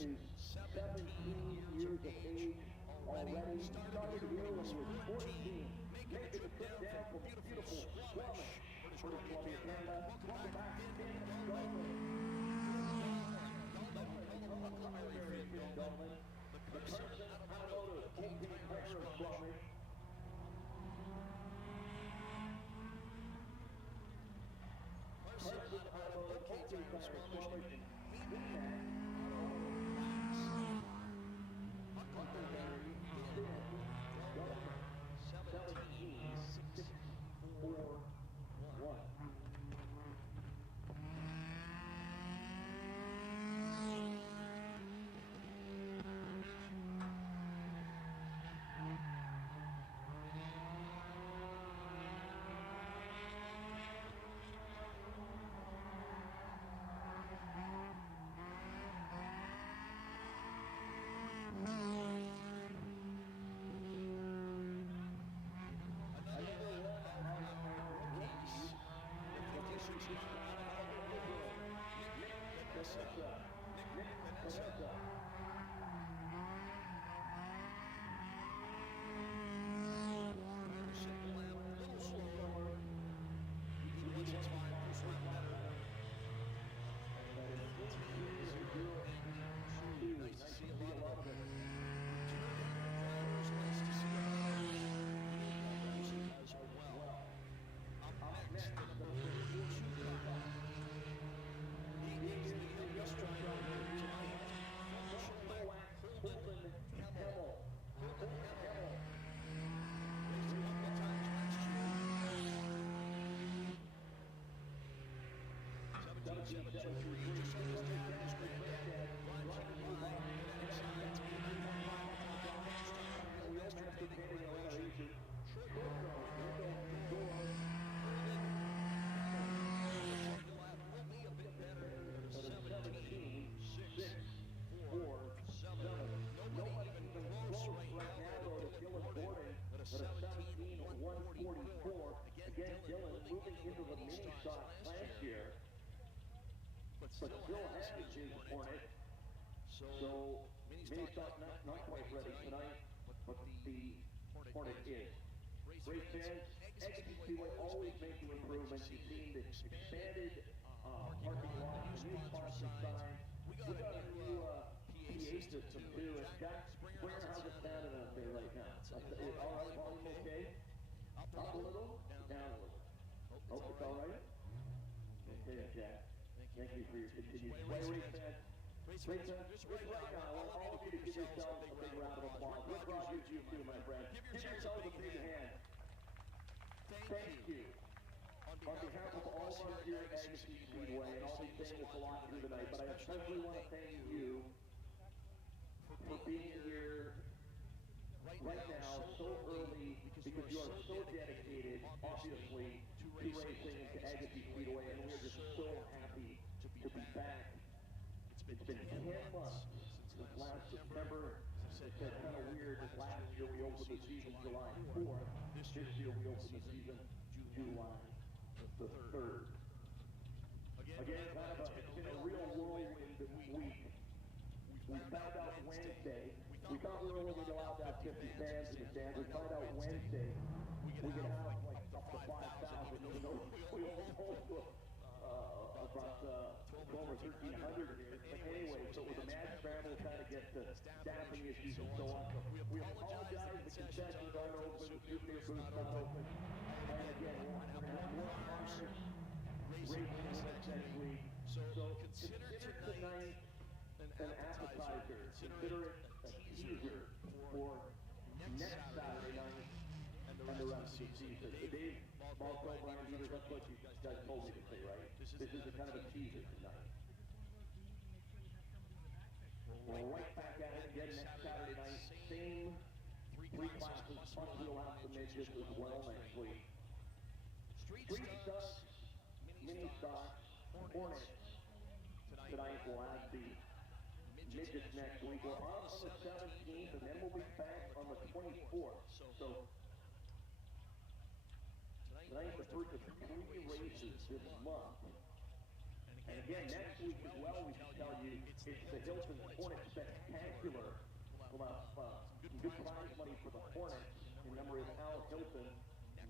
is 17 years of age already. Started here when he was 14, making the trip down from beautiful Squamish, British Columbia, Canada. Welcome back, Finn Dolman. The Carson Automotive Team Player of Squamish. Carson Automotive Team Player of Squamish. Huckleberry, Finn Dolman. 17-6-4-1. Nice to see a lot of it. As well. Up next, the number 2 car. He is the youngest driver tonight. Holden Hemmel. Holden Hemmel. Raced a couple of times last year. 17-7-3. Just like his dad and his granddad. Drives on the line. Inside. We all have to pay the elevation. Nobody even close right now to Dylan Gordon at a 17-144. Again, Dylan moving into the mini stock last year, but still has his Hornet. So mini stock not quite ready tonight, but the Hornet is. Race fans, Agassiz Speedway always making improvements. You've seen the expanded parking lot, the new sponsor sign. We got a new PA system too. And Jack Springer, how's it sounding out there right now? All right, volume okay? Up a little, down a little. Oh, it's all right? Okay, Jack. Thank you for your continued play, race fans. Race fans, right now, I want all of you to give yourselves a big round of applause. We're across YouTube too, my friend. Give yourselves a big hand. Thank you. On behalf of all of us here at Agassiz Speedway, and I'll be saying this a lot here tonight, but I especially want to thank you for being here right now so early, because you are so dedicated, obviously, to racing and to Agassiz Speedway, and we're just so happy to be back. It's been 10 months since last September. It's kind of weird that last year we opened the season July 4th. This year we opened the season July the 3rd. Again, it's been a real whirlwind week. We found out Wednesday. We thought we were only going to allow about 50 fans in the stands. We found out Wednesday we could have like up to 5,000, even though we almost about 12 or 1,300 here. But anyway, so it was a mad scramble trying to get the staffing issues and so on. We apologize, the concessions aren't open, the souvenir booth's not open. And again, we're going to have more cars racing next week. So consider tonight an appetizer. Consider it a teaser for next Saturday night and the rest of the season. Dave, Marco, Brian Peters, that's what you guys told me to say, right? This is a kind of a teaser tonight. We're right back at it again next Saturday night. Same three classes, plus we'll have the midgets as well next week. Street Stuff, Mini Stock, Hornet. Tonight we'll have the midgets next week. We're on the 17th, and then we'll be back on the 24th. So tonight, the first of 3 races this month. And again, next week as well, we can tell you it's the Hilton Hornet Spectacular. We'll have some good prize money for the Hornets in memory of Al Hilton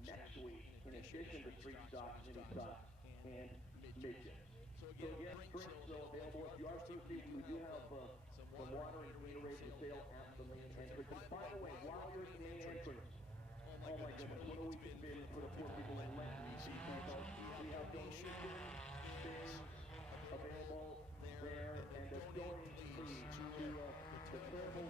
next week, in addition to street stock, mini stock, and midget. So again, drinks still available. If you are thirsty, we do have some water and Gatorade for sale at the main entrance. And by the way, while you're at the main entrance, oh my goodness, what a week it's been for the poor people in Lent. We have donation bins available there, and the donate please to the terrible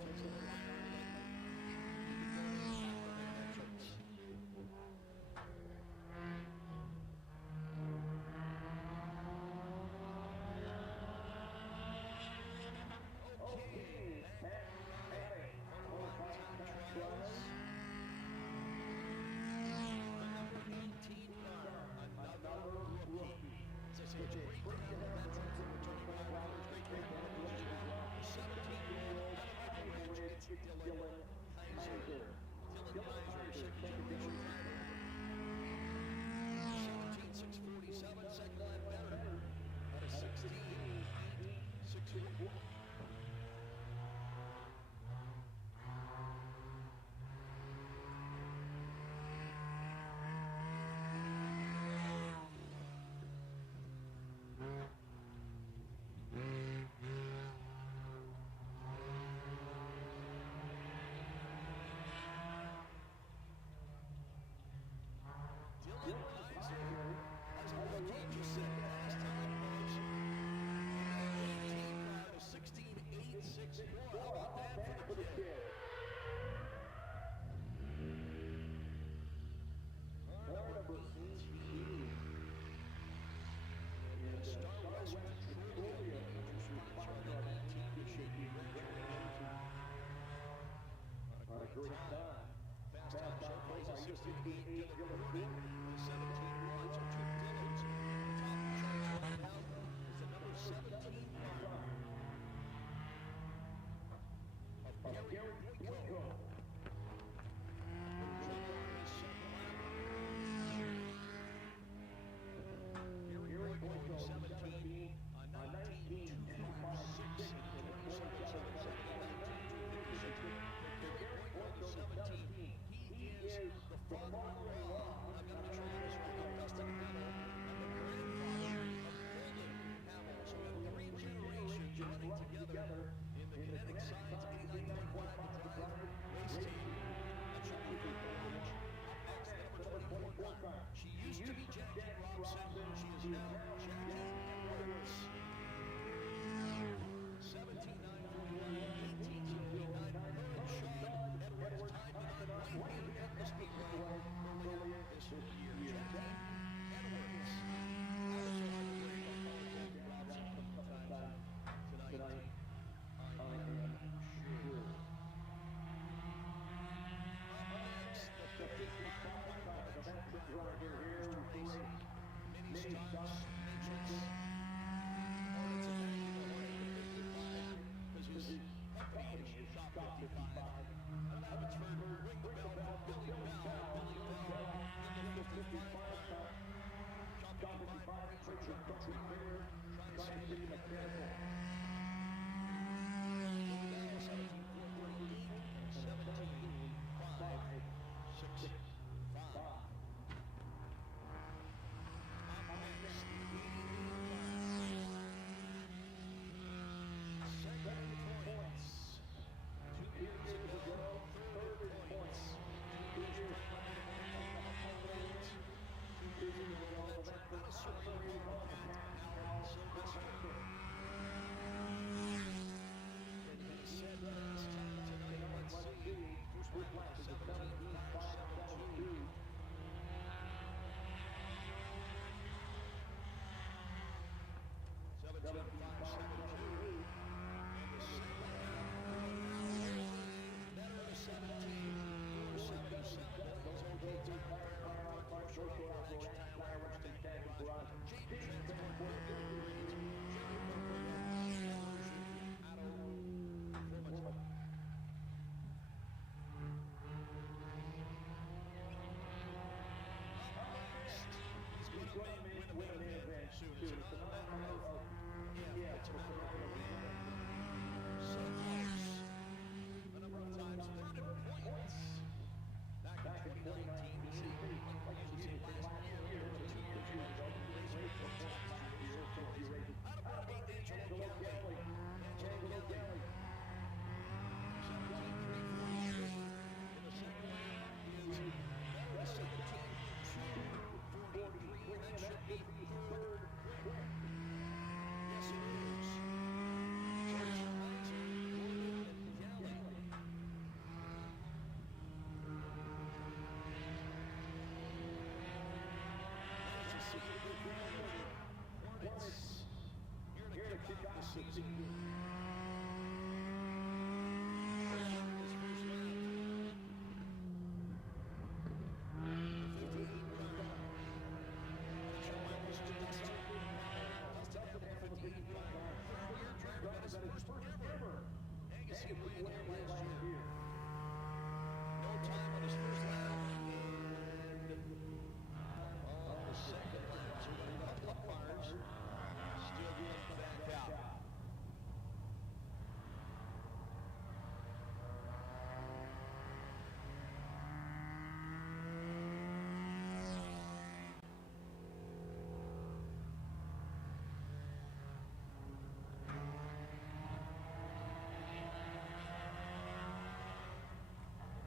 races.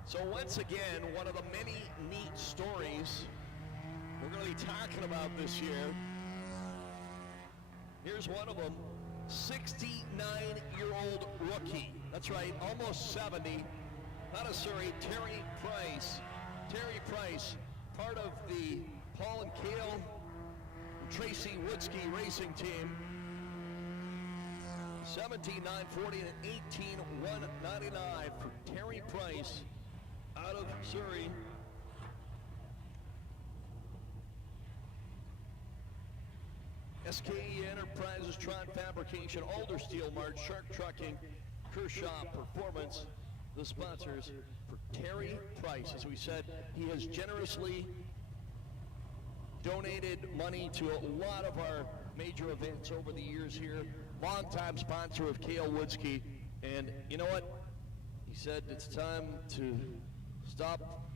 So once again, one of the many neat stories we're going to be talking about this year. Here's one of them, 69-year-old rookie. That's right, almost 70. Out of Surrey, Terry Price. Terry Price, part of the Paul and Cale Tracy Woodsky racing team. 17,940 and 18,199 for Terry Price out of Surrey. SKE Enterprises, Tron Fabrication, Alder Steel Mart, Shark Trucking, Kershaw Performance, the sponsors for Terry Price. As we said, he has generously donated money to a lot of our major events over the years here. Longtime sponsor of Cale Woodsky. And you know what? He said it's time to stop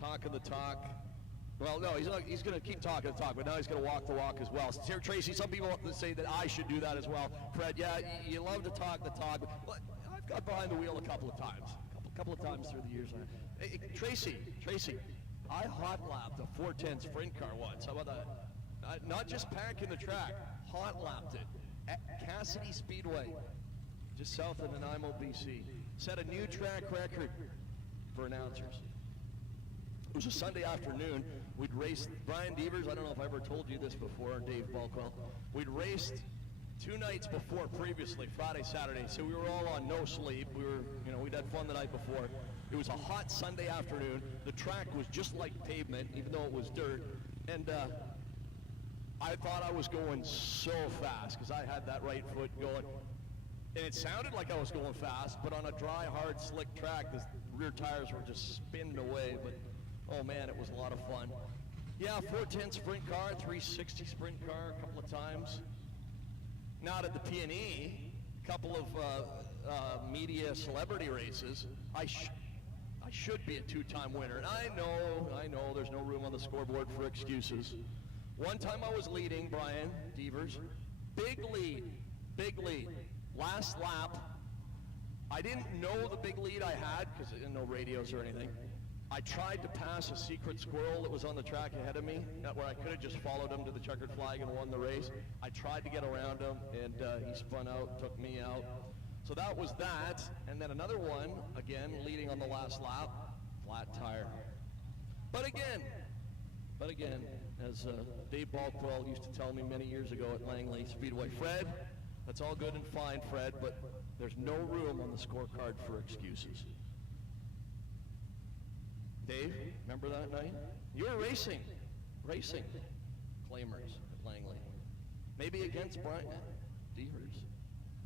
talking the talk. Well, no, he's going to keep talking the talk, but now he's going to walk the walk as well. So, Tracy, some people say that I should do that as well. Fred, yeah, you love to talk the talk. But I've got behind the wheel a couple of times. A couple of times through the years. Hey, Tracy, I hot lapped a 410 sprint car once. How about that? Not just packing the track, hot lapped it at Agassiz Speedway, just south of Nanaimo, BC. Set a new track record for announcers. It was a Sunday afternoon. We'd raced Brian Devers. I don't know if I ever told you this before, Dave Balkwell. We'd raced 2 nights before previously, Friday, Saturday. So we were all on no sleep. We'd had fun the night before. It was a hot Sunday afternoon. The track was just like pavement, even though it was dirt. And I thought I was going so fast because I had that right foot going. And it sounded like I was going fast, but on a dry, hard, slick track, the rear tires were just spinning away. But oh man, it was a lot of fun. Yeah, 410 sprint car, 360 sprint car a couple of times. Not at the P&E, a couple of media celebrity races. I should be a 2-time winner. And I know there's no room on the scoreboard for excuses. One time I was leading, Brian Devers, big lead. Last lap, I didn't know the big lead I had because I didn't know radios or anything. I tried to pass a secret squirrel that was on the track ahead of me, where I could have just followed him to the checkered flag and won the race. I tried to get around him, and he spun out, took me out. So that was that, and then another one, again, leading on the last lap, flat tire. But again, as Dave Balkwell used to tell me many years ago at Langley Speedway, Fred, that's all good and fine, Fred, but there's no room on the scorecard for excuses. Dave, remember that night? You were racing claimers at Langley. Maybe against Brian Devers.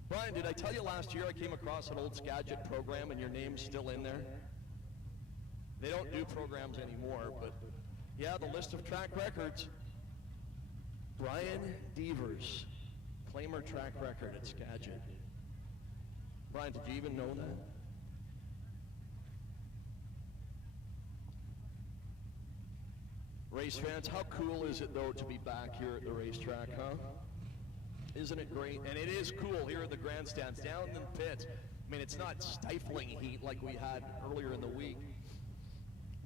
Brian, did I tell you last year I came across an old Skagit program and your name's still in there? They don't do programs anymore, but yeah, the list of track records. Brian Devers, claimer track record at Skagit. Brian, did you even know that? Race fans, how cool is it though to be back here at the racetrack, huh? Isn't it great? And it is cool here at the grandstands, down in the pits. I mean, it's not stifling heat like we had earlier in the week,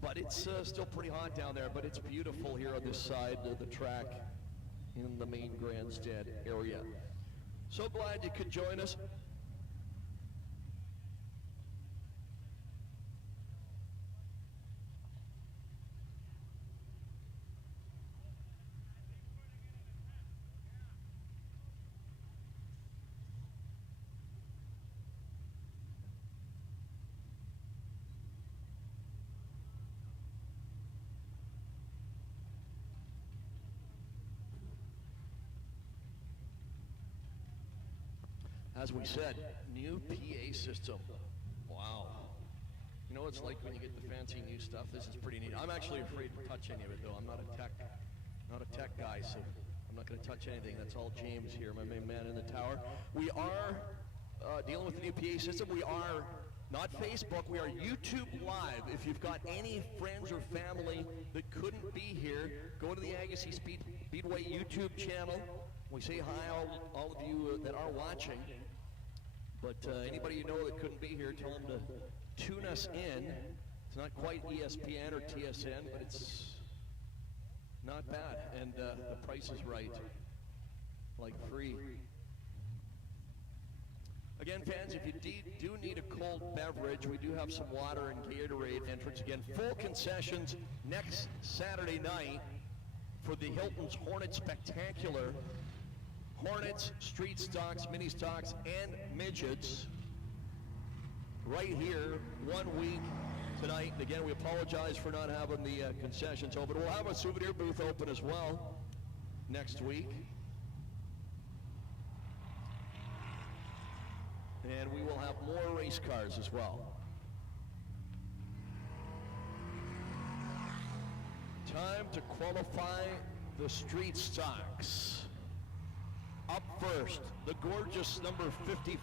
but it's still pretty hot down there, but it's beautiful here on this side of the track in the main grandstand area. So glad you could join us. as we said, new PA system. Wow. You know what it's like when you get the fancy new stuff? This is pretty neat. I'm actually afraid to touch any of it, though. I'm not a tech guy, so I'm not going to touch anything. That's all James here, my main man in the tower. We are dealing with the new PA system. We are not Facebook, we are YouTube Live. If you've got any friends or family that couldn't be here, go to the Agassiz Speedway YouTube channel. We say hi all of you that are watching. But anybody you know that couldn't be here, tell them to tune us in. It's not quite ESPN or TSN, but it's not bad. And the price is right, like free. Again, fans, if you do need a cold beverage, we do have some water and Gatorade entrance. Again, full concessions next Saturday night for the Hilton's Hornet Spectacular. Hornets, street stocks, mini stocks, and midgets. Right here, 1 week tonight. Again, we apologize for not having the concessions open. We'll have a souvenir booth open as well next week. And we will have more race cars as well. Time to qualify the street stocks. Up first, the gorgeous number 55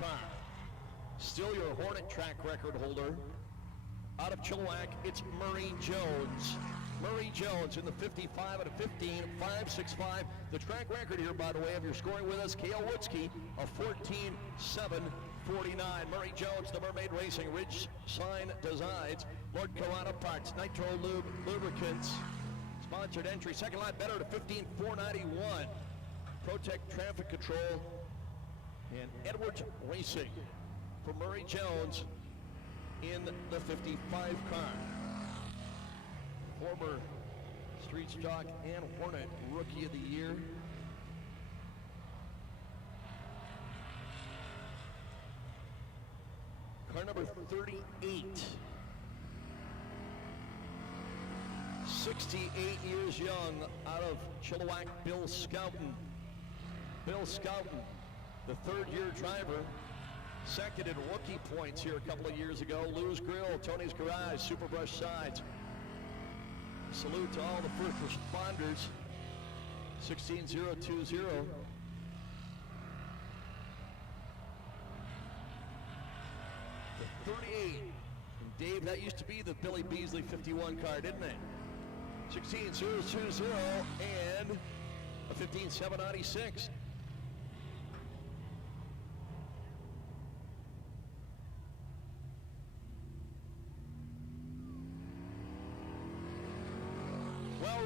car. Still your Hornet track record holder. Out of Chilliwack, it's Murray Jones. Murray Jones in the 55 out of 15, 5.65. The track record here, by the way, if you're scoring with us, Cale Woodsky, a 14.749. Murray Jones, the Mermaid Racing, Ridge Sign Designs, Lord Corona Parts, Nitro Lube Lubricants, sponsored entry, second line better to 15.491. Protect Traffic Control, and Edwards Racing for Murray Jones in the 55 car. Former Street Stock and Hornet Rookie of the Year. Car number 38. 68 years young, out of Chilliwack, Bill Scouten. Bill Scouten, the third-year driver. Second in rookie points here a couple of years ago. Lou's Grill, Tony's Garage, Superbrush Sides. Salute to all the first responders. 16020. The 38. And Dave, that used to be the Billy Beasley 51 car, didn't it? 16020 and a 15796.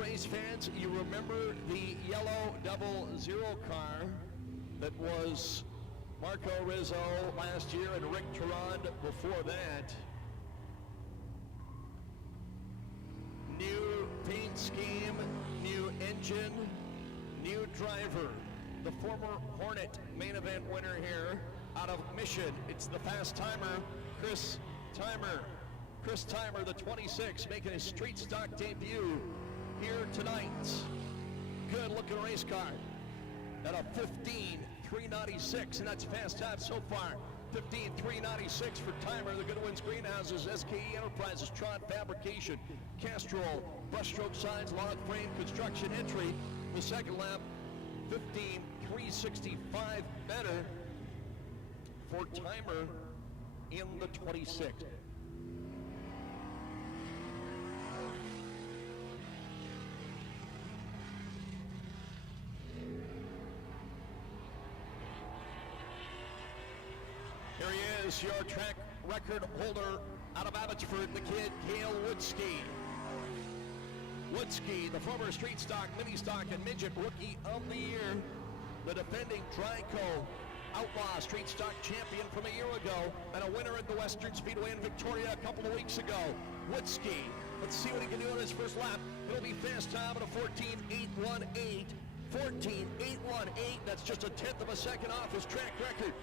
Race fans, you remember the yellow 00 car that was Marco Rizzo last year and Rick Turand before that. New paint scheme, new engine, new driver. The former Hornet main event winner here out of Mission. It's the fast timer, Chris Timer. Chris Timer, the 26, making his street stock debut here tonight. Good looking race car at a 15.396, and that's fast time so far. 15.396 for Timer. The Goodwin's Greenhouses, SKE Enterprises, Tron Fabrication, Castrol, Brushstroke Signs, Log Frame Construction entry. The second lap, 15.365 better for Timer in the 26. Here he is, your track record holder out of Abbotsford, the kid, Cale Woodsky. Woodsky, the former street stock, mini stock, and midget rookie of the year. The defending Trico Outlaw street stock champion from a year ago, and a winner at the Western Speedway in Victoria a couple of weeks ago. Woodsky, let's see what he can do on his first lap. It'll be fast time at a 14.818. 14.818, that's just a tenth of a second off his track record.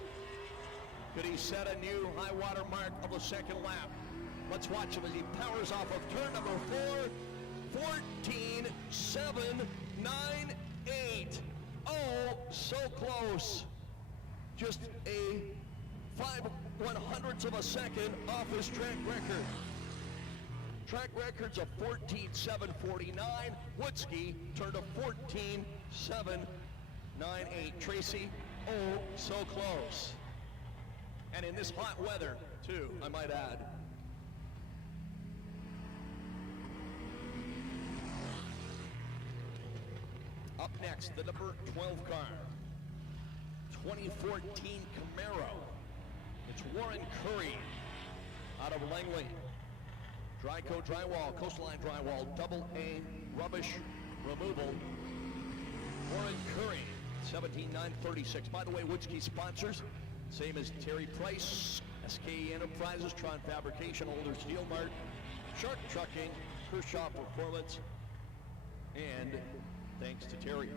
Could he set a new high water mark of the second lap? Let's watch him as he powers off of turn number 4. 14.798. Oh, so close. just a 5/100ths of a second off his track record. Track record's a 14:7:49. Woodsky turned a 14:7:98. Tracy, oh, so close. And in this hot weather, too, I might add. Up next, the number 12 car. 2014 Camaro. It's Warren Curry out of Langley. Dryco Drywall, Coastline Drywall, double A rubbish removal. Warren Curry, 17,936. By the way, Woodsky sponsors, same as Terry Price, SKE Enterprises, Tron Fabrication, Older Steel Mart, Shark Trucking, Kershaw Performance, and thanks to Terry.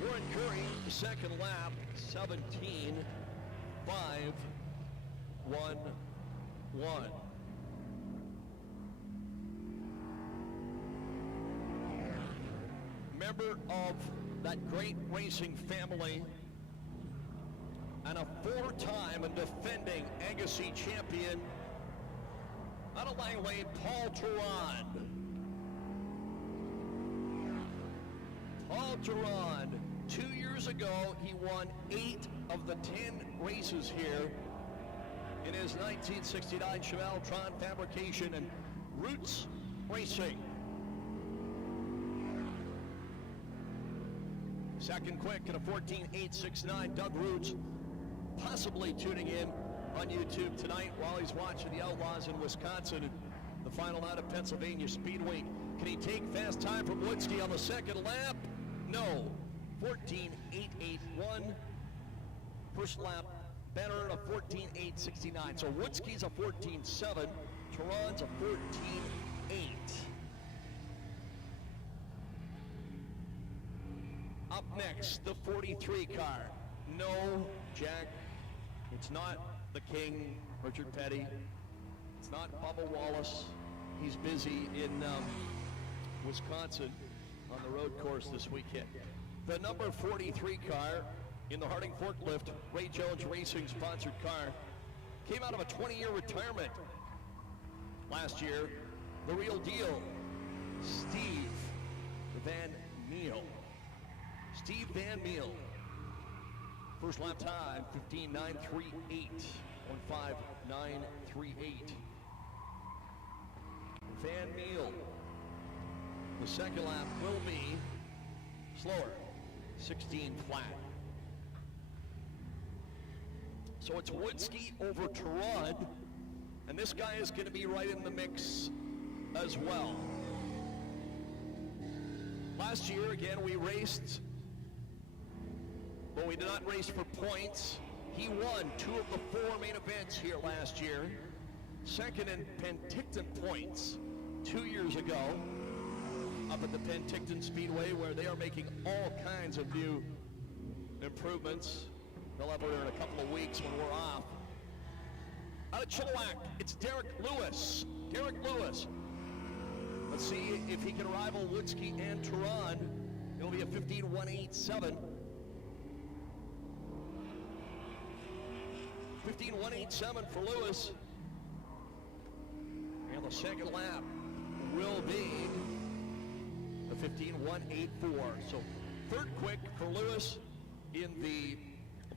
Warren Curry, the second lap, 17:5:11. Member of that great racing family and a four-time and defending Agassiz champion out of Langley, Paul Terron. Paul Terron, 2 years ago, he won 8 of the 10 races here in his 1969 Chevelle Tron Fabrication and Roots Racing. Second quick in a 14:8:69. Doug Roots possibly tuning in on YouTube tonight while he's watching the Outlaws in Wisconsin and the final out of Pennsylvania Speedway. Can he take fast time from Woodsky on the second lap? No. 14:8:81. First lap better at a 14:8:69. So Woodsky's a 14:7. Terron's a 14:8. Up next, the 43 car. No, Jack, it's not the King, Richard Petty. It's not Bubba Wallace. He's busy in Wisconsin on the road course this weekend. The number 43 car in the Harding Forklift, Ray Jones Racing sponsored car, came out of a 20-year retirement last year. The real deal, Steve Van Meel. Steve Van Meel. First lap time, 15:938. 15:938. Van Meel. The second lap will be slower, 16 flat. So it's Woodsky over Terron, and this guy is going to be right in the mix as well. Last year, again, we raced, but we did not race for points. He won 2 of the 4 main events here last year. Second in Penticton points 2 years ago up at the Penticton Speedway, where they are making all kinds of new improvements. They'll have her in a couple of weeks when we're off. Out of Chilliwack, it's Derek Lewis. Derek Lewis. Let's see if he can rival Woodsky and Terron. It'll be a 15:187. 15:187 for Lewis. And the second lap will be a 15:184. So third quick for Lewis in the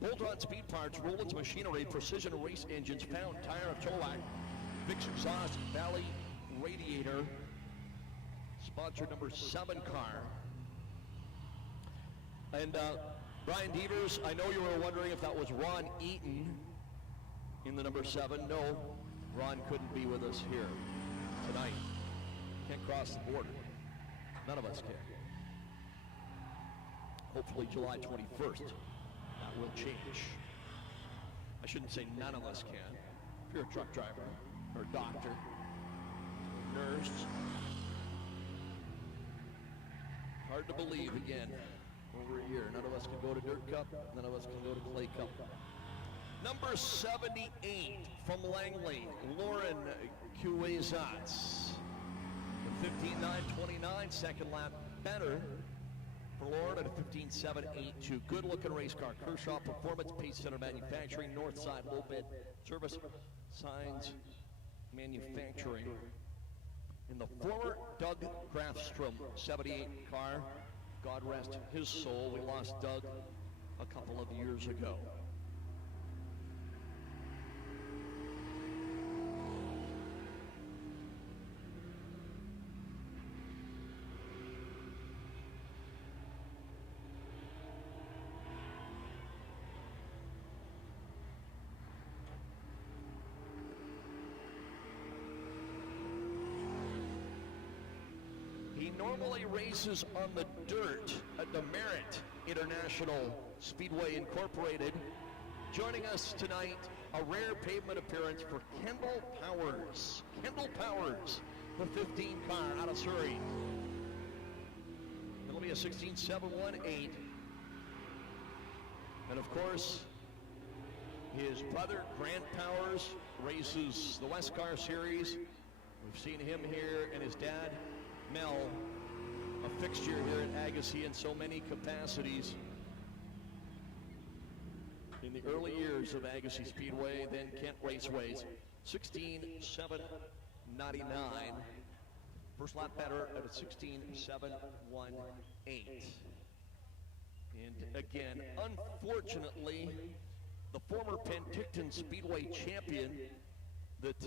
Bolt-On Speed Parts, Roland's Machinery, Precision Race Engines, Pound Tire of Chilliwack, Vicks Exhaust, Valley Radiator, sponsor number 7 car. And Brian Devers, I know you were wondering if that was Ron Eaton in the number 7. No, Ron couldn't be with us here tonight. Can't cross the border. None of us can. Hopefully July 21st. That will change. I shouldn't say none of us can. If you're a truck driver, or a doctor, nurse. Hard to believe again, over a year. None of us can go to Dirt Cup, none of us can go to Clay Cup. Number 78 from Langley, Lauren Cuezats. 15:929, second lap better. Forlorn at a 15.782. Good looking race car. Kershaw Performance, Pace Center Manufacturing, Northside Low Bid Service, Signs Manufacturing. In the former Doug Grafstrom 78 car, God rest his soul. We lost Doug a couple of years ago. He normally races on the dirt at the Merritt International Speedway Incorporated. Joining us tonight, a rare pavement appearance for Kendall Powers. Kendall Powers, the 15 car out of Surrey. It'll be a 16.718. And of course, his brother, Grant Powers, races the West Car Series. We've seen him here, and his dad, Mel, a fixture here at Agassiz in so many capacities. In the early years of Agassiz Speedway, then Kent Raceways, 16.799. First lap better at a 16.718. And again, unfortunately, the former Penticton Speedway champion that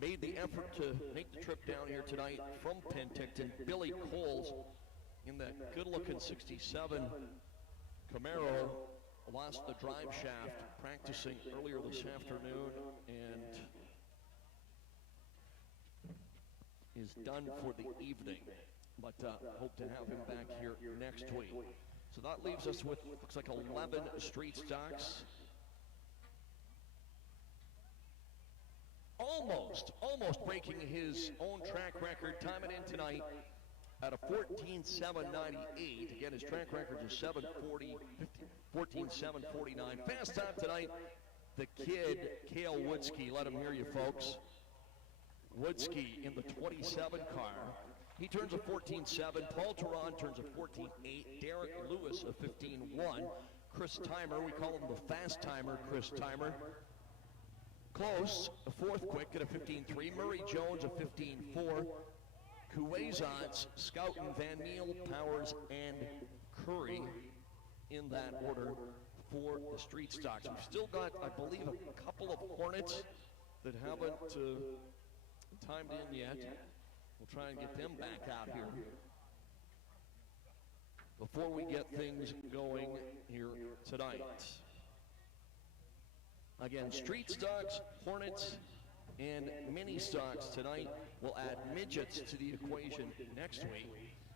made the effort to make the trip down here tonight from Penticton, Billy Coles, in that good-looking 67 Camaro, lost the drive shaft practicing earlier this afternoon and is done for the evening, but hope to have him back here next week. So that leaves us with, looks like 11 street stocks. Almost breaking his own track record, timing in tonight at a 14.798. Again, his track record is 14.749. Fast time tonight, the kid, Cale Woodsky. Let him hear you, folks. Woodsky in the 27 car. He turns a 14.7. Paul Teron turns a 14.8. Derek Lewis a 15.1. Chris Timer, we call him the fast timer, Chris Timer. Close, a fourth quick at a 15.3. Murray Jones a 15.4. Cuazons, Scouten, Van Meel, Powers, and Curry in that order for the street stocks. We've still got, I believe, a couple of Hornets that haven't timed in yet. We'll try and get them back out here before we get things going here tonight. Again, street stocks, Hornets, and mini stocks tonight. We'll add midgets to the equation next week.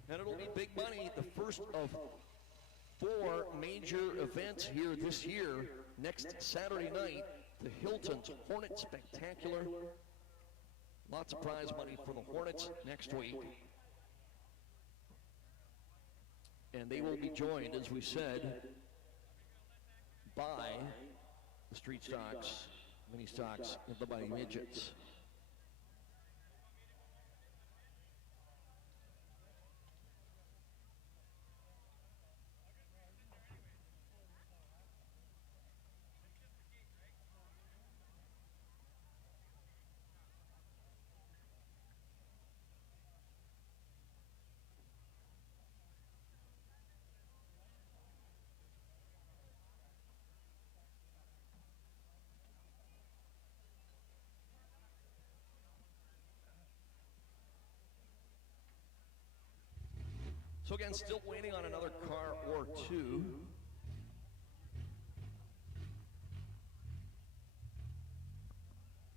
And it'll be big money, the first of 4 major events here this year. Next Saturday night, the Hilton's Hornet Spectacular. Lots of prize money for the Hornets next week. And they will be joined, as we said, by the street stocks, mini stocks, and the mighty midgets. So again, still waiting on another car or two.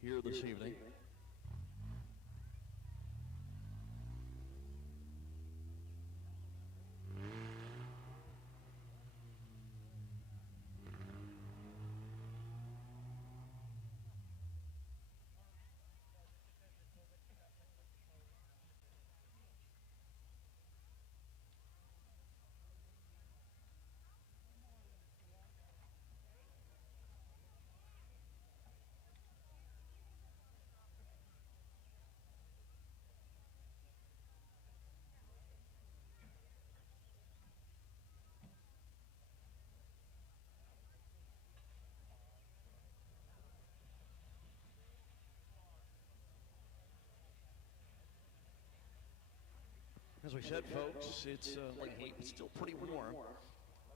Here this evening. As we said, folks, it's late heat, but still pretty warm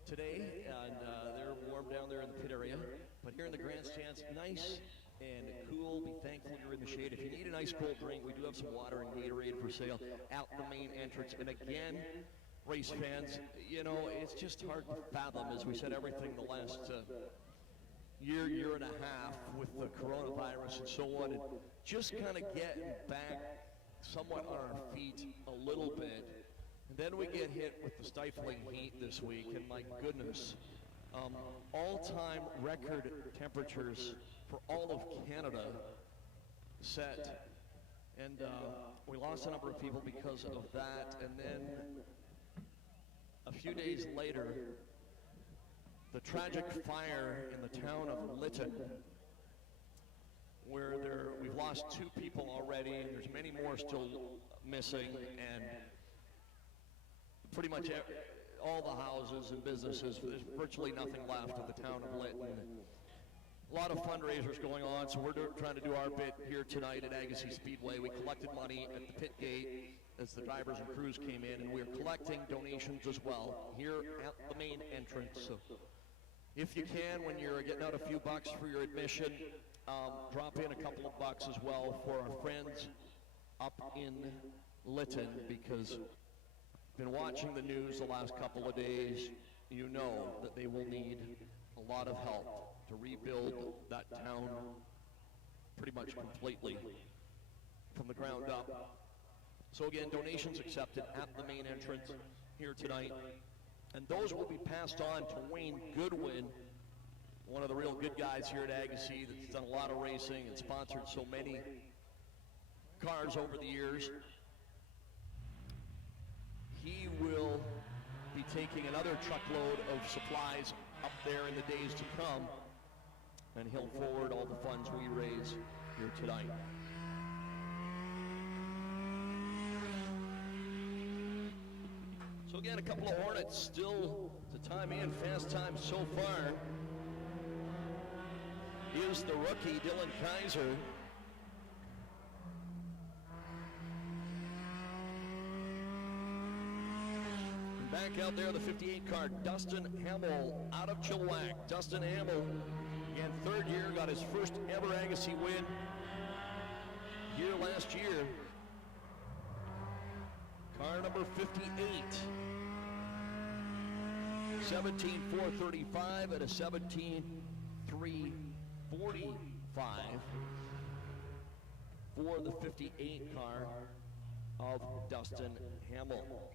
today, and they're warm down there in the pit area. But here in the grandstands, nice and cool. Be thankful you're in the shade. If you need an ice cold drink, we do have some water and Gatorade for sale out the main entrance. And again, race fans, you know, it's just hard to fathom, as we said, everything the last year and a half with the coronavirus and so on, and just kind of getting back somewhat on our feet a little bit. And then we get hit with the stifling heat this week, and my goodness, all-time record temperatures for all of Canada set. And we lost a number of people because of that. And then a few days later, the tragic fire in the town of Lytton, where we've lost 2 people already, and there's many more still missing, and pretty much all the houses and businesses, there's virtually nothing left of the town of Lytton. A lot of fundraisers going on, so we're trying to do our bit here tonight at Agassiz Speedway. We collected money at the pit gate as the drivers and crews came in, and we're collecting donations as well here at the main entrance. So if you can, when you're getting out a few bucks for your admission, drop in a couple of bucks as well for our friends up in Lytton, because been watching the news the last couple of days. You know that they will need a lot of help to rebuild that town pretty much completely from the ground up. So again, donations accepted at the main entrance here tonight. And those will be passed on to Wayne Goodwin, one of the real good guys here at Agassiz that's done a lot of racing and sponsored so many cars over the years. He will be taking another truckload of supplies up there in the days to come, and he'll forward all the funds we raise here tonight. So again, a couple of Hornets still to time in. Fast time so far is the rookie Dylan Kaiser. And back out there, the 58 car, Dustin Hamill out of Chilliwack. Dustin Hamill, again, 3rd year, got his first ever Agassiz win here last year. Car number 58. 17,435 at a 17,345 for the 58 car of Dustin Hamill.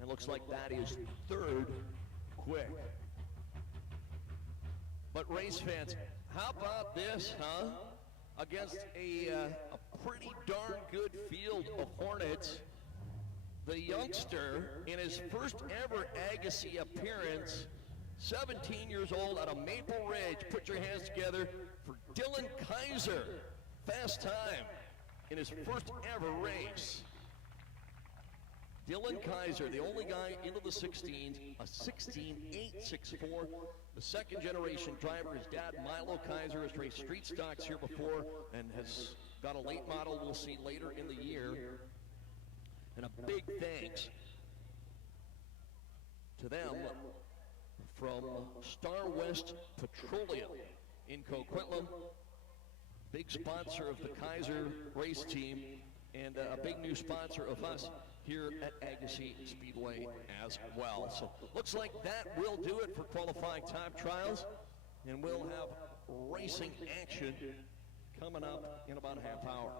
It looks like that is 3rd quick. But race fans, how about this, huh? Against a pretty darn good field of Hornets, the youngster in his first ever Agassiz appearance, 17 years old out of Maple Ridge. Put your hands together for Dylan Kaiser. Fast time in his first ever race. Dylan Kaiser, the only guy into the 16s, a 16.864. The 2nd generation driver, his dad Milo Kaiser has raced street stocks here before and has got a late model we'll see later in the year. And a big thanks to them from Star West Petroleum in Coquitlam, big sponsor of the Kaiser race team, and a big new sponsor of us here at Agassiz Speedway as well. So looks like that will do it for qualifying time trials, and we'll have racing action coming up in about a half hour.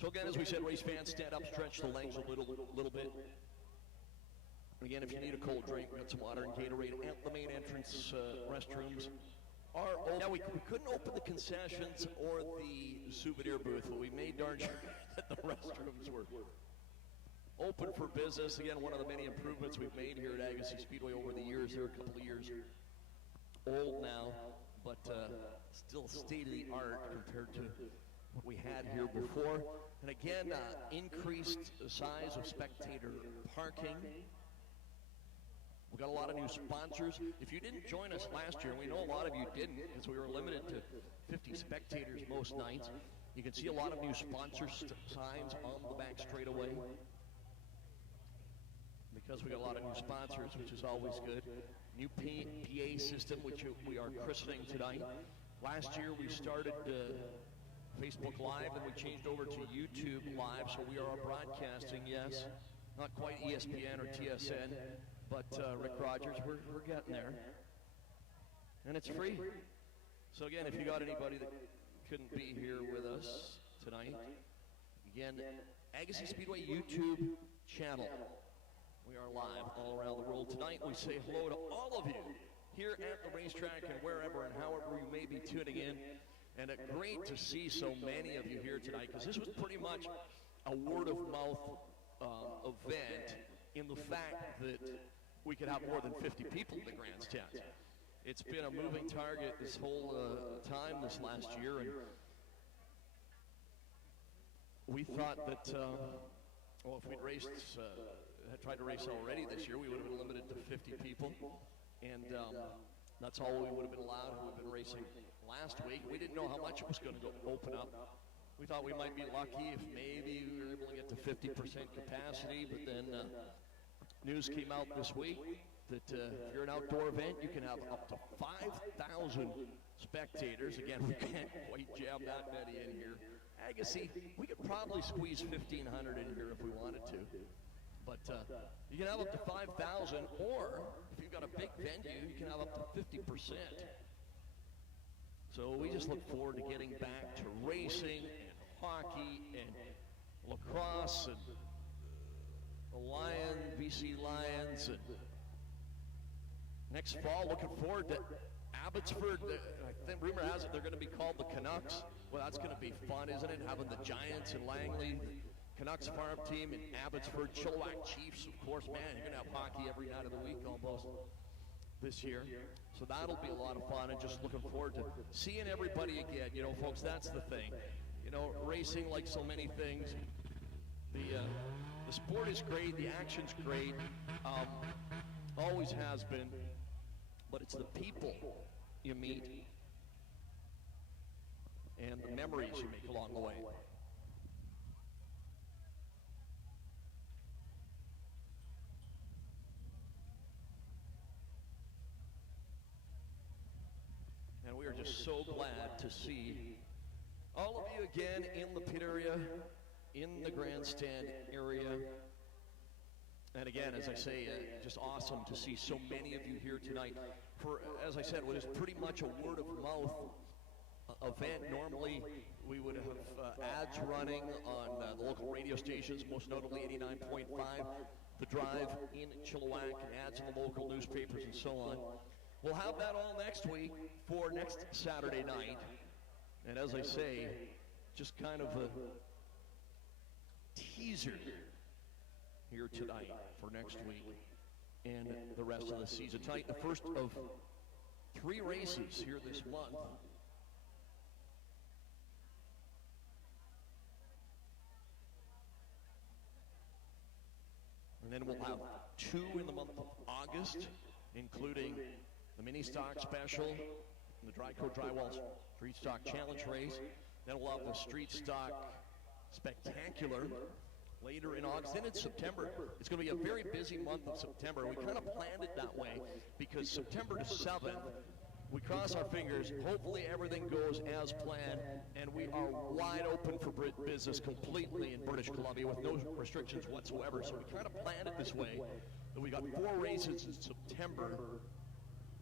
So again, as we said, race fans, stand up, stretch the legs a little bit. And again, if you need a cold drink, we got some water and Gatorade at the main entrance restrooms. Now, we couldn't open the concessions or the souvenir booth, but we made darn sure that the restrooms were open for business. Again, one of the many improvements we've made here at Agassiz Speedway over the years. They're a couple of years old now, but still state-of-the-art compared to what we had here before. And again, increased size of spectator parking. We've got a lot of new sponsors. If you didn't join us last year, we know a lot of you didn't because we were limited to 50 spectators most nights. You can see a lot of new sponsor signs on the back straightaway because we got a lot of new sponsors, which is always good. New PA system, which we are christening tonight. Last year we started Facebook Live, and we changed over to YouTube Live, so we are broadcasting, yes. Not quite ESPN or TSN. But Rick Rogers, we're getting there. And it's free. So again, if you got anybody that couldn't be here with us tonight, again, Agassiz Speedway YouTube channel. We are live all around the world tonight. We say hello to all of you here at the racetrack and wherever and however you may be tuning in. And great to see so many of you here tonight, because this was pretty much a word-of-mouth event in the fact that we could have more than 50 people in the grandstand. It's been a moving target this whole time this last year, and we thought that, well, if we'd raced, had tried to race already this year, we would have been limited to 50 people, and that's all we would have been allowed who had been racing last week. We didn't know how much it was going to open up. We thought we might be lucky if maybe we were able to get to 50% capacity, but then news came out this week that if you're an outdoor event, you can have up to 5,000 spectators. Again, we can't quite jam that many in here. Agassiz, we could probably squeeze 1,500 in here if we wanted to. But you can have up to 5,000, or if you've got a big venue, you can have up to 50%. So we just look forward to getting back to racing and hockey and lacrosse and the BC Lions. And next fall, looking forward to Abbotsford. I think rumor has it they're going to be called the Canucks. Well, that's going to be fun, isn't it? Having the Giants in Langley, Canucks farm team in Abbotsford, Chilliwack Chiefs, of course. Man, you're going to have hockey every night of the week almost this year. So that'll be a lot of fun, and just looking forward to seeing everybody again. You know, folks, that's the thing. You know, racing, like so many things, the sport is great, the action's great, always has been, but it's the people you meet and the memories you make along the way. And we are just so glad to see all of you again in the pit area, in the grandstand area. And again, as I say, just awesome to see so many of you here tonight for, as I said, what is pretty much a word-of-mouth event. Normally, we would have ads running on the local radio stations, most notably 89.5, The Drive in Chilliwack, and ads in the local newspapers and so on. We'll have that all next week for next Saturday night. And as I say, just kind of a teaser here tonight for next week and the rest of the season. Tonight, the first of 3 races here this month. And then we'll have 2 in the month of August, including the mini stock special, the Dryco Drywall Street Stock Challenge race. Then we'll have the Street Stock Spectacular later in August. Then in September, it's going to be a very busy month of September. We kind of planned it that way because September the 7th, we cross our fingers, hopefully everything goes as planned, and we are wide open for business completely in British Columbia with no restrictions whatsoever. So we kind of planned it this way, that we got 4 races in September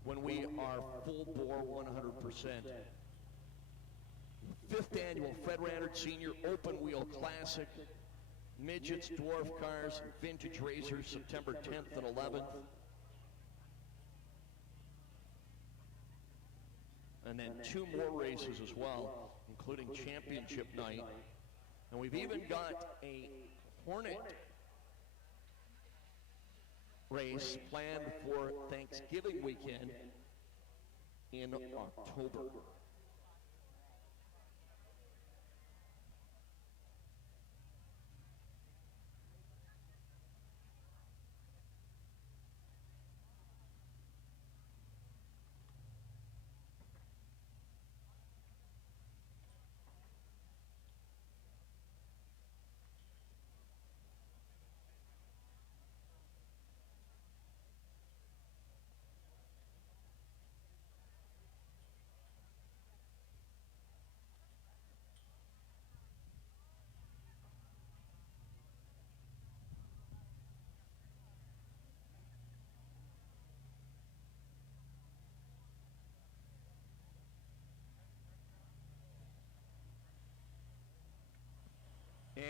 when we are full bore 100%. 5th annual Fred Rannard Senior Open Wheel Classic. Midgets, dwarf cars, vintage racers, September 10th and 11th. And then 2 more races as well, including championship night. And we've even got a Hornet race planned for Thanksgiving weekend in October.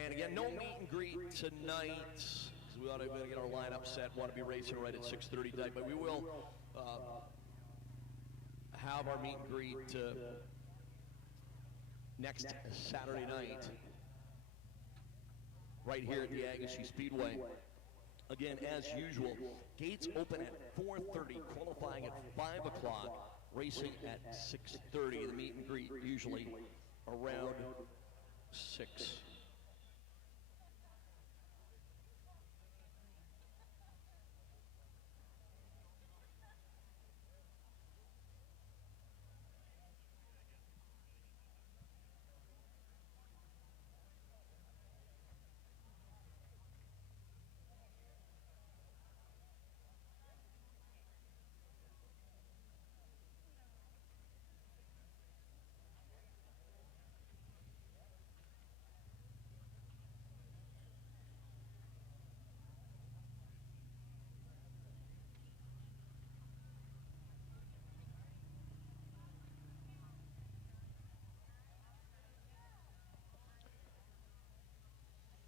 And again, no meet and greet tonight, because we ought to get our lineup set. Want to be racing right at 6:30 tonight, but we will have our meet and greet next Saturday night, right here at the Agassiz Speedway. Again, as usual, gates open at 4:30, qualifying at 5 o'clock, racing at 6:30. The meet and greet usually around 6.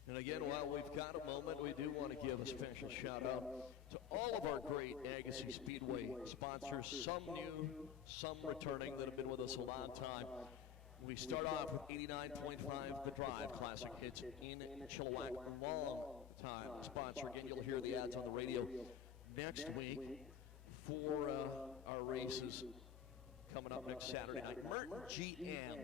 And again, while we've got a moment, we do want to give a special shout out to all of our great Agassiz Speedway sponsors, some new, some returning, that have been with us a long time. We start off with 89.5 The Drive Classic Hits in Chilliwack, long time sponsor. Again, you'll hear the ads on the radio next week for our races coming up next Saturday night. Merton GM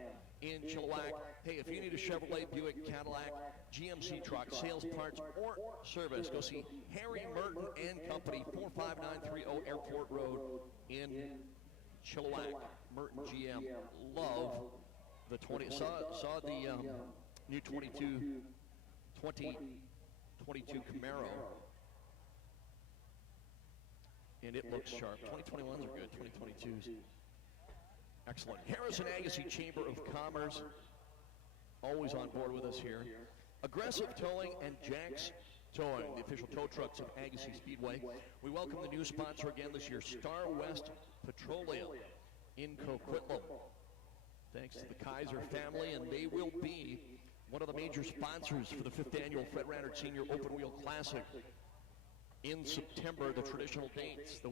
in Chilliwack. Hey, if you need a Chevrolet, Buick, Cadillac, GMC truck, sales, parts, or service, go see Harry Merton and Company, 45930 Airport Road in Chilliwack. Merton GM. Love the 20. Saw the new 2022 Camaro, and it looks sharp. 2021s are good. 2022s. Excellent. Harrison Agassiz Chamber of Commerce, always on board with us here. Aggressive Towing and Jack's Towing, the official tow trucks of Agassiz Speedway. We welcome the new sponsor again this year, Star West Petroleum in Coquitlam. Thanks to the Kaiser family, and they will be one of the major sponsors for the 5th annual Fred Rannard Senior Open Wheel Classic in September. The traditional dates, the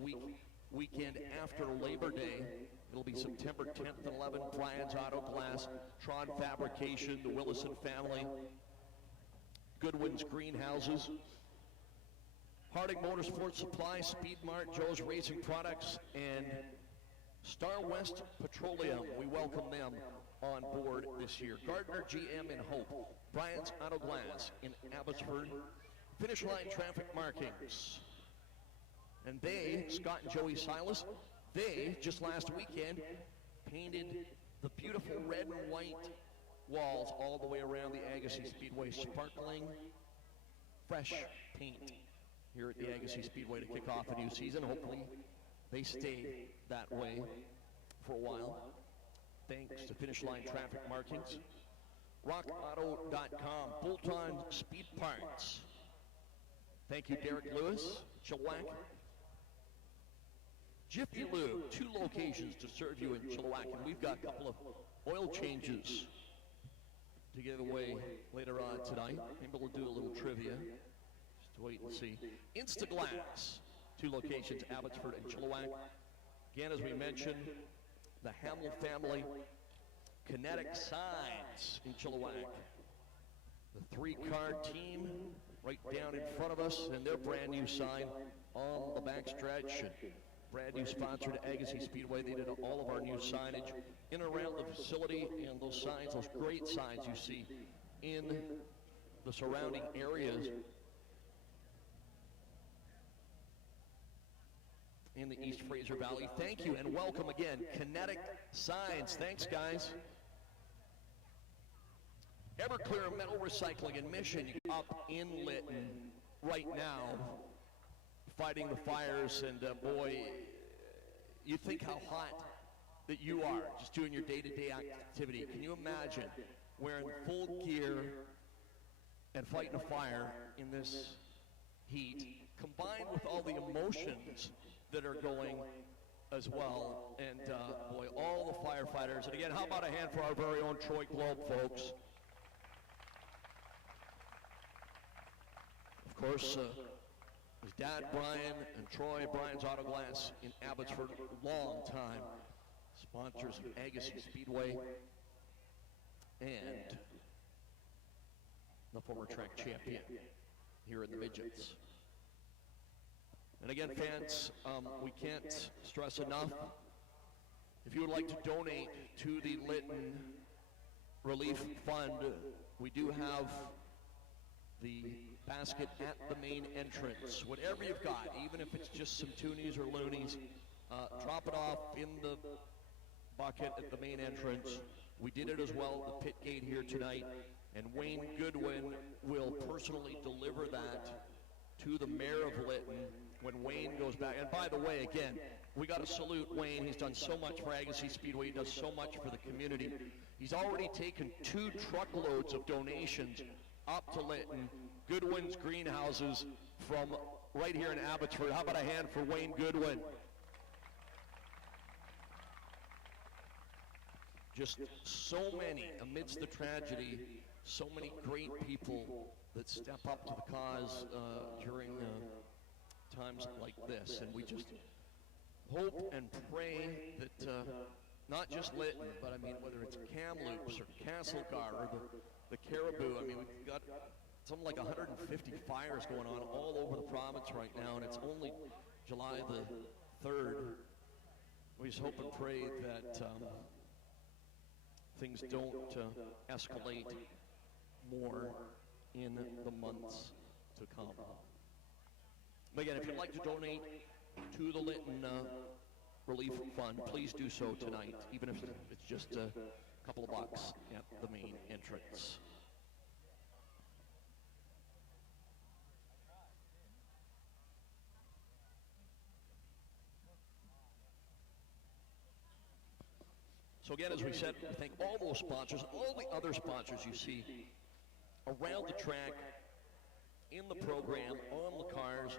weekend after Labor Day. It'll be September 10th and 11th. Brian's Auto Glass, Tron Fabrication, the Willison family, Goodwin's Greenhouses, Harding Motorsports Supply, Speed Mart, Joe's Racing Products, and Star West Petroleum. We welcome them on board this year. Gardner GM in Hope, Brian's Auto Glass in Abbotsford, Finish Line Traffic Markings. And they, Scott and Joey Silas, they, just last weekend, painted the beautiful red and white walls all the way around the Agassiz Speedway, sparkling, fresh paint here at the Agassiz Speedway to kick off a new season. Hopefully they stay that way for a while. Thanks to Finish Line Traffic Markings. RockAuto.com, bolt-on speed parts. Thank you, Derek Lewis, Chilliwack. Jiffy Lube, 2 locations to serve you in Chilliwack, and we've got a couple of oil changes to give away later on tonight. Maybe we'll do a little trivia. Just wait and see. Instaglass, 2 locations, Abbotsford and Chilliwack. Again, as we mentioned, the Hamill family, Kinetic Signs in Chilliwack. The 3-car team right down in front of us, and their brand new sign on the back stretch. Brand new sponsor to Agassiz Speedway. They did all of our new signage in and around the facility, and those signs, those great signs you see in the surrounding areas in the East Fraser Valley. Thank you and welcome again, Kinetic Signs. Thanks, guys. Everclear Metal Recycling and Mission up in Lytton right now, fighting the fires, and boy, you think how hot that you are just doing your day-to-day activity. Can you imagine wearing full gear and fighting a fire in this heat, combined with all the emotions that are going as well, and boy, all the firefighters. And again, how about a hand for our very own Troy Globe, folks? Of course, his dad, Brian, and Troy, Brian's Auto Glass in Abbotsford, long time sponsors of Agassiz Speedway and the former track champion here in the midgets. And again, fans, we can't stress enough, if you would like to donate to the Lytton Relief Fund, we do have the basket at the main entrance. Whatever you've got, even if it's just some toonies or loonies, drop it off in the bucket at the main entrance. We did it as well at the pit gate here tonight, and Wayne Goodwin will personally deliver that to the mayor of Lytton when Wayne goes back. And by the way, again, we got to salute Wayne. He's done so much for Agassiz Speedway. He does so much for the community. He's already taken 2 truckloads of donations up to Lytton, Goodwin's Greenhouses, from right here in Abbotsford. How about a hand for Wayne Goodwin? Just so many, amidst the tragedy, so many great people that step up to the cause during times like this. And we just hope and pray that not just Lytton, but I mean, whether it's Kamloops or Castlegar or the Caribou, I mean, we've got something like 150 fires going on all over the province right now, and it's only July the 3rd. We just hope and pray that things don't escalate more in the months to come. But again, if you'd like to donate to the Lytton Relief Fund, please do so tonight, even if it's just a couple of bucks at the main entrance. So again, as we said, we thank all those sponsors, all the other sponsors you see around the track, in the program, on the cars.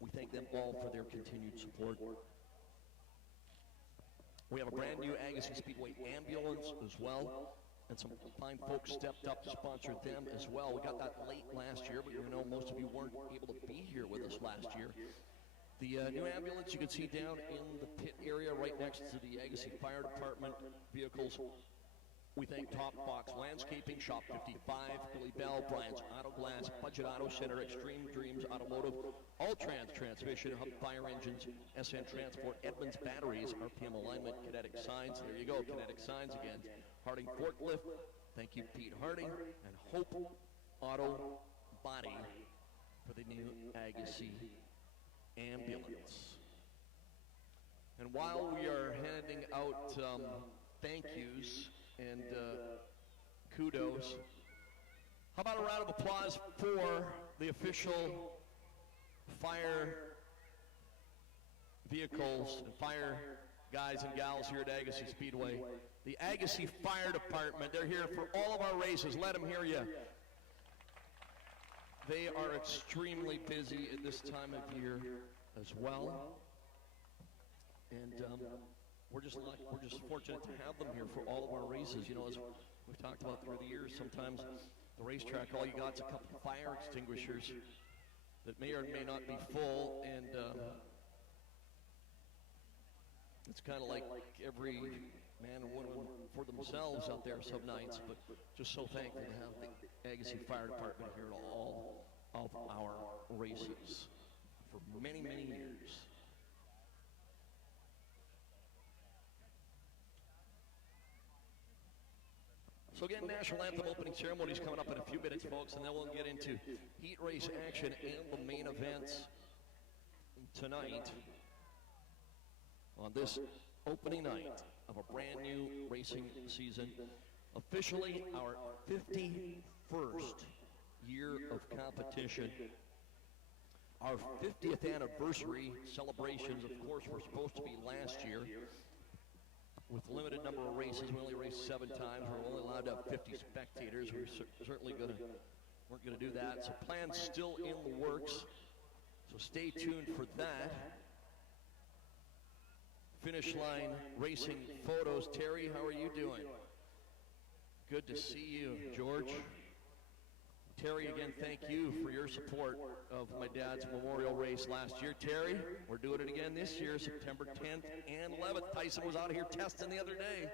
We thank them all for their continued support. We have a brand new Agassiz Speedway ambulance as well, and some fine folks stepped up to sponsor them as well. We got that late last year, but we know most of you weren't able to be here with us last year. The new ambulance you can see down in the pit area right next to the Agassiz Fire Department vehicles. We thank Top Box Landscaping, Shop 55, Billy Bell, Brian's Auto Glass, Budget Auto Center, Extreme Dreams Automotive, All-Trans Transmission, Hub Fire Engines, SN Transport, Edmunds Batteries, RPM Alignment, Kinetic Signs. There you go, Kinetic Signs again. Harding Forklift, thank you Pete Harding, and Hope Auto Body for the new Agassiz ambulance. And while we are handing out thank yous and kudos, how about a round of applause for the official fire vehicles and fire guys and gals here at Agassiz Speedway. The Agassiz Fire Department, they're here for all of our races. Let them hear you. They are extremely busy at this time of year as well. And we're just fortunate to have them here for all of our races. You know, as we've talked about through the years, sometimes the racetrack, all you got is a couple of fire extinguishers that may or may not be full, and it's kind of like every man and woman for themselves out there some nights, but just so thankful to have the Agassiz Fire Department here at all of our races for many, many years. So again, National Anthem opening ceremony is coming up in a few minutes, folks, and then we'll get into heat race action and the main events tonight on this opening night of a brand new racing season. Officially our 51st year of competition. Our 50th anniversary celebrations, of course, were supposed to be last year. With limited number of races, we only raced 7 times. We're only allowed to have 50 spectators. We're certainly weren't gonna do that. So plans still in the works. So stay tuned for that. Finish line racing photos. Terry, how are you doing? Good to see you, George. Terry, again, thank you for your support of my dad's memorial race last year. Terry, we're doing it again this year, September 10th and 11th. Tyson was out here testing the other day.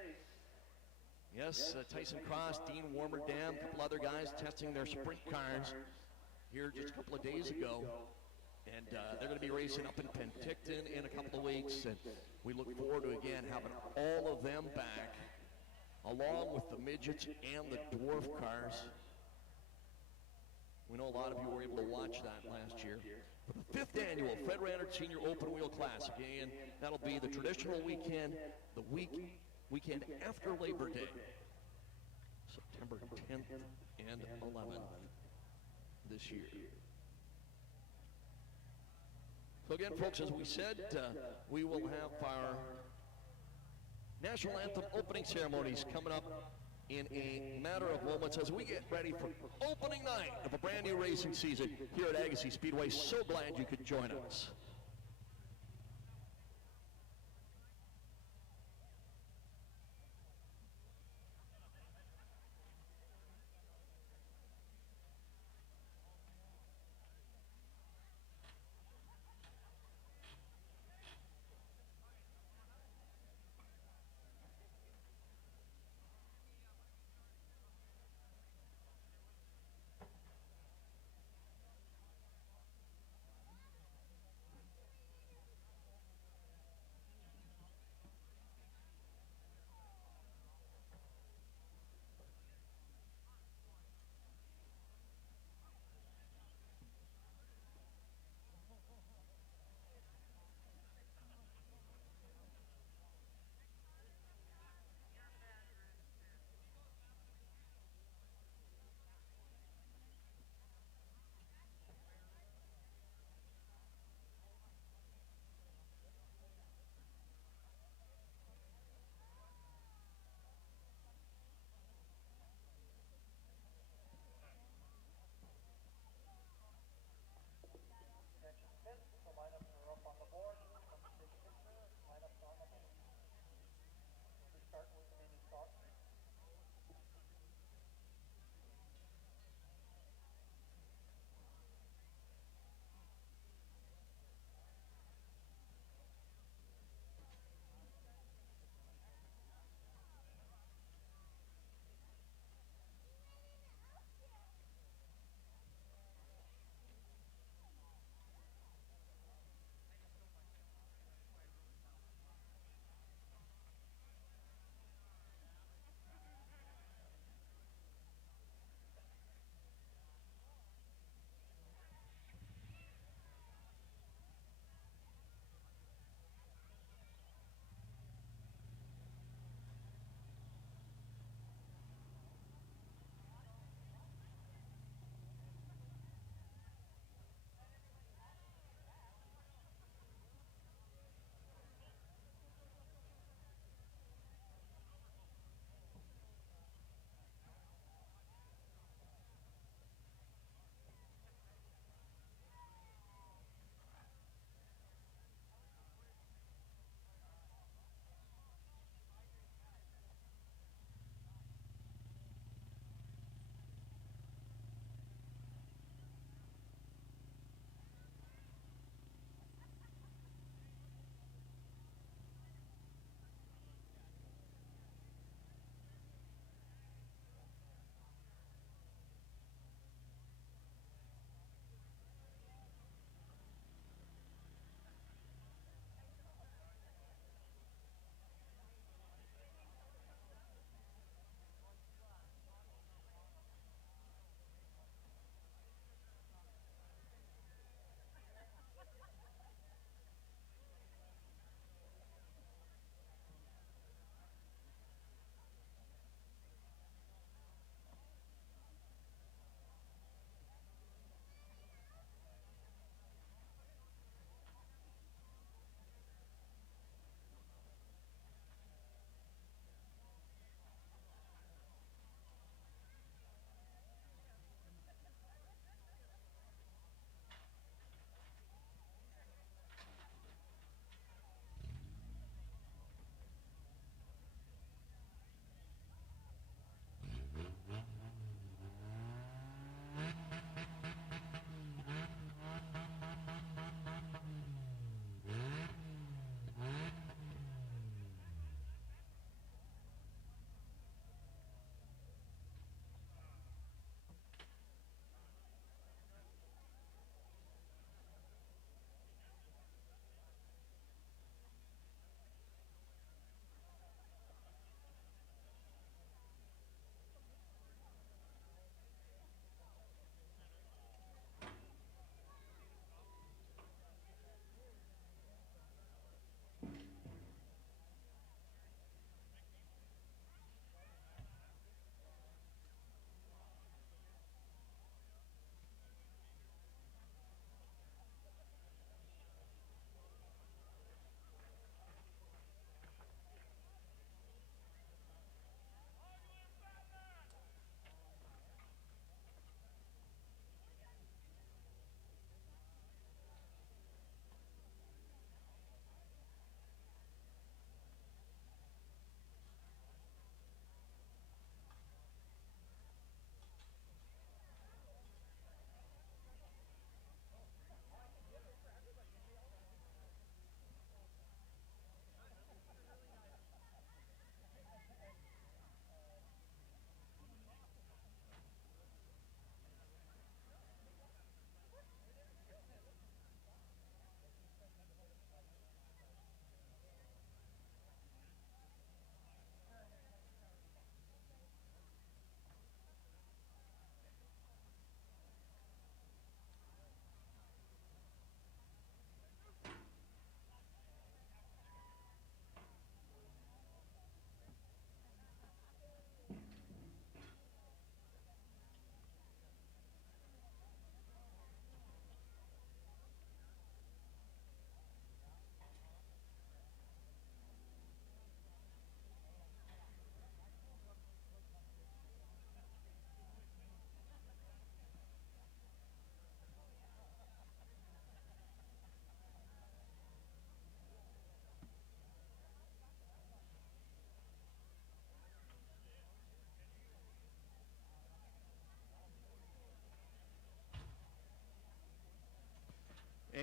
Yes, Tyson Cross, Dean Warmerdam, a couple other guys testing their sprint cars here just a couple of days ago. And they're going to be racing up in Penticton in a couple of weeks. And we look forward to, again, having all of them back, along with the midgets and the dwarf cars. We know a lot of you were able to watch that last year. For the 5th annual Fred Rannert Senior Open Wheel Classic, and that'll be the traditional weekend, the weekend after Labor Day, September 10th and 11th this year. So again, folks, as we said, we will have our National Anthem opening ceremonies coming up in a matter of moments as we get ready for opening night of a brand new racing season here at Agassiz Speedway. So glad you could join us.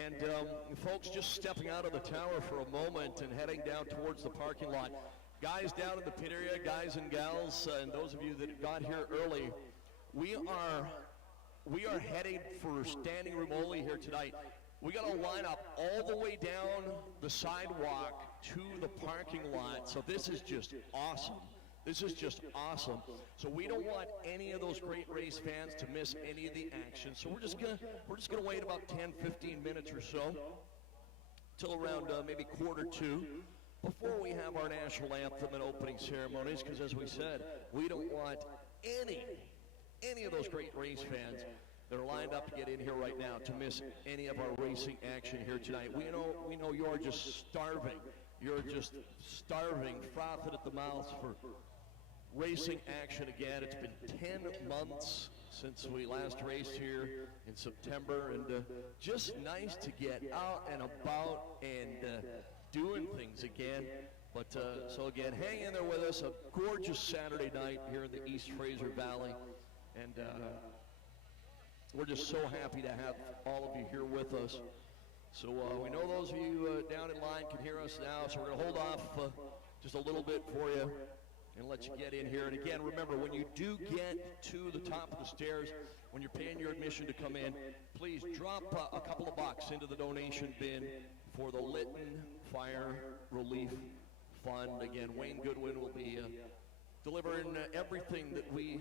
And folks, just stepping out of the tower for a moment and heading down towards the parking lot. Guys down in the pit area, guys and gals, and those of you that got here early, we are heading for standing room only here tonight. We got to line up all the way down the sidewalk to the parking lot. So this is just awesome. This is just awesome. So we don't want any of those great race fans to miss any of the action. So we're just gonna wait about 10, 15 minutes or so till around maybe 1:45 before we have our national anthem and opening ceremonies. Because as we said, we don't want any of those great race fans that are lined up to get in here right now to miss any of our racing action here tonight. We know you're just starving. You're just starving, frothing at the mouth for racing action again. It's been 10 months since we last raced here in September, and just nice to get out and about and doing things again. But so again, hang in there with us. A gorgeous Saturday night here in the East Fraser Valley, and we're just so happy to have all of you here with us. So we know those of you down in line can hear us now, so we're going to hold off just a little bit for you and let you get in here. And again, remember, when you do get to the top of the stairs, when you're paying your admission to come in, please drop a couple of bucks into the donation bin for the Lytton Fire Relief Fund. Again, Wayne Goodwin will be delivering everything that we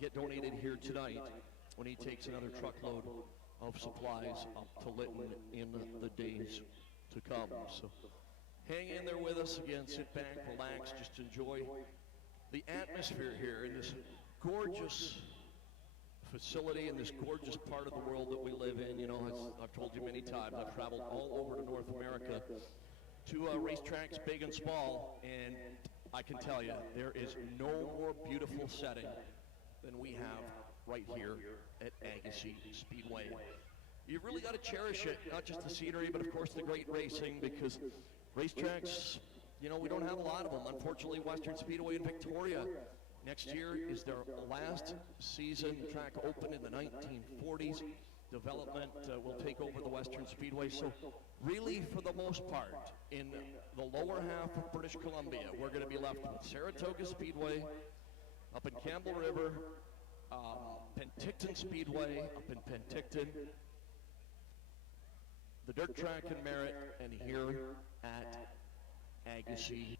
get donated here tonight when he takes another truckload of supplies up to Lytton in the days to come. So hang in there with us. Again, sit back, relax, just enjoy the atmosphere here in this gorgeous facility in this gorgeous part of the world that we live in. You know, as I've told you many times, I've traveled all over to North America to racetracks big and small, and I can tell you, there is no more beautiful setting than we have right here at Agassiz Speedway. You've really got to cherish it, not just the scenery, but of course the great racing, because racetracks, you know, we don't have a lot of them. Unfortunately, Western Speedway in Victoria next year is their last season. The track opened in the 1940s. Development will take over the Western Speedway. So really, for the most part, in the lower half of British Columbia, we're going to be left with Saratoga Speedway, up in Campbell River, Penticton Speedway up in Penticton, the dirt track in Merritt, and here at Agassiz.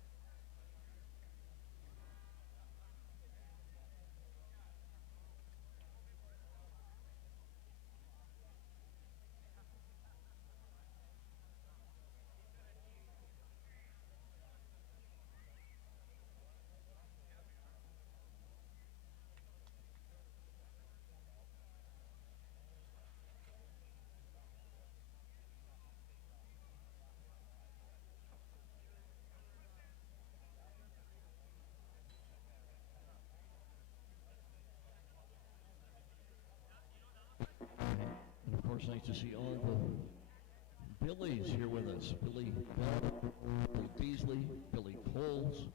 And of course, nice to see all the Billies here with us. Billy Bell, Billy Beasley, Billy Poles.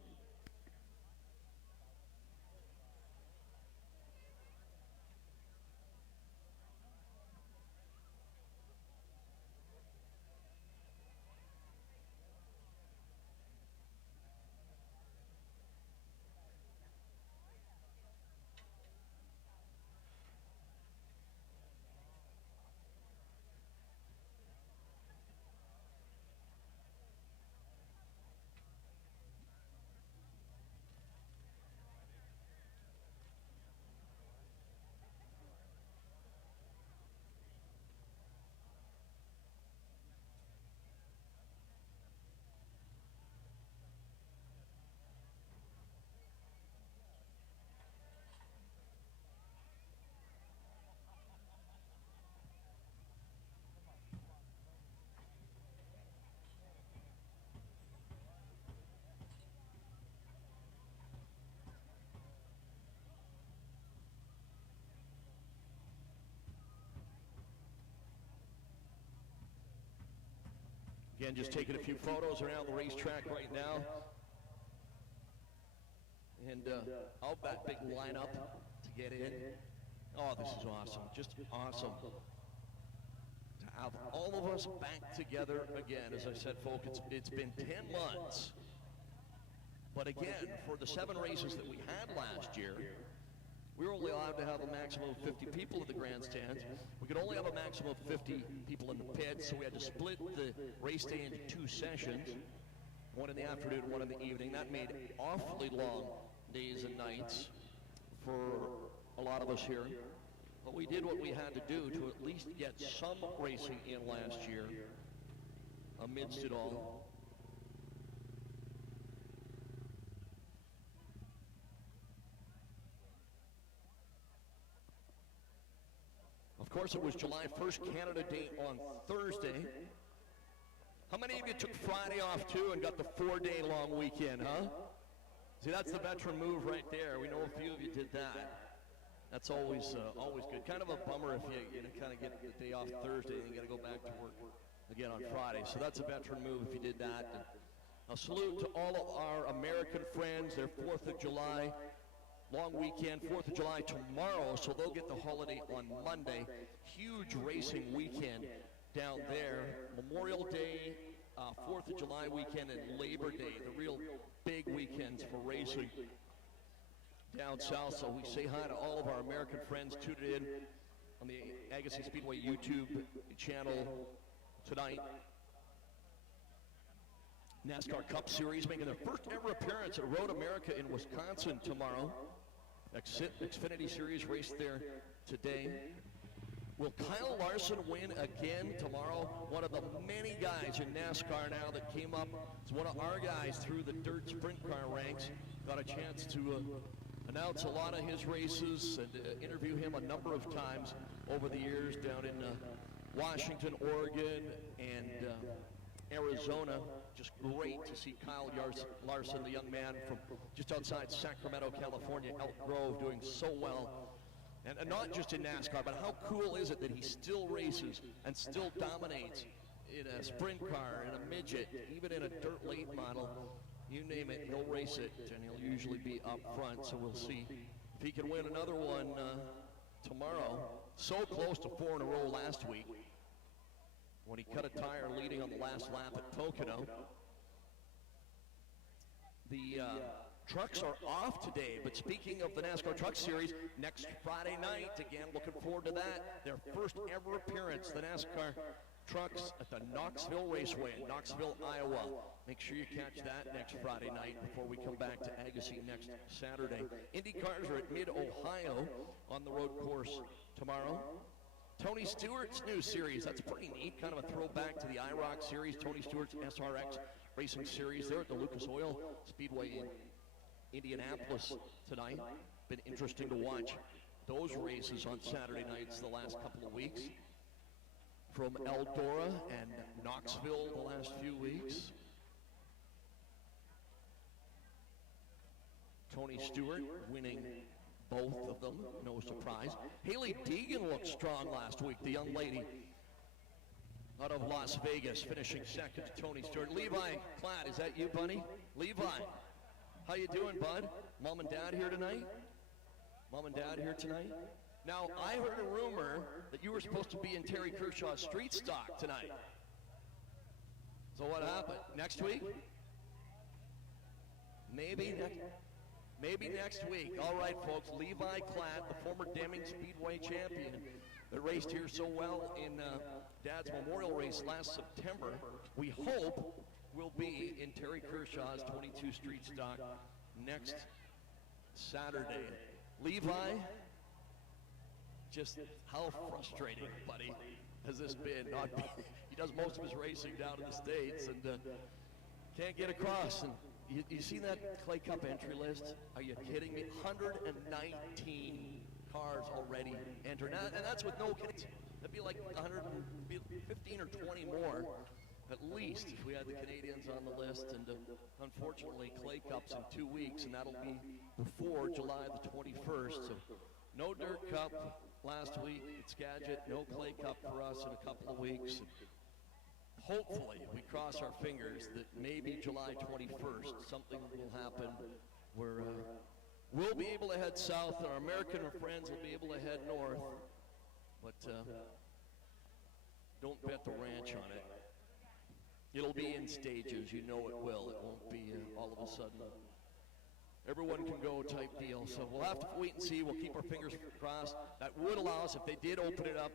Again, just taking a few photos around the racetrack right now. And out that big lineup to get in. Oh, this is awesome. Just awesome to have all of us back together again. As I said, folks, it's been 10 months. But again, for the 7 races that we had last year, we were only allowed to have a maximum of 50 people at the grandstands. We could only have a maximum of 50 people in the pits, so we had to split the race day into 2 sessions, one in the afternoon, one in the evening. That made awfully long days and nights for a lot of us here. But we did what we had to do to at least get some racing in last year amidst it all. Of course, it was July 1st, Canada Day on Thursday. How many of you took Friday off too and got the 4-day long weekend, huh? See, that's the veteran move right there. We know a few of you did that. That's always good. Kind of a bummer if you kind of get the day off Thursday and you got to go back to work again on Friday. So that's a veteran move if you did that. And a salute to all of our American friends. Their 4th of July long weekend, 4th of July tomorrow, so they'll get the holiday on Monday. Huge racing weekend down there. Memorial Day, 4th of July weekend, and Labor Day, the real big weekends for racing down south. So we say hi to all of our American friends tuned in on the Agassiz Speedway YouTube channel tonight. NASCAR Cup Series making their first ever appearance at Road America in Wisconsin tomorrow. Xfinity Series race there today. Will Kyle Larson win again tomorrow? One of the many guys in NASCAR now that came up as one of our guys through the dirt sprint car ranks. Got a chance to announce a lot of his races and interview him a number of times over the years down in Washington, Oregon, and Arizona. Just great to see Kyle Larson, the young man from just outside Sacramento, California, Elk Grove, doing so well. And not just in NASCAR, but how cool is it that he still races and still dominates in a sprint car, in a midget, even in a dirt late model. You name it, he'll race it, and he'll usually be up front, so we'll see if he can win another one tomorrow. So close to 4 in a row last week when he cut a tire leading on the last lap at Pocono. The trucks are off today, but speaking of the NASCAR Truck Series, next Friday night, again, looking forward to that. Their first ever appearance, the NASCAR trucks at the Knoxville Raceway in Knoxville, Iowa. Make sure you catch that next Friday night before we come back to Agassiz next Saturday. Indy cars are at Mid-Ohio on the road course tomorrow. Tony Stewart's new series, that's pretty neat, kind of a throwback to the IROC series, Tony Stewart's SRX Racing Series there at the Lucas Oil Speedway in Indianapolis tonight. Been interesting to watch those races on Saturday nights the last couple of weeks. From Eldora and Knoxville the last few weeks. Tony Stewart winning both of them, no surprise. Haley Deegan looked strong last week, the young lady out of Las Vegas, finishing second to Tony Stewart. Levi Klatt, is that you, buddy? Levi, how you doing, bud? Mom and Dad here tonight? Mom and Dad here tonight? Now, I heard a rumor that you were supposed to be in Terry Kershaw's street stock tonight. So what happened? Next week? Maybe next week. All right, folks. Levi Klatt, the former Deming Speedway champion that raced here so well in Dad's Memorial race last September, we hope will be in Terry Kershaw's 22 street stock next Saturday. Levi, just how frustrating, buddy, has this been? He does most of his racing down in the States and can't get across. And you see that Clay Cup entry list? Are you kidding me? 119 cars already entered. And that's with no kids. That'd be like 115 or 20 more, at least, if we had the Canadians on the list. And unfortunately, Clay Cup's in 2 weeks, and that'll be before July the 21st. So no Dirt Cup last week at Skagit, no Clay Cup for us in a couple of weeks. Hopefully, we cross our fingers that maybe July 21st, something will happen where we'll be able to head south, and our American friends will be able to head north. But don't bet the ranch on it. It'll be in stages, you know it will. It won't be all of a sudden. Everyone can go type deal. So we'll have to wait and see. We'll keep our fingers crossed. That would allow us, if they did open it up,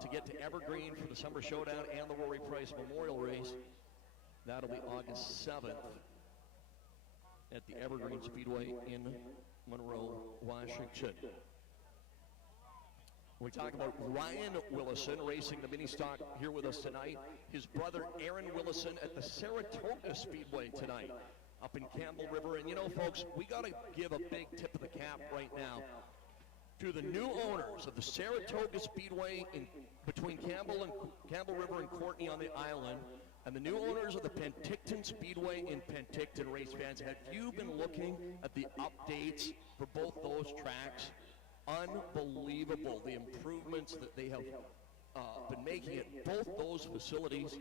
to get to Evergreen for the Summer Showdown and the Rory Price Memorial Race. That'll be August 7th at the Evergreen Speedway in Monroe, Washington. We talk about Ryan Willison racing the mini stock here with us tonight. His brother Aaron Willison at the Saratoga Speedway tonight up in Campbell River. And you know, folks, we got to give a big tip of the cap right now to the new owners of the Saratoga Speedway in between Campbell River and Courtney on the island, and the new owners of the Penticton Speedway in Penticton. Race fans, have you been looking at the updates for both those tracks? Unbelievable, the improvements that they have been making at both those facilities.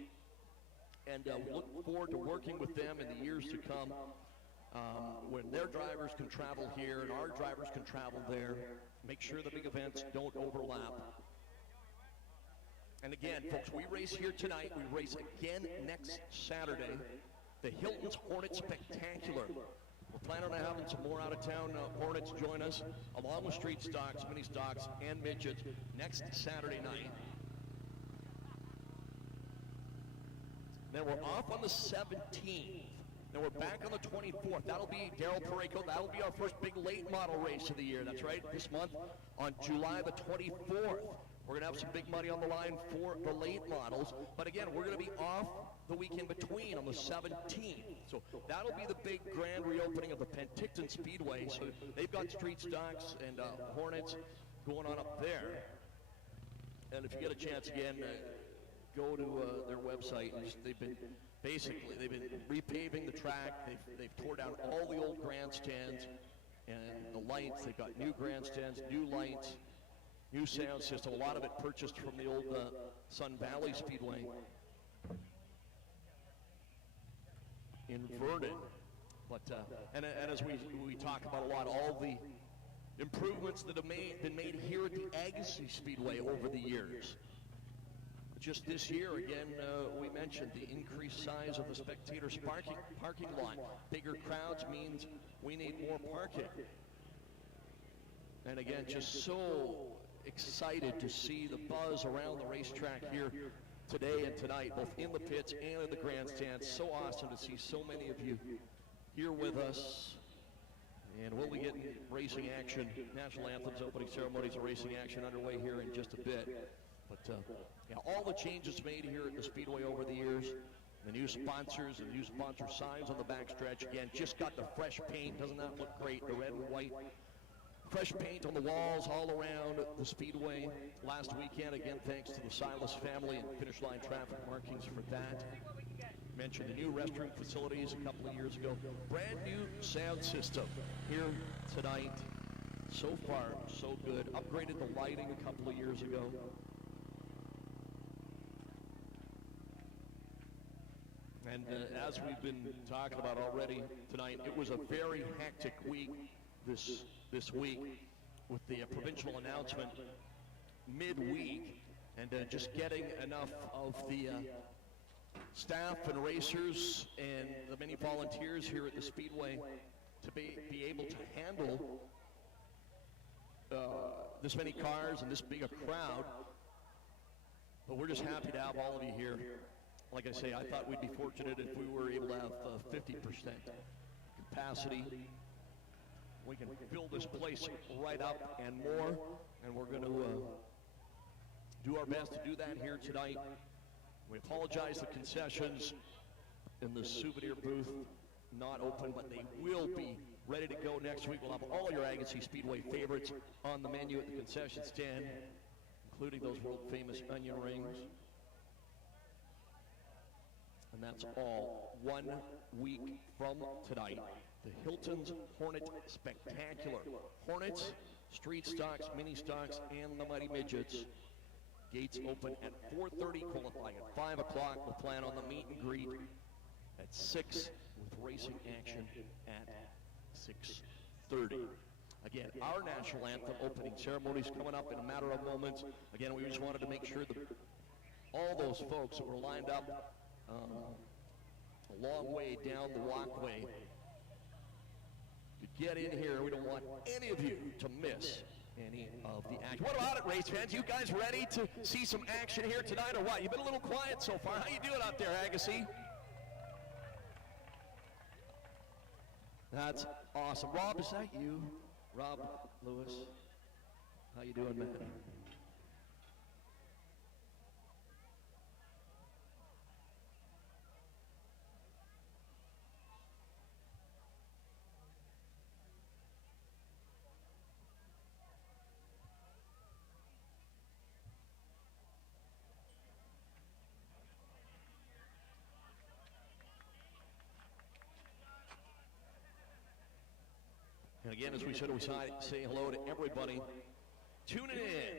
And we look forward to working with them in the years to come when their drivers can travel here and our drivers can travel there. Make sure the big events don't overlap. And again, folks, we race here tonight. We race again next Saturday. The Hilton's Hornet Spectacular. We're planning on having some more out-of-town Hornets join us, along with street stocks, mini stocks, and midgets next Saturday night. Then we're off on the 17th. Then we're back on the 24th. That'll be Darryl Parayko. That'll be our first big late model race of the year. That's right, this month on July the 24th. We're going to have some big money on the line for the late models. But again, we're going to be off the weekend between on the 17th. So that'll be the big grand reopening of the Penticton Speedway. So they've got street stocks and Hornets going on up there. And if you get a chance again, go to their website. They've been repaving the track. They've tore down all the old grandstands and the lights. They've got new grandstands, new lights, new sound system. A lot of it purchased from the old Sun Valley Speedway in Vernon. But and as we talk about a lot, all the improvements that have been made here at the Agassiz Speedway over the years. Just this year, again, we mentioned the increased size of the spectators' parking lot. Bigger crowds means we need more parking. And again, just so excited to see the buzz around the racetrack here today and tonight, both in the pits and in the grandstands. So awesome to see so many of you here with us. And we'll be getting racing action, national anthems, opening ceremonies, and racing action underway here in just a bit. But yeah, all the changes made here at the Speedway over the years, the new sponsors and new sponsor signs on the backstretch. Again, just got the fresh paint. Doesn't that look great? The red and white. Fresh paint on the walls all around the Speedway last weekend. Again, thanks to the Silas family and Finish Line Traffic Markings for that. Mentioned the new restroom facilities a couple of years ago. Brand new sound system here tonight. So far, so good. Upgraded the lighting a couple of years ago. And as we've been talking about already tonight, it was a very hectic week this week with the provincial announcement midweek, and just getting enough of the staff and racers and the many volunteers here at the Speedway to be able to handle this many cars and this big a crowd. But we're just happy to have all of you here. Like I say, I thought we'd be fortunate if we were able to have 50% capacity. We can fill this place right up and more, and we're going to do our best to do that here tonight. We apologize the concessions in the souvenir booth not open, but they will be ready to go next week. We'll have all your Agassiz Speedway favorites on the menu at the concession stand, including those world-famous onion rings. And that's all 1 week from tonight. The Hilton's Hornet Spectacular. Hornets, street stocks, mini stocks, and the Mighty Midgets. Gates open at 4:30, qualifying at 5 o'clock. We'll plan on the meet and greet at 6 with racing action at 6:30. Again, our national anthem opening ceremony is coming up in a matter of moments. Again, we just wanted to make sure the all those folks that were lined up a long way down the walkway to get in here. We don't want any of you to miss any of the action. What about it, race fans? You guys ready to see some action here tonight or what? You've been a little quiet so far. How you doing out there, Agassiz? That's awesome. Rob, is that you? Rob Lewis, how you doing, man? And again, as we said, we say hello to everybody tuning in.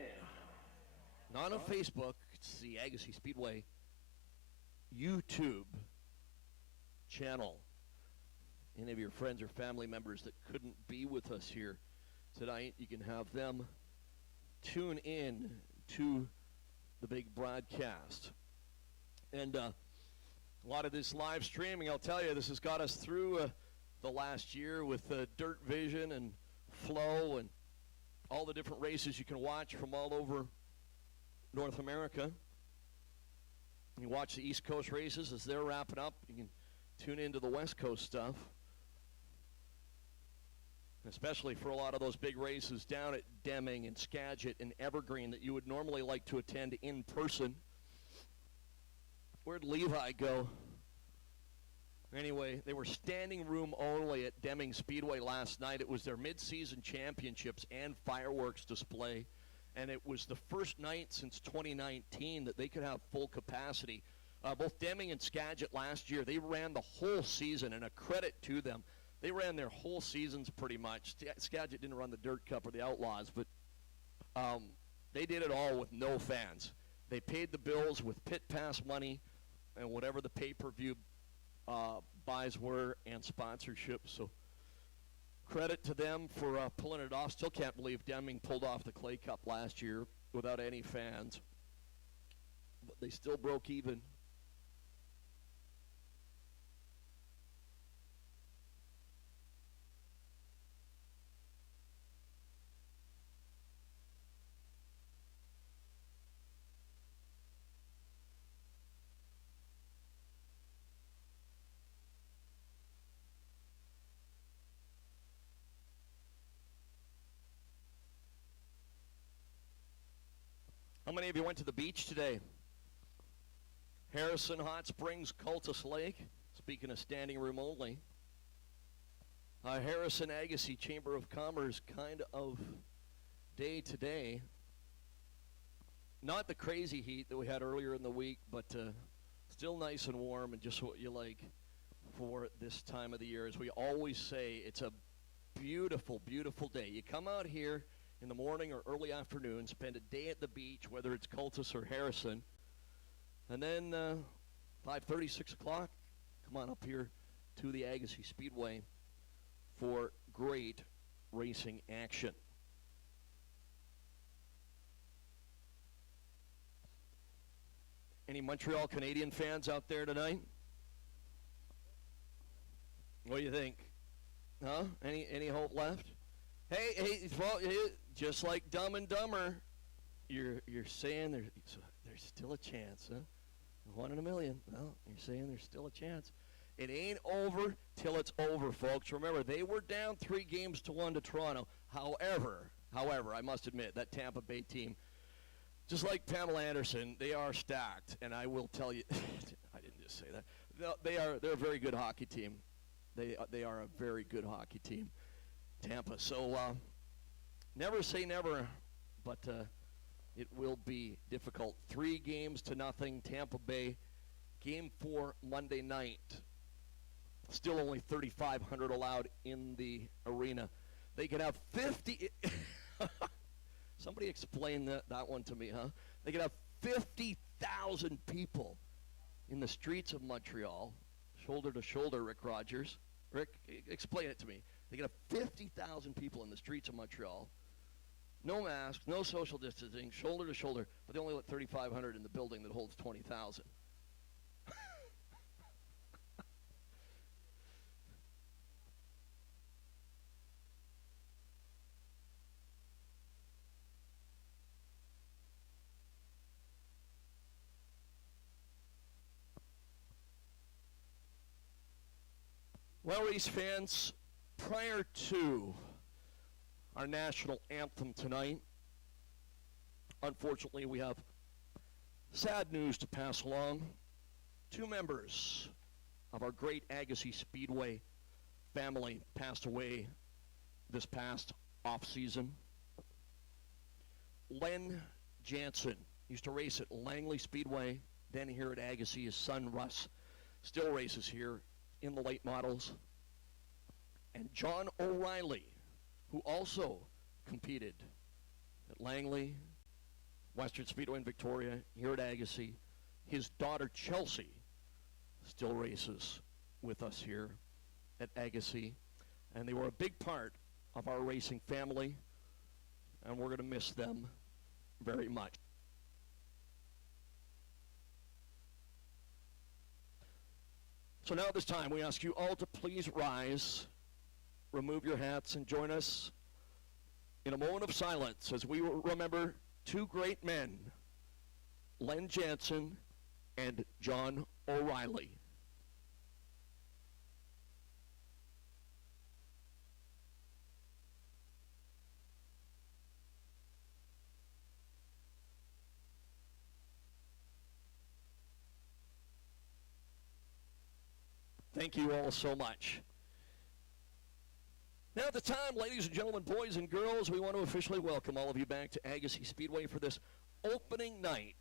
Not on Facebook, it's the Agassiz Speedway YouTube channel. Any of your friends or family members that couldn't be with us here tonight, you can have them tune in to the big broadcast. And a lot of this live streaming, I'll tell you, this has got us through the last year with Dirt Vision and Flow and all the different races you can watch from all over North America. You watch the East Coast races as they're wrapping up. You can tune into the West Coast stuff. Especially for a lot of those big races down at Deming and Skagit and Evergreen that you would normally like to attend in person. Where'd Levi go? Anyway, they were standing room only at Deming Speedway last night. It was their mid-season championships and fireworks display. And it was the first night since 2019 that they could have full capacity. Both Deming and Skagit last year, they ran the whole season, and a credit to them. They ran their whole seasons pretty much. Skagit didn't run the Dirt Cup or the Outlaws, but they did it all with no fans. They paid the bills with pit pass money and whatever the pay-per-view buys were and sponsorships. So credit to them for pulling it off. Still can't believe Deming pulled off the Clay Cup last year without any fans. But they still broke even. How many of you went to the beach today? Harrison Hot Springs, Cultus Lake. Speaking of standing room only. Harrison Agassiz Chamber of Commerce kind of day today. Not the crazy heat that we had earlier in the week, but still nice and warm and just what you like for this time of the year. As we always say, it's a beautiful, beautiful day. You come out here in the morning or early afternoon, spend a day at the beach, whether it's Cultus or Harrison, and then 5:30, 6 o'clock, come on up here to the Agassiz Speedway for great racing action. Any Montreal Canadian fans out there tonight? What do you think? Huh? Any hope left? Hey, well, just like Dumb and Dumber, you're saying there's still a chance, huh? 1 in a million. Well, you're saying there's still a chance. It ain't over till it's over, folks. Remember, they were down 3-1 to Toronto. However, I must admit, that Tampa Bay team, just like Pamela Anderson, they are stacked. And I will tell you, I didn't just say that. They're a very good hockey team. They are a very good hockey team, Tampa. So never say never, but it will be difficult. 3-0, Tampa Bay. Game 4 Monday night. Still only 3,500 allowed in the arena. They could have 50. Somebody explain that one to me, huh? They could have 50,000 people in the streets of Montreal, shoulder to shoulder, Rick Rogers. Rick, explain it to me. They could have 50,000 people in the streets of Montreal. No mask, no social distancing, shoulder to shoulder, but they only let 3,500 in the building that holds 20,000. Well, race fans, prior to our national anthem tonight, unfortunately, we have sad news to pass along. 2 members of our great Agassiz Speedway family passed away this past off-season. Len Jansen used to race at Langley Speedway, then here at Agassiz. His son, Russ, still races here in the late models. And John O'Reilly, who also competed at Langley, Western Speedway in Victoria, here at Agassiz. His daughter, Chelsea, still races with us here at Agassiz. And they were a big part of our racing family, and we're going to miss them very much. So now at this time, we ask you all to please rise, remove your hats, and join us in a moment of silence as we remember 2 great men, Len Jansen and John O'Reilly. Thank you all so much. Now at the time, ladies and gentlemen, boys and girls, we want to officially welcome all of you back to Agassiz Speedway for this opening night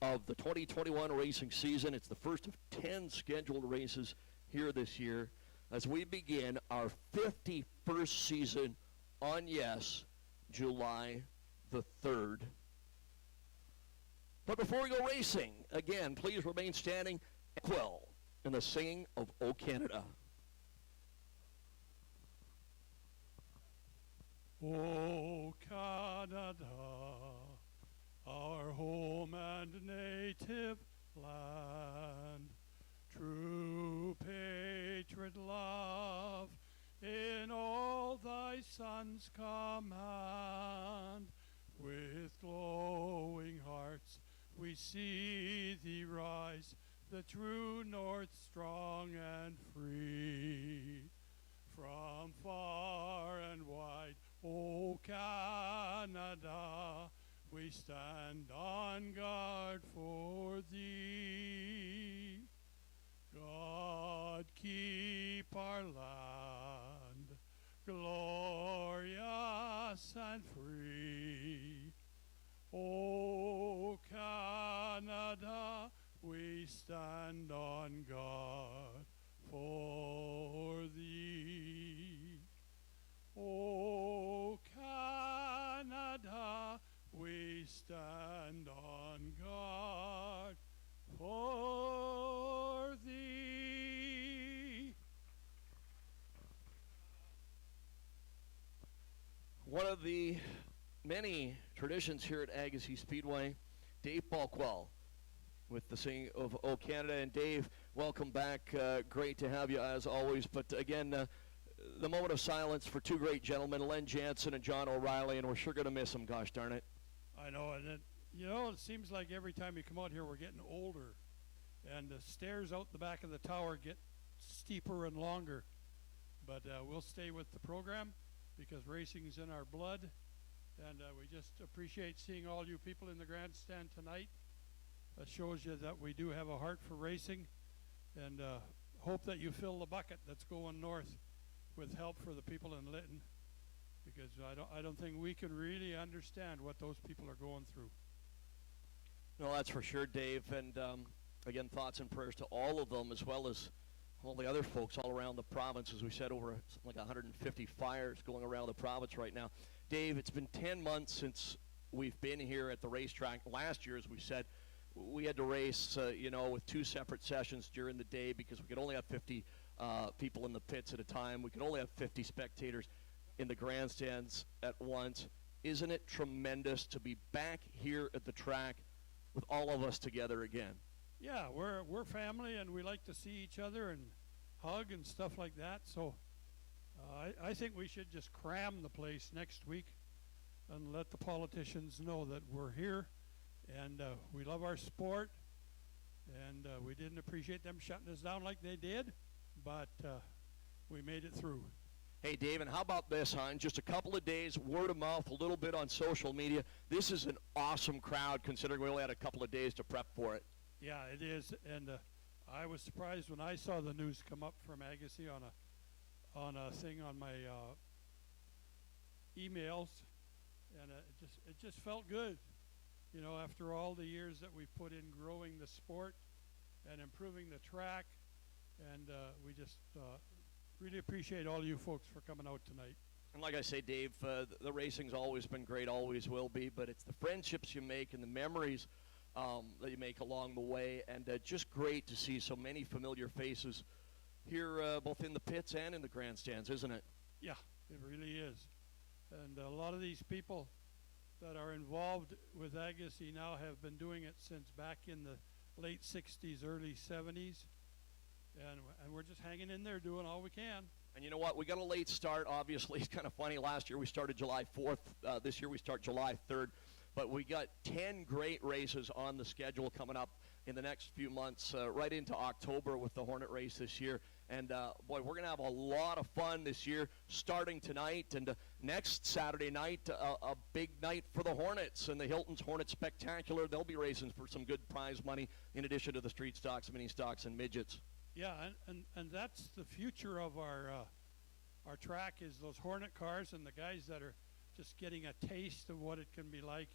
of the 2021 racing season. It's the first of 10 scheduled races here this year as we begin our 51st season on, yes, July the 3rd. But before we go racing, again, please remain standing well in the singing of O Canada. O Canada, our home and native land, true patriot love, in all thy sons command. With glowing hearts we see thee rise, the true north strong and free. From far and wide, O Canada, we stand on guard for thee. God keep our land glorious and free. O Canada, we stand on guard for thee. O Canada, we stand on guard for thee. One of the many traditions here at Agassiz Speedway, Dave Balkwell with the singing of O Canada. And Dave, welcome back. Great to have you as always. But again, the moment of silence for 2 great gentlemen, Len Jansen and John O'Reilly, and we're sure going to miss them, gosh darn it. I know, and it seems like every time you come out here, we're getting older. And the stairs out the back of the tower get steeper and longer. But we'll stay with the program because racing is in our blood. And we just appreciate seeing all you people in the grandstand tonight. That shows you that we do have a heart for racing, and hope that you fill the bucket that's going north with help for the people in Lytton, because I don't think we can really understand what those people are going through. No, that's for sure, Dave. And again, thoughts and prayers to all of them, as well as all the other folks all around the province. As we said, over something like 150 fires going around the province right now. Dave, it's been 10 months since we've been here at the racetrack. Last year, as we said, we had to race, with 2 separate sessions during the day because we could only have 50 people in the pits at a time. We could only have 50 spectators in the grandstands at once. Isn't it tremendous to be back here at the track with all of us together again. Yeah, we're family, and we like to see each other and hug and stuff like that. So I think we should just cram the place next week and let the politicians know that we're here and we love our sport, and we didn't appreciate them shutting us down like they did, but we made it through. Hey, Dave, and how about this, huh? In just a couple of days, word of mouth, a little bit on social media. This is an awesome crowd, considering we only had a couple of days to prep for it. Yeah, it is, and I was surprised when I saw the news come up from Agassiz on a thing on my emails, and it just felt good, you know, after all the years that we've put in growing the sport and improving the track, and we just really appreciate all you folks for coming out tonight. And like I say, Dave, the racing's always been great, always will be, but it's the friendships you make and the memories that you make along the way, and just great to see so many familiar faces here, both in the pits and in the grandstands, isn't it? Yeah, it really is. And a lot of these people that are involved with Agassiz now have been doing it since back in the late 60s, early 70s. And we're just hanging in there doing all we can. And you know what? We got a late start, obviously. It's kind of funny. Last year we started July 4th. This year we start July 3rd. But we got 10 great races on the schedule coming up in the next few months, right into October with the Hornet race this year. And, boy, we're going to have a lot of fun this year, starting tonight. And next Saturday night, a big night for the Hornets and the Hilton's Hornet Spectacular. They'll be racing for some good prize money in addition to the street stocks, mini stocks, and midgets. Yeah, and that's the future of our track, is those Hornet cars and the guys that are just getting a taste of what it can be like.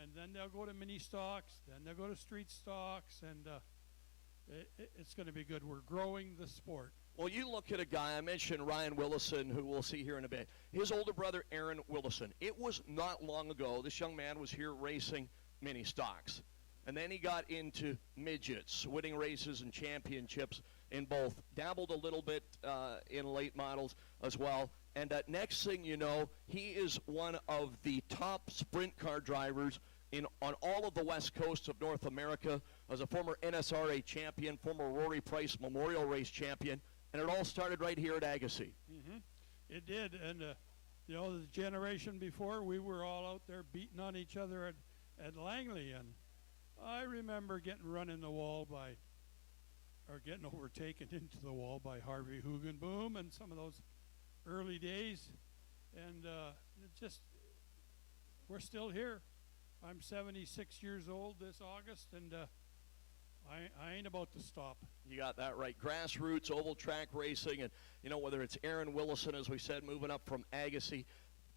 And then they'll go to mini stocks, then they'll go to street stocks, and it's going to be good. We're growing the sport. Well, you look at a guy, I mentioned Ryan Willison, who we'll see here in a bit. His older brother, Aaron Willison. It was not long ago, this young man was here racing mini stocks. And then he got into midgets, winning races and championships in both. Dabbled a little bit in late models as well. And next thing you know, he is one of the top sprint car drivers on all of the west coast of North America, as a former NSRA champion, former Rory Price Memorial Race champion. And it all started right here at Agassiz. Mm-hmm. It did. And, you know, the generation before, we were all out there beating on each other at Langley. And I remember getting run in the wall getting overtaken into the wall by Harvey Hugenboom and some of those early days. And we're still here. I'm 76 years old this August, and I ain't about to stop. You got that right. Grassroots, oval track racing, and, you know, whether it's Aaron Willison, as we said, moving up from Agassiz.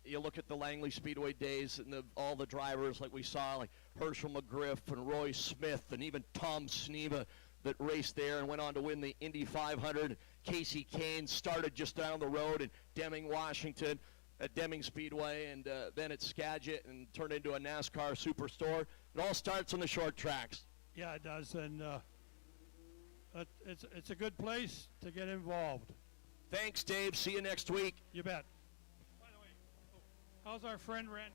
You look at the Langley Speedway days and all the drivers like we saw, like Herschel McGriff and Roy Smith and even Tom Sneva that raced there and went on to win the Indy 500. Casey Kane started just down the road in Deming, Washington at Deming Speedway, and then at Skagit, and turned into a NASCAR superstore. It all starts on the short tracks. Yeah, it does, and it's a good place to get involved. Thanks, Dave. See you next week. You bet. By the way, how's our friend Randy?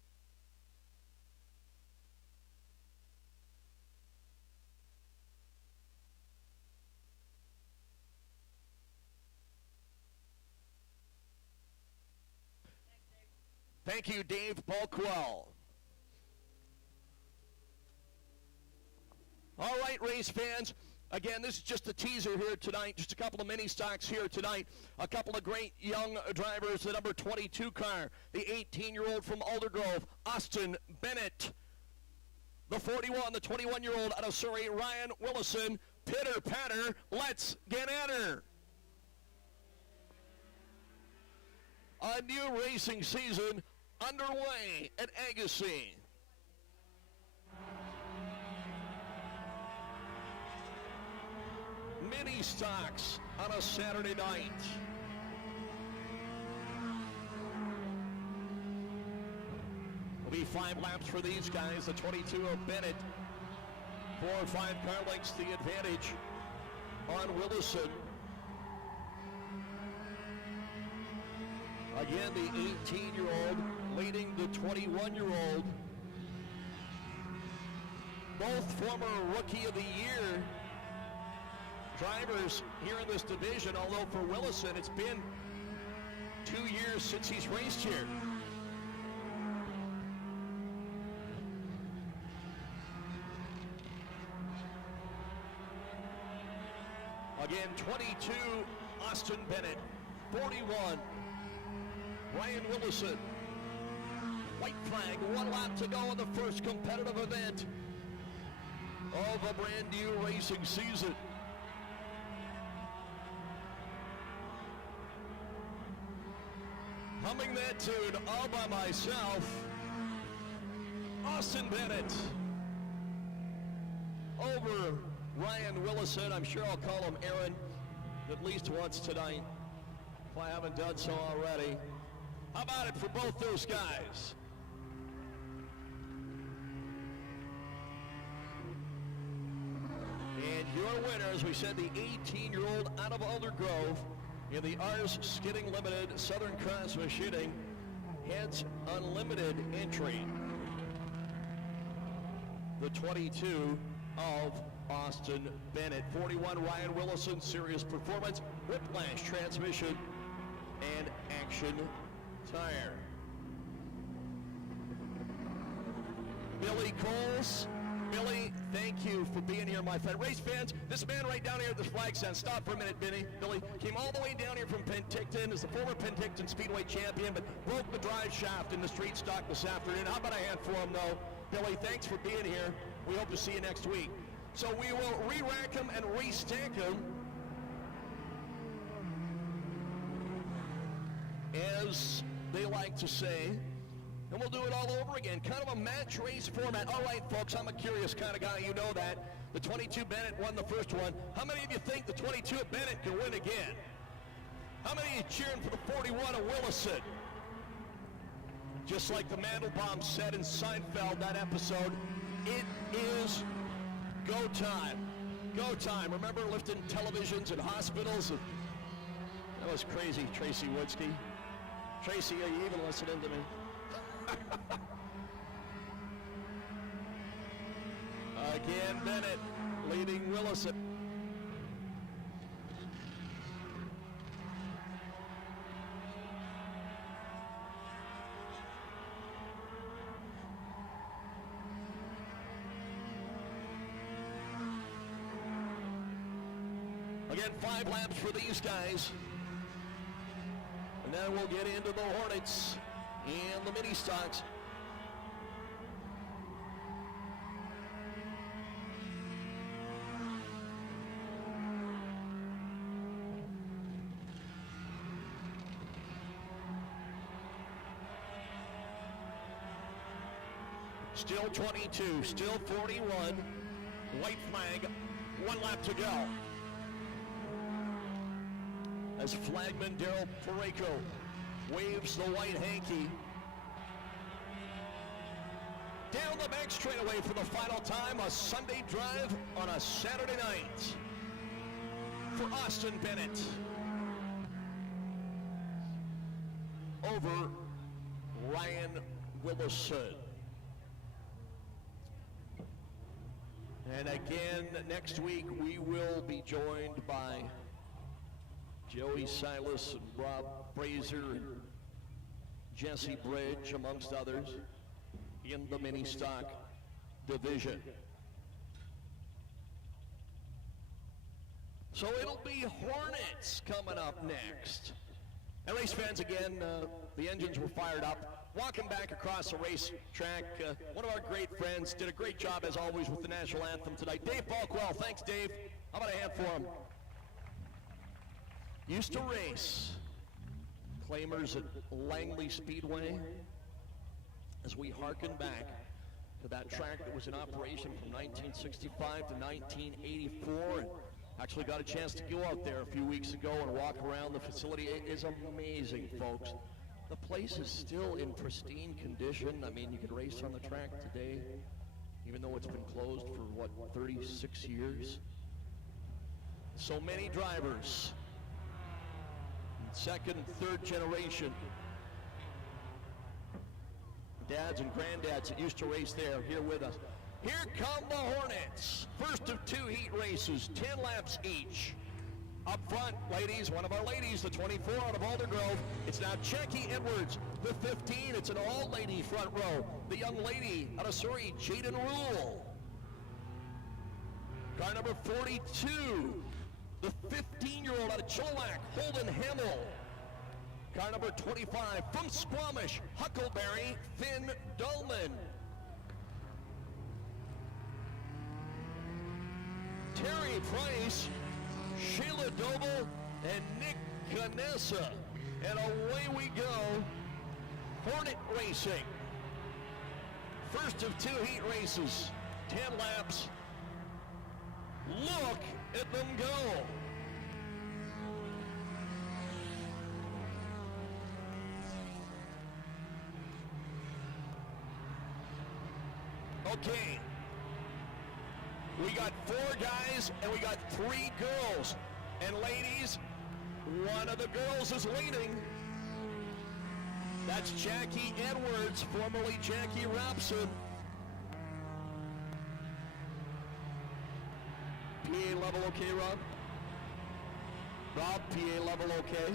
Thank you, Dave Balkwell. All right, race fans. Again, this is just a teaser here tonight. Just a couple of mini stocks here tonight. A couple of great young drivers. The number 22 car, the 18-year-old from Aldergrove, Austin Bennett. The 41, the 21-year-old out of Surrey, Ryan Willison. Pitter patter, let's get at her. A new racing season underway at Agassiz. Mini stocks on a Saturday night. Will be 5 laps for these guys. The 22 of Bennett. 4 or 5 car lengths the advantage on Willison. Again, the 18-year-old leading the 21-year-old. both former Rookie of the Year drivers here in this division, although for Willison it's been 2 years since he's raced here. Again, 22, Austin Bennett. 41, Ryan Willison. White flag, 1 lap to go in the first competitive event of a brand new racing season. Humming that tune all by myself, Austin Bennett over Ryan Willison. I'm sure I'll call him Aaron at least once tonight, if I haven't done so already. How about it for both those guys? And your winner, as we said, the 18-year-old out of Alder Grove in the Ars Skidding Limited Southern Cross Machining, heads unlimited entry. The 22 of Austin Bennett. 41, Ryan Willison, serious performance, whiplash transmission, and action tire. Billy Coles. Billy, thank you for being here, my friend. Race fans, this man right down here at the flag stand, stop for a minute, Billy, came all the way down here from Penticton, is the former Penticton Speedway champion, but broke the drive shaft in the street stock this afternoon. How about a hand for him, though? Billy, thanks for being here. We hope to see you next week. So we will re-rack him and re-stack him as they like to say. And we'll do it all over again. Kind of a match race format. All right, folks, I'm a curious kind of guy. You know that. The 22 Bennett won the first one. How many of you think the 22 at Bennett can win again? How many of you cheering for the 41 of Willison? Just like the Mandelbaum said in Seinfeld, that episode, it is go time. Go time. Remember lifting televisions in hospitals? That was crazy, Tracy Woodsky. Tracy, are you even listening to me? Again, Bennett leading Willison. Again, 5 laps for these guys. And then we'll get into the Hornets and the mini stocks. Still 22, still 41. White flag, 1 lap to go. As flagman Daryl Pareko waves the white hanky. Down the back straightaway for the final time, a Sunday drive on a Saturday night for Austin Bennett over Ryan Willison. And again, next week we will be joined by Joey Silas and Rob Fraser and Jesse Bridge, amongst others, in the mini stock division. So it'll be Hornets coming up next. And race fans, again, the engines were fired up. Walking back across the racetrack, one of our great friends did a great job, as always, with the national anthem tonight. Dave Balkwell, thanks, Dave. How about a hand for him? Used to race claimers at Langley Speedway, as we hearken back to that track that was in operation from 1965 to 1984. And actually got a chance to go out there a few weeks ago and walk around the facility. It is amazing, folks. The place is still in pristine condition. I mean, you could race on the track today, even though it's been closed for, what, 36 years? So many drivers, second and third generation, dads and granddads that used to race there, here with us. Here come the Hornets. First of 2 heat races, 10 laps each. Up front, ladies, one of our ladies, the 24 out of Aldergrove. It's now Jackie Edwards, the 15. It's an all-lady front row. The young lady out of Surrey, Jaden Rule. Car number 42, the 15-year-old out of Chilliwack, Holden Hamill. Car number 25 from Squamish, Huckleberry, Finn Dolman. Terry Price, Sheila Doble, and Nick Canessa. And away we go, Hornet Racing. First of 2 heat races, 10 laps. Look at them go. Okay. We got 4 guys and we got 3 girls. And ladies, one of the girls is leading. That's Jackie Edwards, formerly Jackie Robson. PA level okay, Rob? Rob, PA level okay?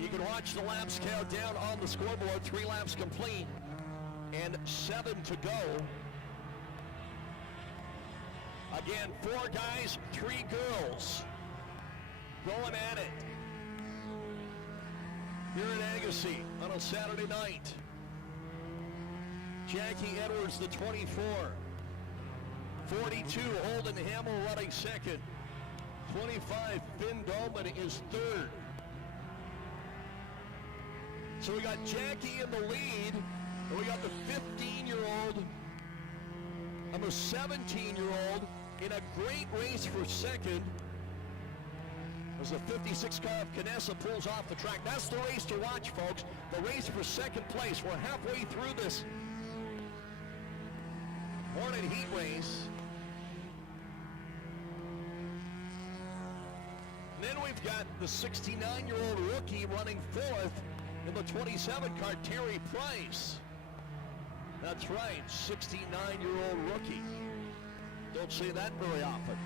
You can watch the laps count down on the scoreboard. 3 laps complete and 7 to go. Again, 4 guys, 3 girls going at it here at Agassiz on a Saturday night. Jackie Edwards, the 24. 42, Holden Hamill running second. 25, Finn Dolman is third. So we got Jackie in the lead, and we got the 15-year-old and the 17-year-old in a great race for second. As the 56 car of Canessa pulls off the track. That's the race to watch, folks. The race for second place. We're halfway through this Hornet heat race. And then we've got the 69-year-old rookie running fourth in the 27 car, Terry Price. That's right, 69-year-old rookie. Don't see that very often.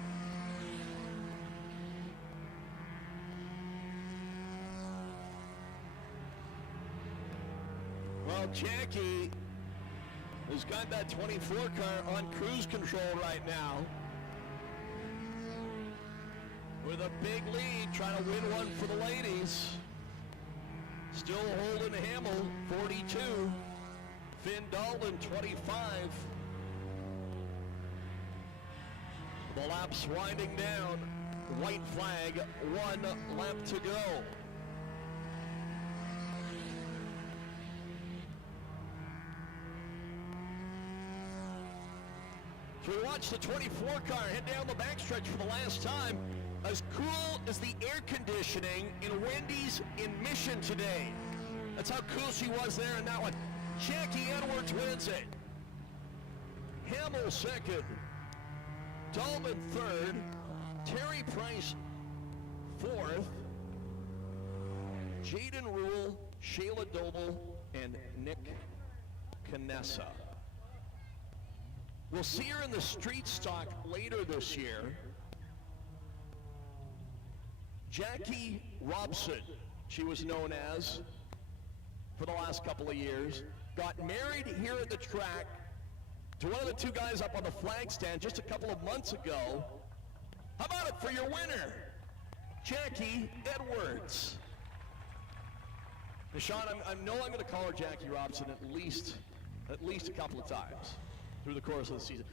Well, Jackie has got that 24 car on cruise control right now, with a big lead, trying to win one for the ladies. Still Holden Hamill, 42. Finn Dalton, 25. The lap's winding down. White flag, 1 lap to go. So we watched the 24 car head down the backstretch for the last time. As cool as the air conditioning in Wendy's in Mission today. That's how cool she was there in that one. Jackie Edwards wins it. Hamill second. Dolman third. Terry Price fourth. Jaden Rule, Shayla Doble, and Nick Canessa. We'll see her in the street stock later this year. Jackie Robson, she was known as for the last couple of years, got married here at the track to one of the 2 guys up on the flag stand just a couple of months ago. How about it for your winner, Jackie Edwards? Now, Sean, I know I'm going to call her Jackie Robson at least a couple of times through the course of the season.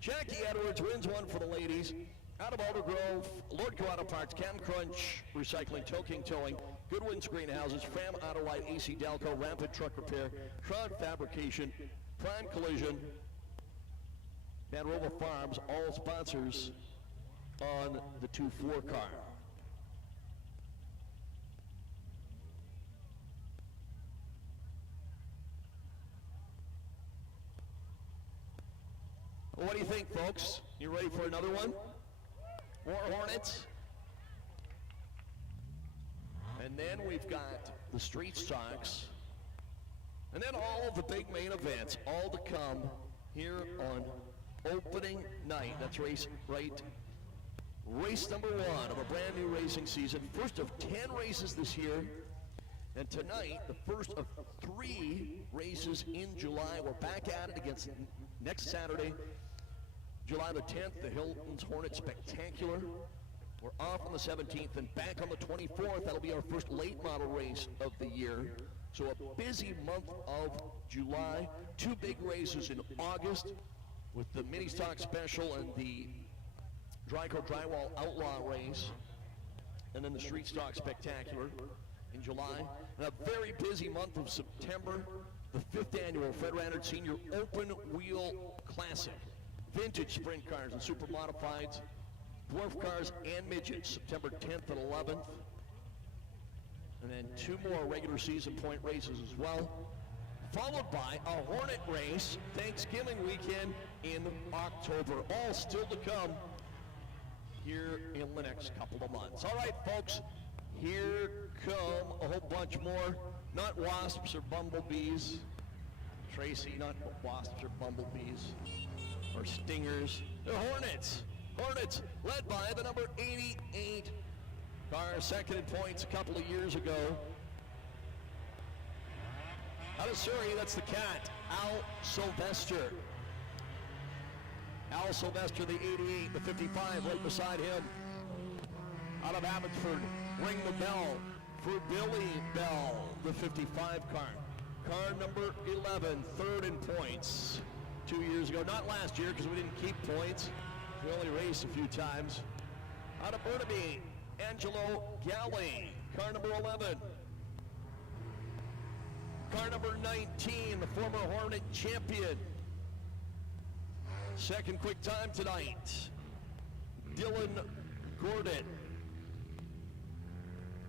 Jackie Edwards wins one for the ladies. Out of Aldergrove, Lordco Auto Parts, Can Crunch Recycling, Tow King Towing, Goodwin's Greenhouses, Fram Auto White, AC Delco, Rampant Truck Repair, Crowd Fabrication, Prime Collision, and Rover Farms, all sponsors on the 2-4 car. Well, what do you think, folks? You ready for another one? More Hornets. And then we've got the street stocks. And then all of the big main events, all to come here on opening night. That's race number 1 of a brand new racing season. First of 10 races this year. And tonight, the first of 3 races in July. We're back at it against next Saturday, July the 10th, the Hilton's Hornet Spectacular. We're off on the 17th and back on the 24th. That'll be our first late model race of the year. So a busy month of July. 2 big races in August with the Mini Stock Special and the Dryco Drywall Outlaw race. And then the Street Stock Spectacular in July. And a very busy month of September, the 5th annual Fred Rannard Senior Open Wheel Classic. Vintage sprint cars and super modifieds, dwarf cars and midgets, September 10th and 11th. And then 2 more regular season point races as well. Followed by a Hornet race, Thanksgiving weekend in October. All still to come here in the next couple of months. All right, folks, here come a whole bunch more. Not wasps or bumblebees. Tracy, not wasps or bumblebees or stingers. They're Hornets. Hornets led by the number 88 car, second in points a couple of years ago. Out of Surrey, that's the Cat, Al Sylvester. Al Sylvester, the 88, the 55, right beside him. Out of Abbotsford, ring the bell for Billy Bell, the 55 car. Car number 11, third in points 2 years ago. Not last year because we didn't keep points. We only raced a few times. Out of Burnaby, Angelo Galli, car number 11. Car number 19, the former Hornet champion. Second quick time tonight, Dylan Gordon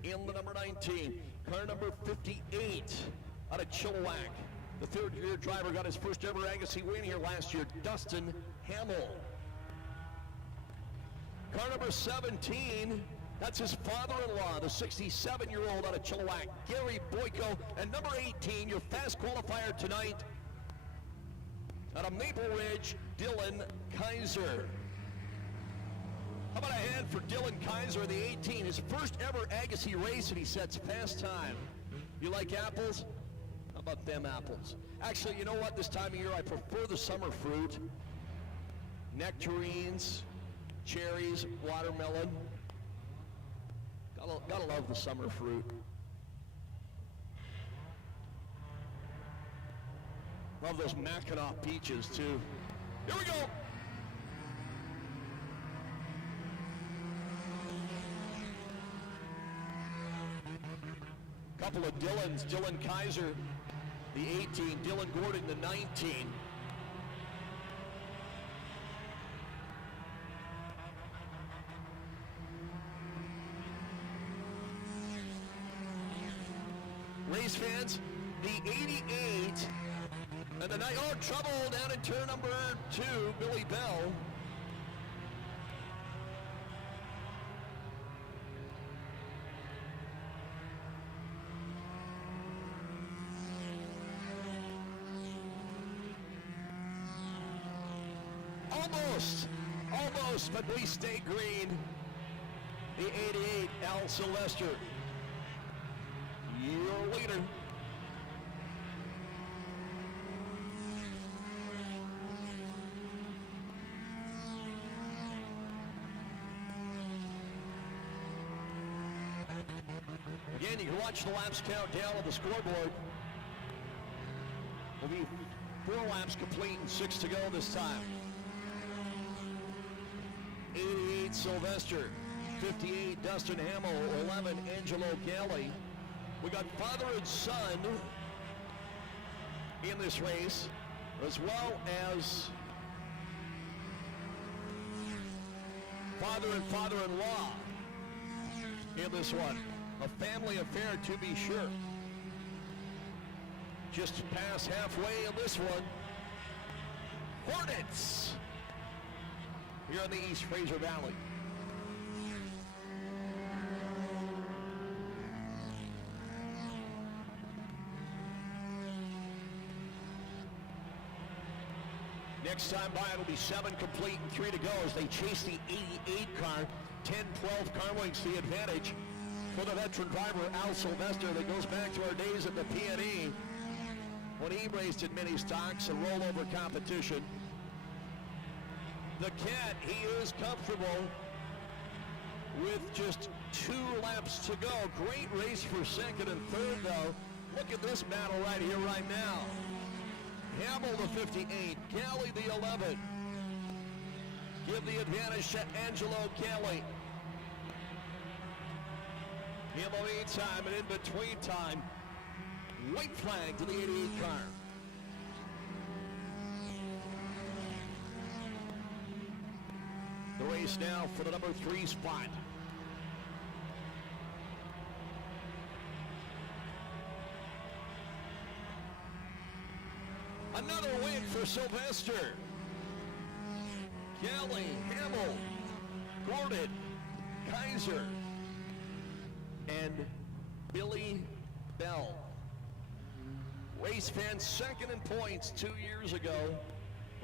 in the number 19. Car number 58 out of Chilliwack. The third-year driver got his first ever Agassiz win here last year, Dustin Hamill. Car number 17, that's his father-in-law, the 67-year-old out of Chilliwack, Gary Boyko. And number 18, your fast qualifier tonight, out of Maple Ridge, Dylan Kaiser. How about a hand for Dylan Kaiser, the 18, his first ever Agassiz race, and he sets fast time. You like apples? How about them apples? Actually, you know what? This time of year, I prefer the summer fruit. Nectarines, cherries, watermelon. Gotta love the summer fruit. Love those Mackinac peaches, too. Here we go. Couple of Dylans. Dylan Kaiser, the 18. Dylan Gordon, the 19. Race fans, the 88 and the night. Oh, trouble down in turn number 2, Billy Bell. Almost, but we stay green. The 88, Al Sylvester, your leader. Again, you can watch the laps count down on the scoreboard. Will be 4 laps complete and 6 to go this time. 88 Sylvester, 58 Dustin Hamill, 11 Angelo Galli. We got father and son in this race, as well as father and father-in-law in this one. A family affair, to be sure. Just past halfway in this one. Hornets here in the East Fraser Valley. Next time by, it'll be 7 complete and 3 to go as they chase the 88 car. 10-12 car lengths the advantage for the veteran driver, Al Sylvester, that goes back to our days at the P&E when he raced in mini stocks and rollover competition. The Cat, he is comfortable with just 2 laps to go. Great race for second and third, though. Look at this battle right here, right now. Hamill the 58, Kelly the 11. Give the advantage to Angelo Kelly. In the meantime and in between time, white flag to the 88 car. The race now for the number 3 spot. Another win for Sylvester. Kelly, Hamill, Gordon, Kaiser, and Billy Bell. Race fan second in points 2 years ago.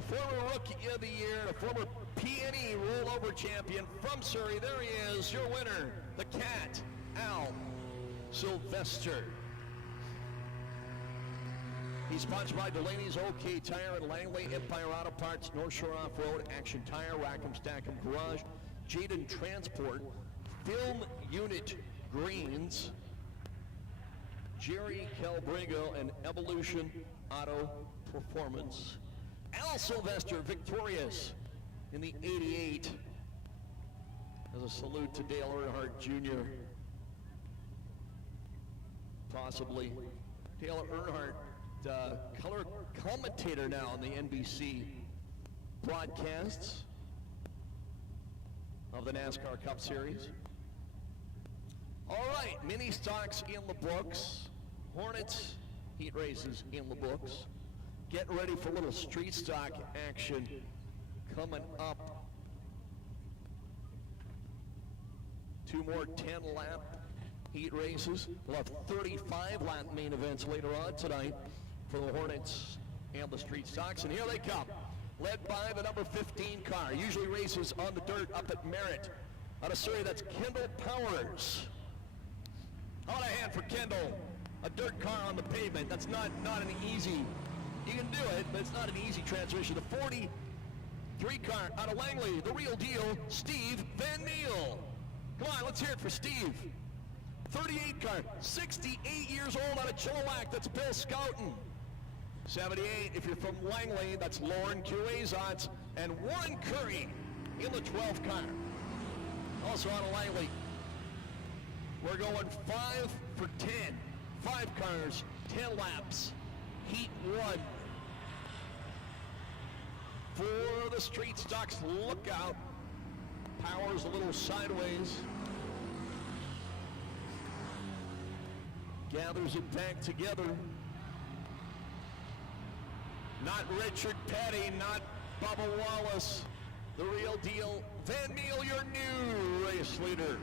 Former Rookie of the Year, a former P&E rollover champion from Surrey. There he is, your winner, the Cat, Al Sylvester. He's sponsored by Delaney's OK Tire and Langley, Empire Auto Parts, North Shore Off-Road, Action Tire, Rackham Stackham Garage, Jaden Transport, Film Unit Greens, Jerry Calbrigo, and Evolution Auto Performance. Al Sylvester victorious in the 88. As a salute to Dale Earnhardt Jr. Possibly. Dale Earnhardt, color commentator now on the NBC broadcasts of the NASCAR Cup Series. All right, mini stocks in the books. Hornets heat races in the books. Get ready for a little street stock action coming up. 2 more 10-lap heat races. We'll have 35-lap main events later on tonight for the Hornets and the street stocks. And here they come, led by the number 15 car. Usually races on the dirt up at Merritt. Out of Surrey, that's Kendall Powers. How about a hand for Kendall? A dirt car on the pavement. That's not an easy, you can do it, but it's not an easy transition. The 43 car out of Langley, the real deal, Steve Van Meel. Come on, let's hear it for Steve. 38 car, 68 years old out of Chilliwack, that's Bill Scouten. 78, if you're from Langley, that's Lauren Cuazats and Warren Curry in the 12 car. Also out of Langley, we're going 5 for 10. 5 cars, 10 laps, heat 1. For the street stocks, look out. Powers a little sideways. Gathers it back together. Not Richard Petty, not Bubba Wallace. The real deal, Van Meel, your new race leader.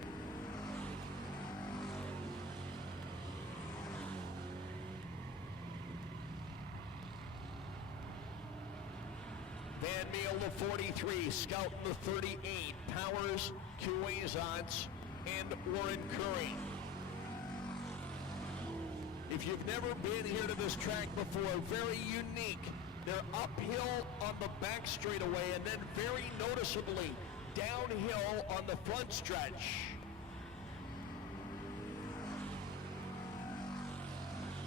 Van Meel, the 43, Scout, the 38, Powers, Cuazats, and Warren Curry. If you've never been here to this track before, very unique. They're uphill on the back straightaway and then very noticeably downhill on the front stretch.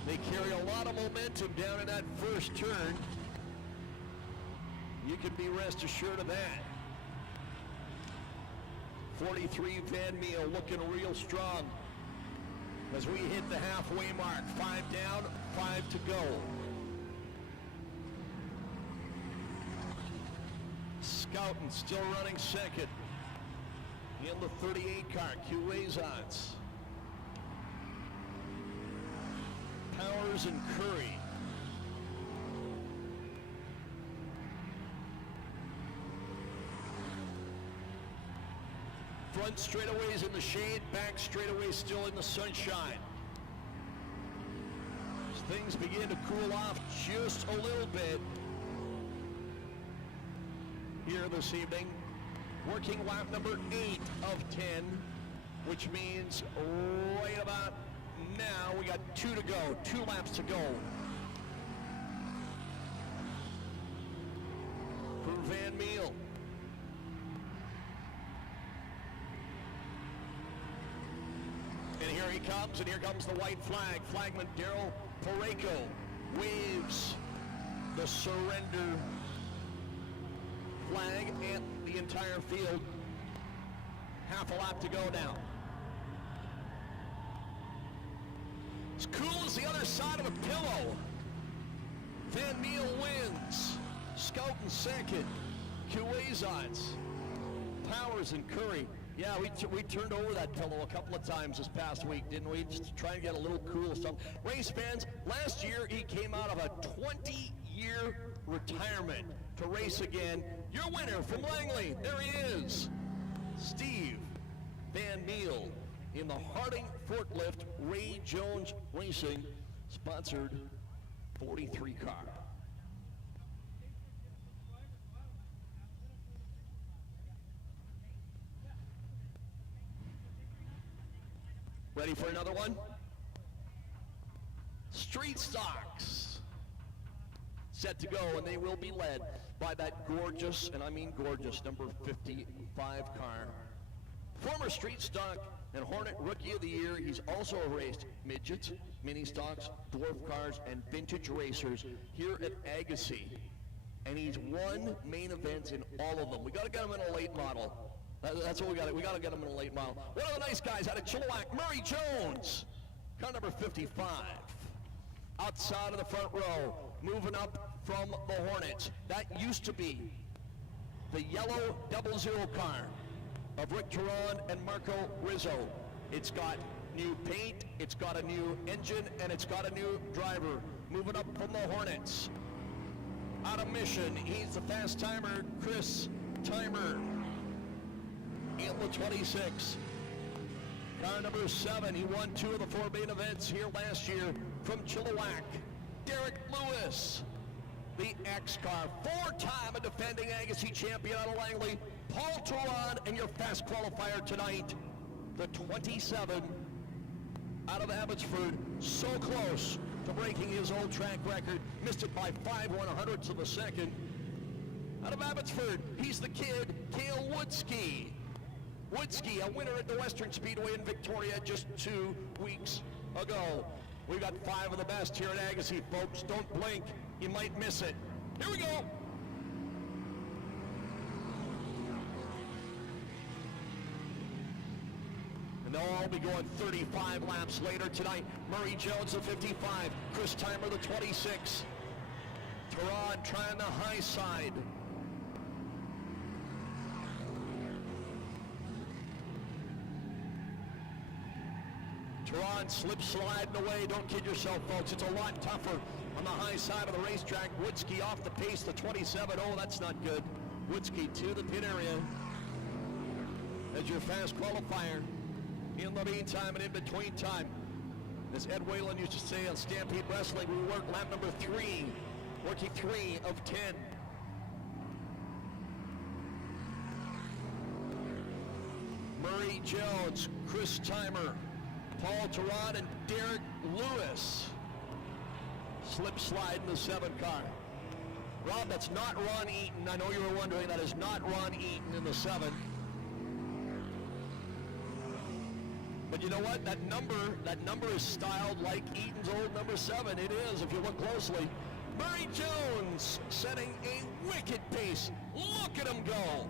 They carry a lot of momentum down in that first turn. You can be rest assured of that. 43 Van Meel looking real strong as we hit the halfway mark. 5 down, 5 to go. Scouten still running second in the 38 car, Cuazats. Powers and Curry. Front straightaways in the shade, back straightaways still in the sunshine. As things begin to cool off just a little bit, here this evening. Working lap number 8 of 10, which means right about now we got 2 to go, 2 laps to go. For Van Meel. And here he comes, and here comes the white flag. Flagman Daryl Pareko waves the surrender flag at the entire field. Half a lap to go now. As cool as the other side of a pillow. Van Meel wins. Scout in second. Kuwazats. Powers and Curry. Yeah, we turned over that pillow a couple of times this past week, didn't we? Just to try and get a little cool or something. Race fans, last year he came out of a 20-year retirement to race again. Your winner from Langley, there he is. Steve Van Meel in the Harding Forklift Ray Jones Racing sponsored 43 car. Ready for another one? Street Stocks set to go, and they will be led by that gorgeous, and I mean gorgeous, number 55 car. Former Street Stock and Hornet Rookie of the Year. He's also raced midgets, mini stocks, dwarf cars, and vintage racers here at Agassiz. And he's won main events in all of them. We got to get him in a late model. That's what we got. We got to get him in a late model. One of the nice guys out of Chilliwack, Murray Jones, car number 55. Outside of the front row, moving up from the Hornets. That used to be the yellow 00 car of Rick Turon and Marco Rizzo. It's got new paint, it's got a new engine, and it's got a new driver. Moving up from the Hornets. Out of Mission, he's the fast timer, Chris Timer. In the 26. Car number 7, he won 2 of the 4 main events here last year from Chilliwack. Derek Lewis, the X car, 4-time a defending Agassiz champion out of Langley. Paul Turon, and your fast qualifier tonight, the 27 out of Abbotsford, so close to breaking his old track record. Missed it by 5/100ths of a second. Out of Abbotsford, he's the kid, Cale Woodsky. Woodsky, a winner at the Western Speedway in Victoria just 2 weeks ago. We've got 5 of the best here at Agassiz, folks. Don't blink, you might miss it. Here we go. And they'll all be going 35 laps later tonight. Murray Jones, the 55. Chris Timer, the 26. Turon trying the high side. Turon slip sliding away. Don't kid yourself, folks. It's a lot tougher on the high side of the racetrack. Woodsky off the pace, the 27. Oh, that's not good. Woodsky to the pit area as your fast qualifier. In the meantime and in between time, as Ed Whalen used to say on Stampede Wrestling, we work lap number 3, working 3 of 10. Murray Jones, Chris Timer, Paul Turon, and Derek Lewis slip slide in the 7 car. Rob, that's not Ron Eaton. I know you were wondering, that is not Ron Eaton in the 7. But you know what? That number is styled like Eaton's old number 7. It is, if you look closely. Murray Jones setting a wicked pace. Look at him go.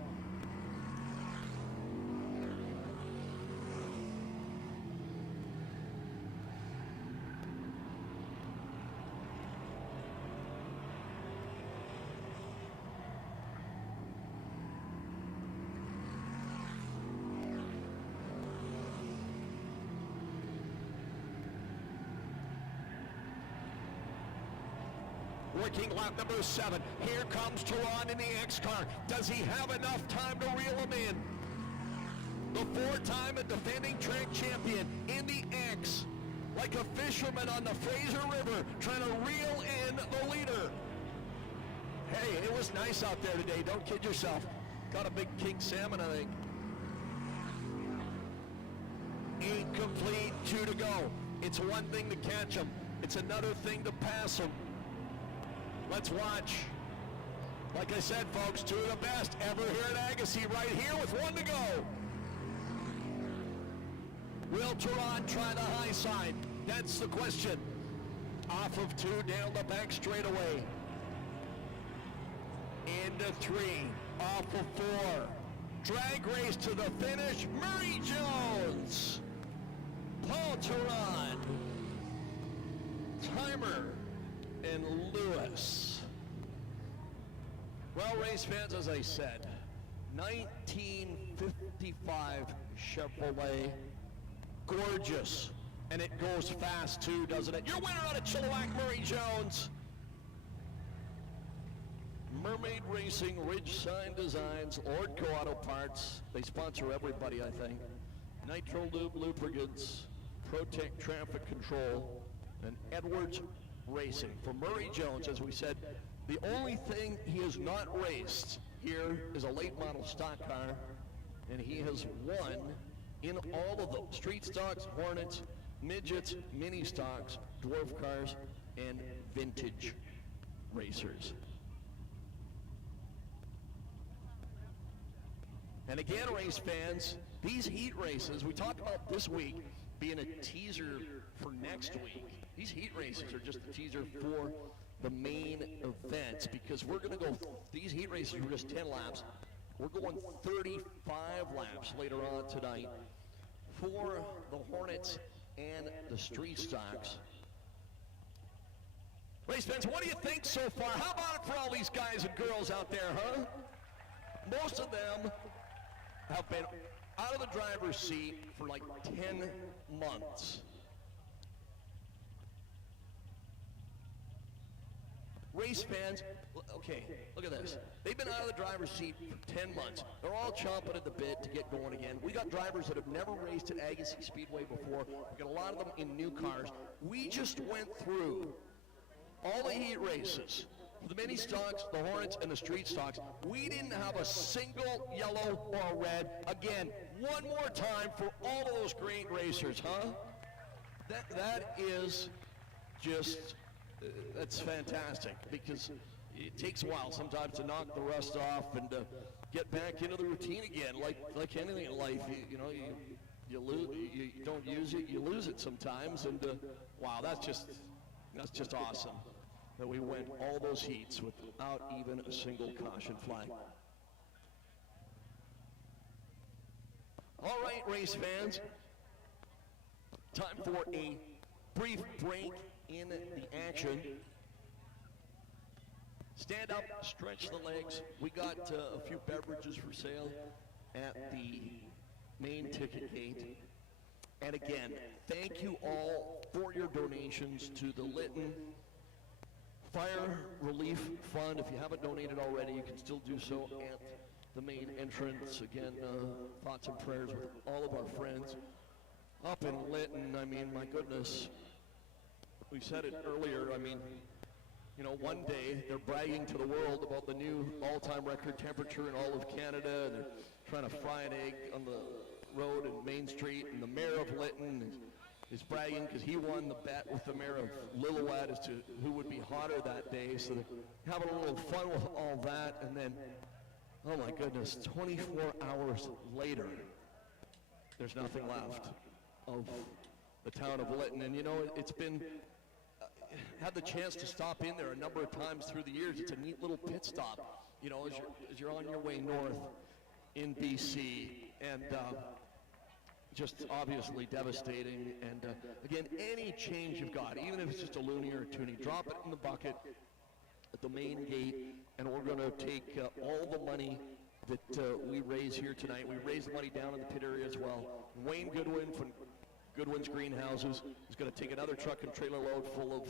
Working lap number 7. Here comes Turon in the X car. Does he have enough time to reel him in? The 4-time and defending track champion in the X, like a fisherman on the Fraser River, trying to reel in the leader. Hey, it was nice out there today. Don't kid yourself. Got a big king salmon, I think. Incomplete, 2 to go. It's one thing to catch them. It's another thing to pass them. Let's watch. Like I said, folks, 2 of the best ever here at Agassiz right here with 1 to go. Will Turan try the high side? That's the question. Off of 2, down the back straightaway. Into 3, off of 4. Drag race to the finish, Murray Jones. Paul Turan. Timer and Lewis. Well, race fans, as I said, 1955 Chevrolet. Gorgeous. And it goes fast too, doesn't it? Your winner out of Chilliwack, Murray Jones. Mermaid Racing, Ridgesign Designs, Lordco Auto Parts. They sponsor everybody, I think. Nitro Lube Lubricants, Protect Traffic Control, and Edwards Racing. For Murray Jones, as we said, the only thing he has not raced here is a late model stock car, and he has won in all of them. Street stocks, Hornets, midgets, mini stocks, dwarf cars, and vintage racers. And again, race fans, these heat races, we talked about this week being a teaser for next week. These heat races are just a teaser for the main events, because we're going to go, these heat races were just 10 laps. We're going 35 laps later on tonight for the Hornets and the street stocks. Race fans, what do you think so far? How about it for all these guys and girls out there, huh? Most of them have been out of the driver's seat for like 10 months. Race fans, okay, look at this. They've been out of the driver's seat for 10 months. They're all chomping at the bit to get going again. We got drivers that have never raced at Agassiz Speedway before. We got a lot of them in new cars. We just went through all the heat races. For the mini stocks, the Hornets, and the street stocks, we didn't have a single yellow or red. Again, one more time for all of those great racers, huh? That is just... that's fantastic, because it takes a while sometimes to knock the rust off and to get back into the routine again. Like anything in life, you don't use it, you lose it sometimes. And wow, that's just awesome that we went all those heats without even a single caution flag. All right, race fans, time for a brief break in the action. Stand up, stretch the legs. We got a few beverages for sale at the main ticket gate. And again, thank you all for your donations to the Lytton Fire Relief Fund. If you haven't donated already, you can still do so at the main entrance. Again, thoughts and prayers with all of our friends up in Lytton. I mean, my goodness. We said it earlier, I mean, you know, one day they're bragging to the world about the new all-time record temperature in all of Canada, and they're trying to fry an egg on the road in Main Street, and the mayor of Lytton is bragging because he won the bet with the mayor of Lillooet as to who would be hotter that day, so they're having a little fun with all that, and then, oh my goodness, 24 hours later, there's nothing left of the town of Lytton. And you know, it's been... had the chance to stop in there a number of times through the years. It's a neat little pit stop, you know, as you're on your way north in BC, and just obviously devastating. And again, any change you've got, even if it's just a loonie or a toonie, drop it in the bucket at the main gate, and we're going to take all the money that we raise here tonight. We raise the money down in the pit area as well. Wayne Goodwin from Goodwin's Greenhouses is going to take another truck and trailer load full of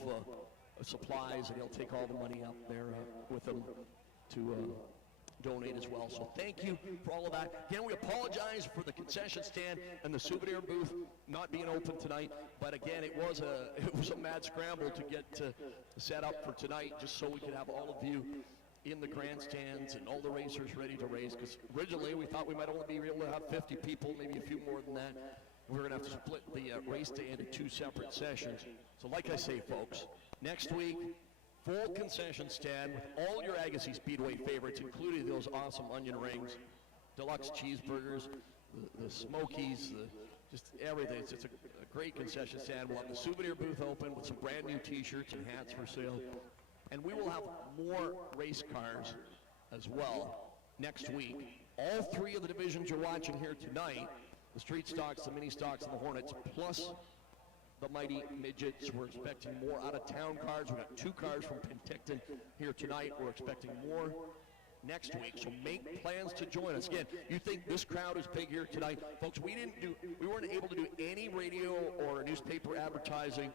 supplies, and he'll take all the money up there with him to donate as well. So thank you for all of that. Again, we apologize for the concession stand and the souvenir booth not being open tonight, but again, it was a mad scramble to get set up for tonight, just so we could have all of you in the grandstands and all the racers ready to race, because originally we thought we might only be able to have 50 people, maybe a few more than that. We're going to have to split the race day into 2 separate sessions. So like I say, folks, next week, full concession stand with all your Agassiz Speedway favorites, including those awesome onion rings, deluxe cheeseburgers, the Smokies, just everything. It's a great concession stand. We'll have the souvenir booth open with some brand new t-shirts and hats for sale. And we will have more race cars as well next week. All 3 of the divisions you're watching here tonight, the street stocks, the mini stocks, and the Hornets, plus the mighty midgets. We're expecting more out-of-town cars. We've got 2 cars from Penticton here tonight. We're expecting more next week, so make plans to join us. Again, you think this crowd is big here tonight. Folks, we weren't able to do any radio or newspaper advertising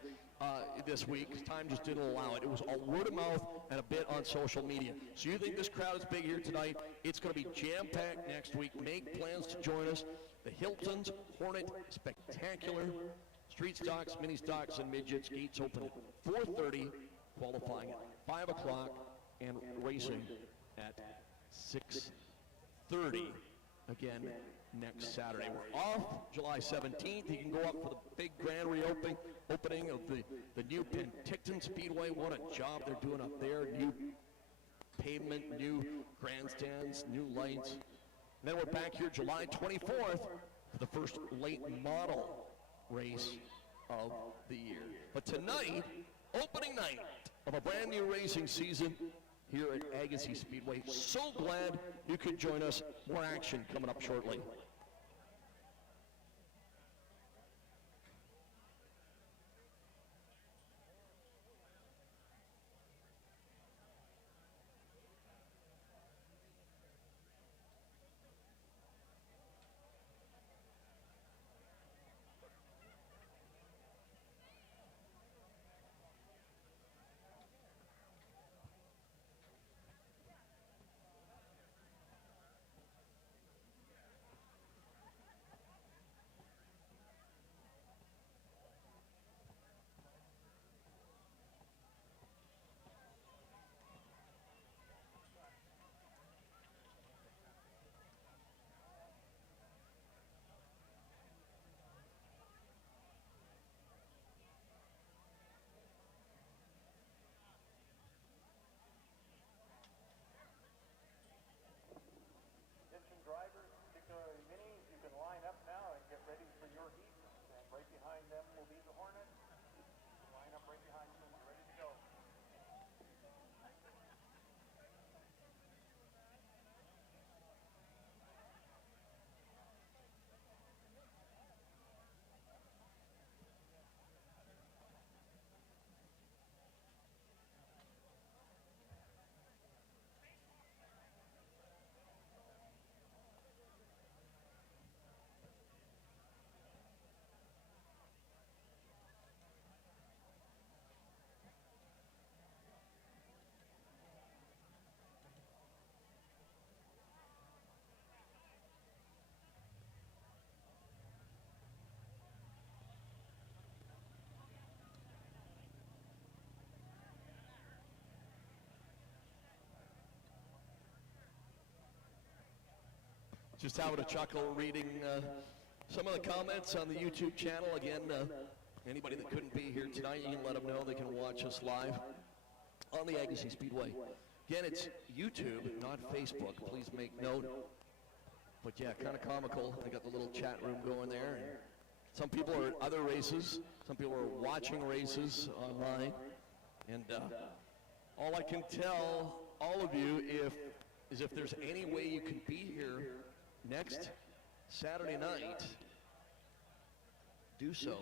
this week. Time just didn't allow it. It was all word of mouth and a bit on social media. So you think this crowd is big here tonight? It's going to be jam-packed next week. Make plans to join us. The Hilton's Hornet Spectacular, street stocks, mini stocks, and midgets. Gates open at 4:30, qualifying at 5 o'clock, and racing at 6:30 again next Saturday. We're off July 17th. You can go up for the big grand opening of the new Penticton Speedway. What a job they're doing up there. New pavement, new grandstands, new lights. And then we're back here July 24th for the first late model race of the year. But tonight, opening night of a brand new racing season here at Agassiz Speedway. So glad you could join us. More action coming up shortly. Drivers, particularly minis, you can line up now and get ready for your heat. And right behind them will be the Hornet. Line up right behind them, you're ready to go. Just having a chuckle reading some of the comments on the YouTube channel. Again, anybody that couldn't be here tonight, you can let them know they can watch us live on the Agassiz Speedway. Again, it's YouTube, not Facebook. Please make note. But yeah, kind of comical. They got the little chat room going there. And some people are at other races. Some people are watching races online. And all I can tell all of you is if there's any way you can be here next Saturday night, do so,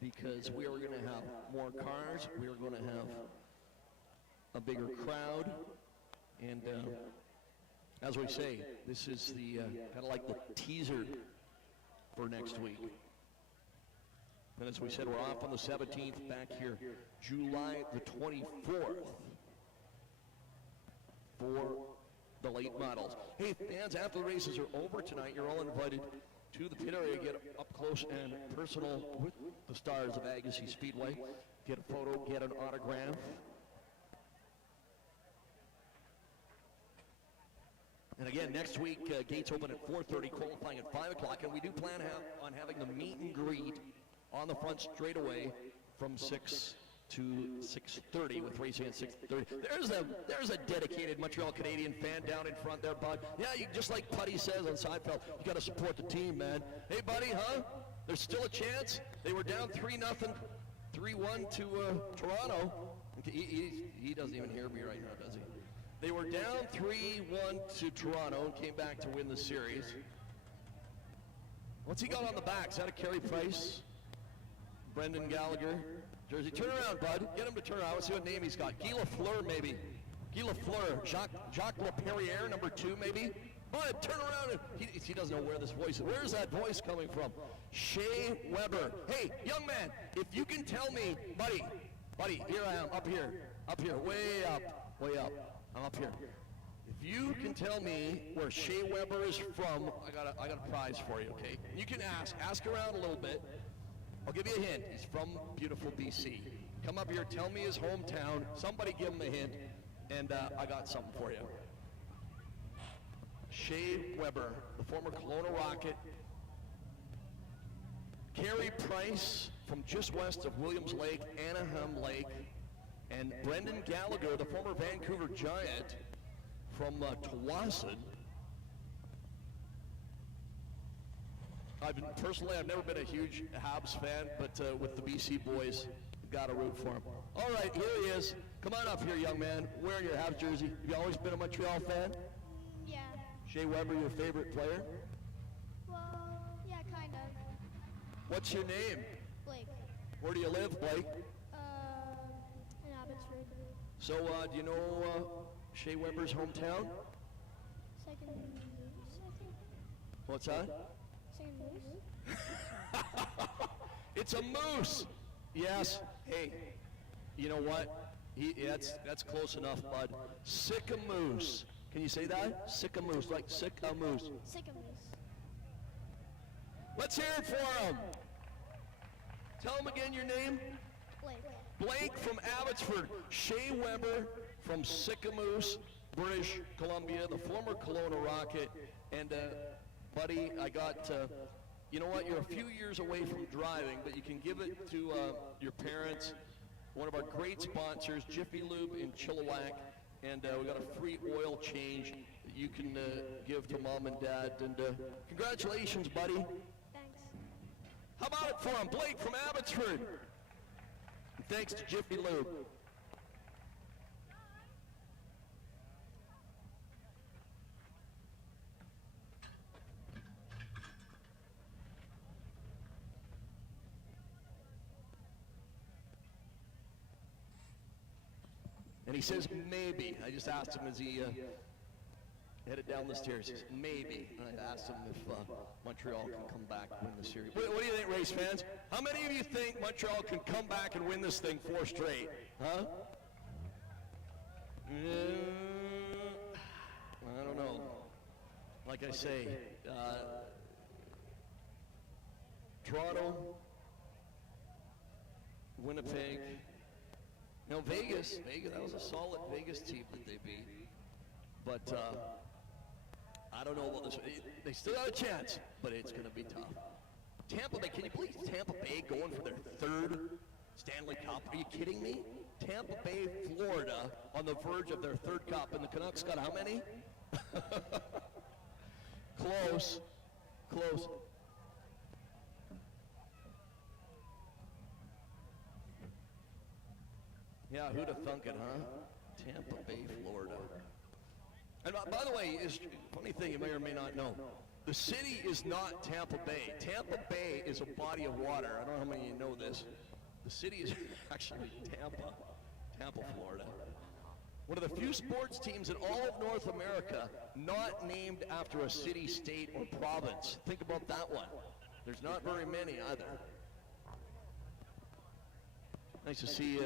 because we are going to have more cars. We are going to have a bigger crowd. And as we say, this is the kind of like the teaser for next week. And as we said, we're off on the 17th, back here July the 24th for the late models. Hey, fans, after the races are over tonight, you're all invited to the pit area, get up close and personal with the stars of Agassiz Speedway. Get a photo, get an autograph. And again, next week, gates open at 4:30, qualifying at 5 o'clock, and we do plan on having the meet and greet on the front straightaway from 6 to 6:30 with racing at 6:30. There's a dedicated Montreal Canadian fan down in front there, bud. Yeah, just like Putty says on Seinfeld, you got to support the team, man. Hey, buddy, huh? There's still a chance. They were down 3-0, 3-1 to Toronto. He doesn't even hear me right now, does he? They were down 3-1 to Toronto and came back to win the series. What's he got on the back? Is that a Carey Price? Brendan Gallagher? Jersey. Turn around, bud. Get him to turn around. Let's see what name he's got. Guy Lafleur, maybe. Guy Lafleur. Jacques Laperriere, number 2, maybe. Bud, turn around. He doesn't know where this voice is. Where's that voice coming from? Shea Weber. Hey, young man, if you can tell me, buddy, here I am, up here, way up. I'm up here. If you can tell me where Shea Weber is from, I got a prize for you, okay? You can ask around a little bit. I'll give you a hint. He's from beautiful BC. Come up here, tell me his hometown. Somebody give him a hint, and I got something for you. Shea Weber, the former Kelowna Rocket. Carey Price from just west of Williams Lake, Anaheim Lake. And Brendan Gallagher, the former Vancouver Giant from Tawasin. I've never been a huge Habs fan, but with the BC boys, got to root for him. All right, here he is. Come on up here, young man. Wearing your Habs jersey. Have you always been a Montreal fan? Yeah. Shea Weber, your favorite player? Well, yeah, kind of. What's your name? Blake. Where do you live, Blake? In Abbotsford. So, do you know Shea Weber's hometown? Second Moose, I think. What's that? Second Moose. It's a moose. Yes. Hey, you know what? That's close enough, bud. Sycamoose. Can you say that? Sycamoose, like Sycamoose. Second Moose. Let's hear it for him. Tell him again your name. Blake. Blake from Abbotsford. Shea Weber from Sycamoose, British Columbia, the former Kelowna Rocket. And, buddy, I got, you know what? You're a few years away from driving, but you can give it to your parents. One of our great sponsors, Jiffy Lube in Chilliwack. And we got a free oil change that you can give to mom and dad. And congratulations, buddy. Thanks. How about it for him? Blake from Abbotsford. And thanks to Jiffy Lube. And he says maybe. I just asked him as he headed down the stairs. He says maybe. And I asked him if Montreal can come back and win the series. What do you think, race fans? How many of you think Montreal can come back and win this thing 4 straight? Huh? I don't know. Like I say, Toronto, Winnipeg. You know, Vegas, that was a solid Vegas team that they beat. But I don't know about this. They still got a chance, but it's going to be tough. Tampa Bay, can you believe Tampa Bay going for their 3rd Stanley Cup? Are you kidding me? Tampa Bay, Florida, on the verge of their 3rd cup, and the Canucks got how many? Close. Yeah, who'd have thunk it, huh? Tampa Bay, Florida. And by the way, funny thing you may or may not know, the city is not Tampa Bay. Tampa Bay is a body of water. I don't know how many of you know this. The city is actually Tampa, Florida. One of the few sports teams in all of North America not named after a city, state, or province. Think about that one. There's not very many either. Nice to see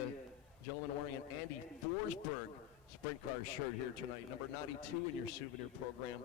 gentleman wearing an Andy Forsberg sprint car shirt here tonight, number 92 in your souvenir program.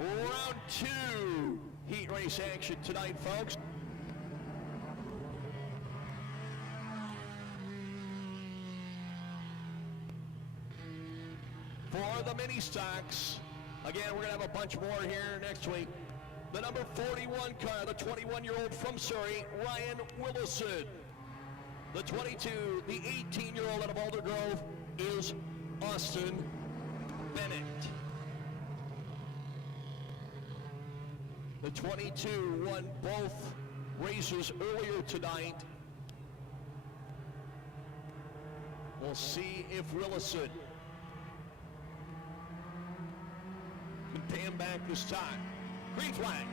Round 2 heat race action tonight, folks. For the mini stocks, again, we're going to have a bunch more here next week. The number 41 car, the 21-year-old from Surrey, Ryan Willison. The 22, the 18-year-old out of Alder Grove is Austin Bennett. The 22 won both races earlier tonight. We'll see if Willison can pay him back this time. Green flag.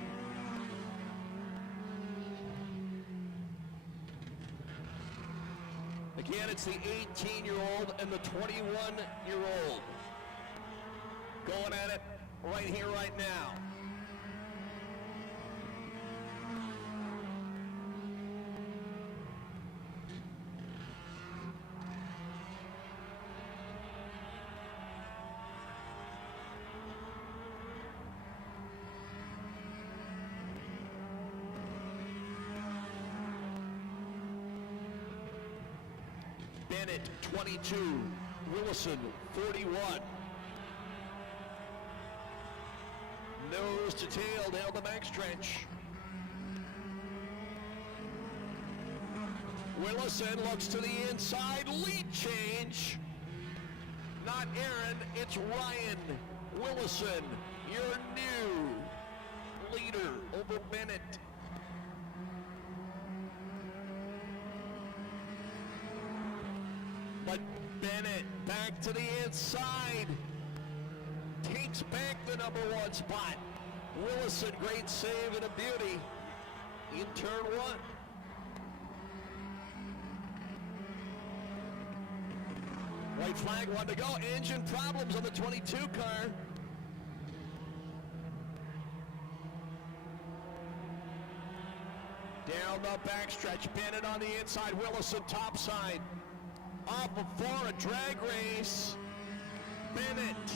Again, it's the 18-year-old and the 21-year-old going at it right here, right now. Bennett, 22. Willison, 41. Nose to tail down the backstretch. Willison looks to the inside. Lead change. Not Aaron, it's Ryan Willison, your new leader over Bennett. But Bennett back to the inside. Takes back the number 1 spot. Willison, great save and a beauty in turn 1. White flag, 1 to go. Engine problems on the 22 car. Down the backstretch, Bennett on the inside, Willison top side. Off of 4, a drag race. Bennett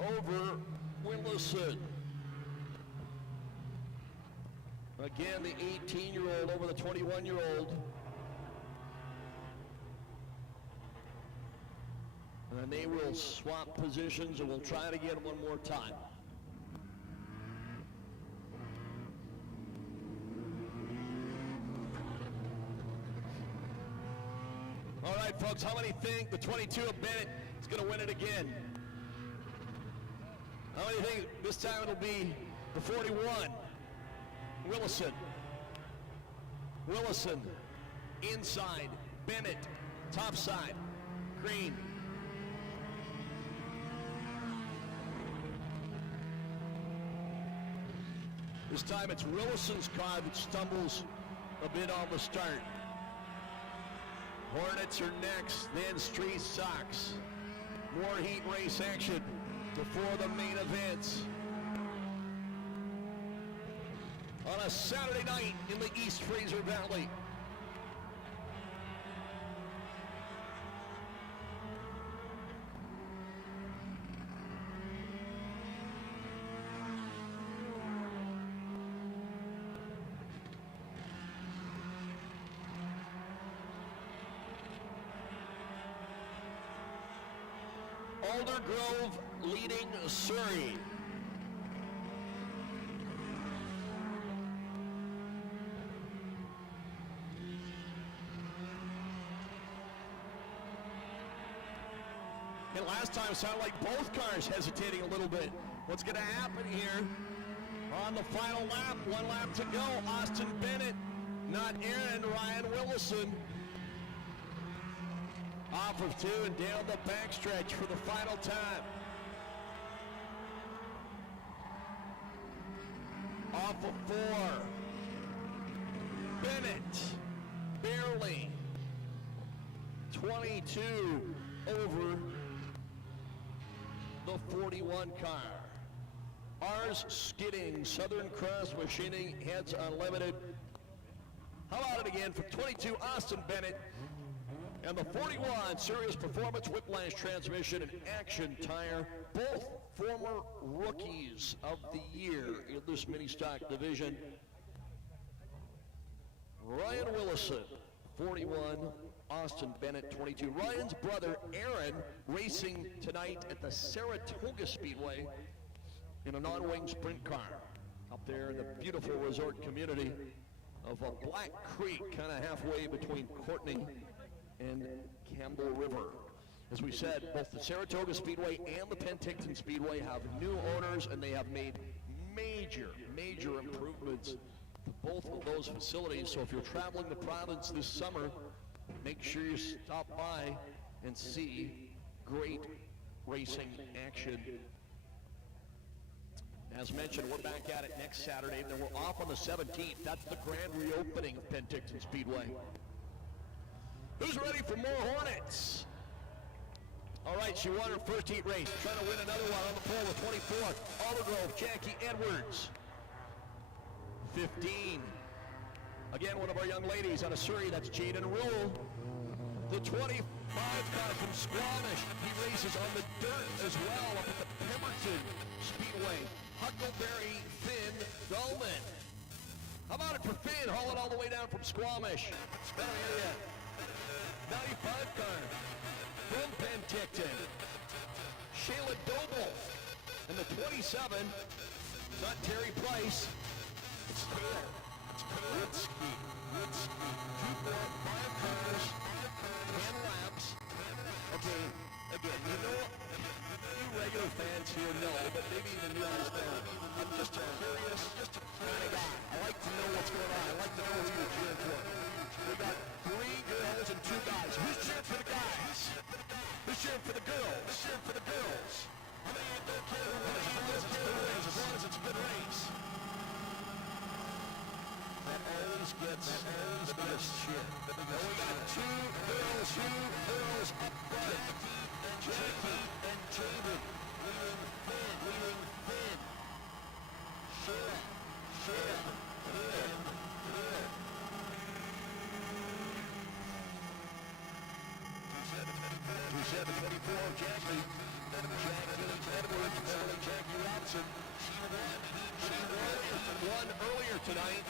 over Willison. Again, the 18-year-old over the 21-year-old. And they will swap positions, and we'll try it again one more time. All right, folks, how many think the 22 of Bennett is going to win it again? How many think this time it'll be the 41? Willison. Willison, inside. Bennett, top side. Green. This time it's Willison's car that stumbles a bit on the start. Hornets are next, then Street Sox. More heat race action before the main events. On a Saturday night in the East Fraser Valley. Alder Grove leading Surrey. And last time it sounded like both cars hesitating a little bit. What's going to happen here on the final lap? 1 lap to go. Austin Bennett, not Aaron, Ryan Willison. Off of 2 and down the backstretch for the final time. Off of 4. Bennett, barely. 22 over the 41 car. Ours skidding, Southern Cross Machining, heads unlimited. How about it again for 22, Austin Bennett. And the 41, Serious Performance Whiplash Transmission and Action Tire, both former rookies of the year in this mini stock division. Ryan Willison, 41, Austin Bennett, 22. Ryan's brother, Aaron, racing tonight at the Saratoga Speedway in a non-wing sprint car up there in the beautiful resort community of Black Creek, kind of halfway between Courtney and Campbell River. As we said, both the Saratoga Speedway and the Penticton Speedway have new owners, and they have made major improvements to both of those facilities. So if you're traveling the province this summer, make sure you stop by and see great racing action. As mentioned, we're back at it next Saturday, and then we're off on the 17th. That's the grand reopening of Penticton Speedway. Who's ready for more Hornets? All right, she won her first heat race. Trying to win another one on the pole with 24. Aldergrove, Jackie Edwards. 15. Again, one of our young ladies out of Surrey, that's Jaden Rule. The 25 car from Squamish. He races on the dirt as well up at the Pemberton Speedway. Huckleberry Finn Dullman. How about it for Finn, hauling all the way down from Squamish? Down here yet. 95 car from Penticton. Shayla Doble. And the 27, not Terry Price. It's Taylor. It's Woodsky. 2, 4, 5 cars, 10 laps. Okay, again, you know, you regular fans here know, but maybe even new ones now. I'm just a curious kind of guy. I like to know what's going on. I like to know who you're cheering for. We got 3 girls and 2 guys. Who's cheering for the guys? Who's cheering for the girls? Who's cheering for the girls? How many of you don't care who wins? As long as it's a good race. That always gets cheer. And we got 2 girls up front. Jackie and Jaden. Leading Finn. Shayla. Finn. 27-24, Jackie Edwards, Jackie Robinson. She won earlier tonight.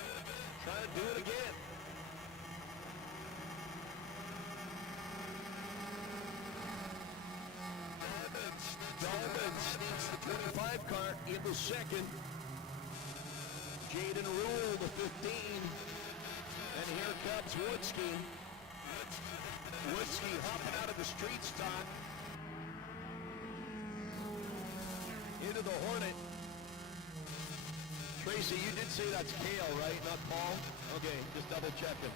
Trying to do it again. Dolman sneaks the 25 car in the second. Jaden Rule, the 15. And here comes Woodsky. Woodsky hopping out of the street stock into the Hornet. Tracy, you did say that's Kale, right? Not Paul? Okay, just double checking.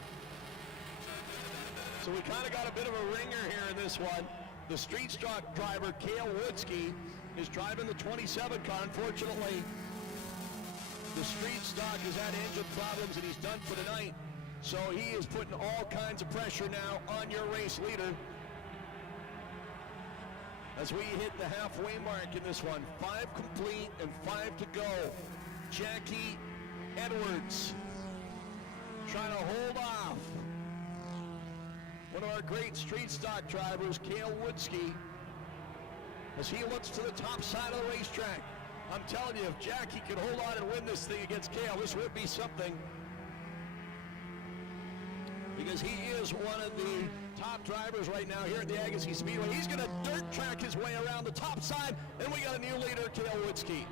So we kind of got a bit of a ringer here in this one. The street stock driver, Kale Woodsky, is driving the 27 car. Unfortunately, the street stock has had engine problems and he's done for the night. So he is putting all kinds of pressure now on your race leader. As we hit the halfway mark in this one, 5 complete and 5 to go. Jackie Edwards trying to hold off one of our great street stock drivers, Kale Woodsky, as he looks to the top side of the racetrack. I'm telling you, if Jackie could hold on and win this thing against Kale, this would be something. Because he is one of the top drivers right now here at the Agassiz Speedway. He's going to dirt track his way around the top side, and we got a new leader, Kale Woodsky.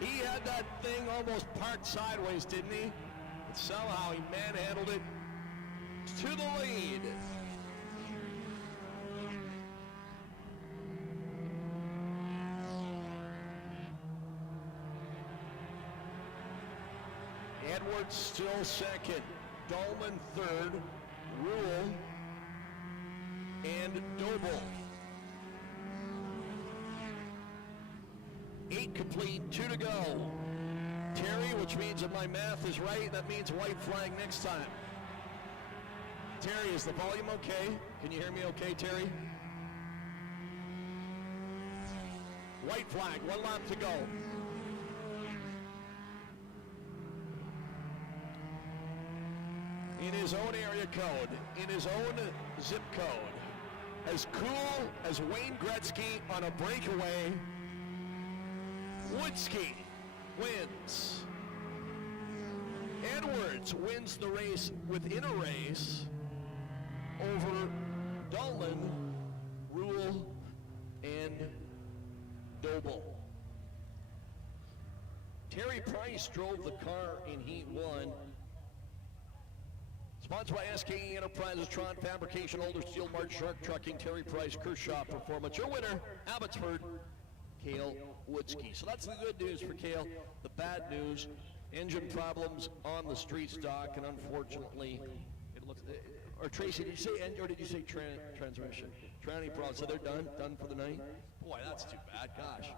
He had that thing almost parked sideways, didn't he? But somehow he manhandled it to the lead. Edwards still second. Dolman third. Rule and Doble. 8 complete, 2 to go. Terry, which means if my math is right, that means white flag next time. Terry, is the volume okay? Can you hear me okay, Terry? White flag, 1 lap to go. In his own area code, in his own zip code. as cool as Wayne Gretzky on a breakaway. Woodski wins. Edwards wins the race within a race over Dolan, Rule, and Doble. Terry Price drove the car in Heat 1. Sponsored by SKE Enterprises, Tron Fabrication, Older Steel, March Shark Trucking, Terry Price, Kershaw Performance. Your winner, Abbotsford, Cale Woodski. So that's the good news for Cale. The bad news, engine problems on the street stock, and unfortunately, it looks. Or Tracy, did you say engine or did you say transmission? Tranny problems. So they're done for the night. Boy, that's too bad. Gosh,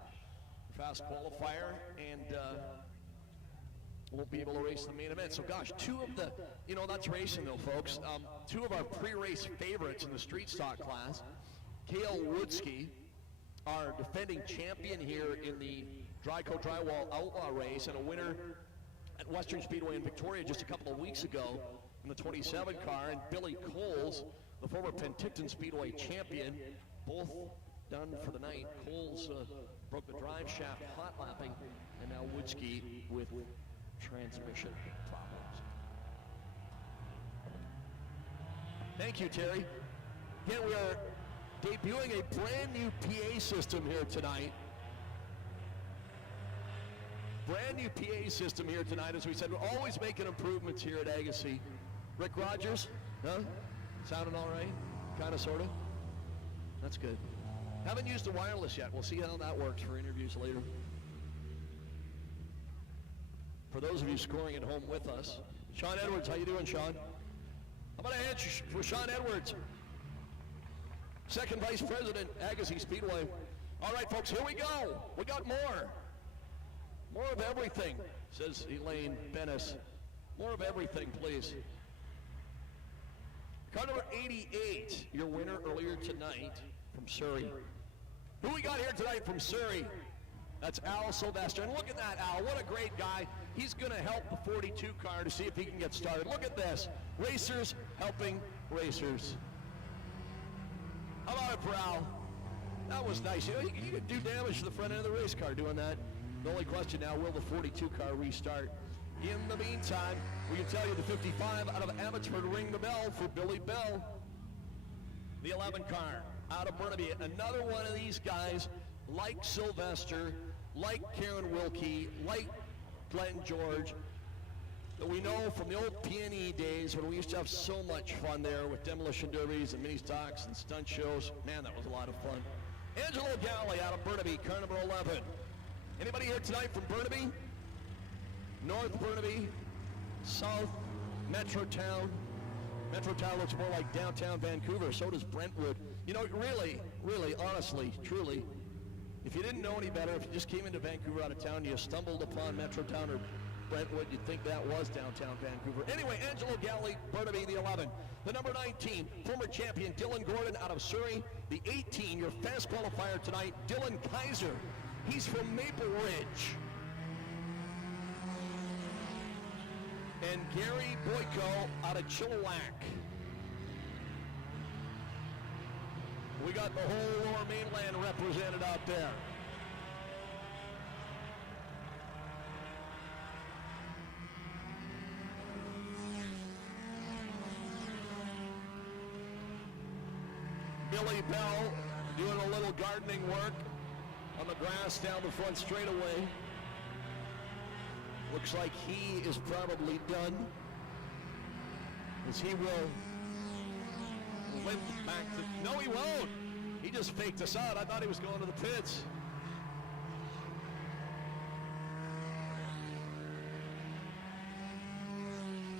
fast qualifier and. Won't be able to race the main event. So gosh, two of the, that's racing though, folks. Two of our pre-race favorites in the street stock class, Cale Woodski, our defending champion here in the Dryco Drywall Outlaw race and a winner at Western Speedway in Victoria just a couple of weeks ago in the 27 car, and Billy Coles, the former Penticton Speedway champion, both done for the night. Coles broke the drive shaft hot lapping, and now Woodski with transmission problems. Thank you, Terry. Again, we are debuting a brand new PA system here tonight. Brand new PA system here tonight. As we said, we're always making improvements here at Agassiz. Rick Rogers, huh? Sounding all right? Kind of, sort of? That's good. Haven't used the wireless yet. We'll see how that works for interviews later. For those of you scoring at home with us, Sean Edwards, how you doing, Sean? How about a hand for Sean Edwards, second vice president, Agassiz Speedway. All right, folks, here we go. We got more. More of everything, says Elaine Bennis. More of everything, please. Car number 88, your winner earlier tonight from Surrey. Who we got here tonight from Surrey? That's Al Sylvester. And look at that, Al. What a great guy. He's going to help the 42 car to see if he can get started. Look at this. Racers helping racers. How about it for Al? That was nice. You could do damage to the front end of the race car doing that. The only question now, will the 42 car restart? In the meantime, we can tell you the 55 out of Abbotsford ring the bell for Billy Bell. The 11 car out of Burnaby. Another one of these guys, like Sylvester, like Karen Wilkie, like Glenn George, that we know from the old P&E days when we used to have so much fun there with demolition derbies and mini stocks and stunt shows. Man, that was a lot of fun. Angelo Galley out of Burnaby, car number 11. Anybody here tonight from Burnaby? North Burnaby, South, Metrotown. Metrotown looks more like downtown Vancouver, so does Brentwood. Really, honestly, truly, if you didn't know any better, if you just came into Vancouver out of town, you stumbled upon Metrotown or Brentwood, you'd think that was downtown Vancouver. Anyway, Angelo Galley, Burnaby, the 11. The number 19, former champion Dylan Gordon out of Surrey. The 18, your fast qualifier tonight, Dylan Kaiser. He's from Maple Ridge. And Gary Boyko out of Chilliwack. We got the whole Lower Mainland represented out there. Billy Bell doing a little gardening work on the grass down the front straightaway. Looks like he is probably done, as he will limp back to... No, he won't. He just faked us out. I thought he was going to the pits.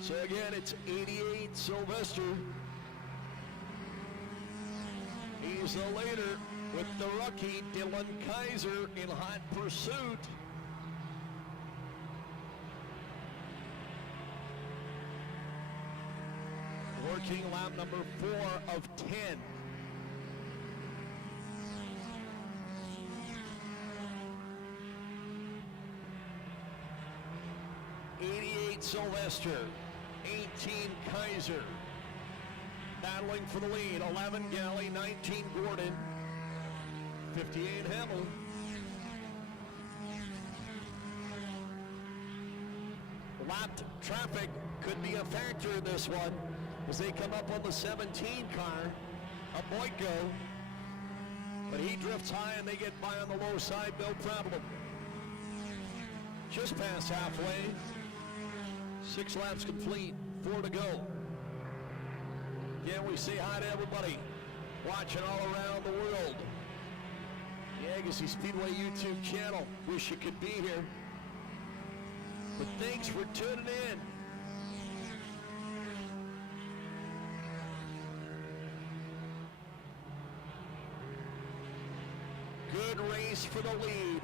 So again, it's 88 Sylvester. He's the leader with the rookie Dylan Kaiser in hot pursuit. Working lap number 4 of 10. '88 Sylvester, 18 Kaiser. battling for the lead. 11 Galley, 19 Gordon, 58 Hamill. Lapped traffic could be a factor in this one as they come up on the 17 car, a Boyko. But he drifts high and they get by on the low side, no problem. Just past halfway. 6 laps complete, 4 to go. Again, we say hi to everybody watching all around the world. The Agassiz Speedway YouTube channel. Wish you could be here. But thanks for tuning in. Good race for the lead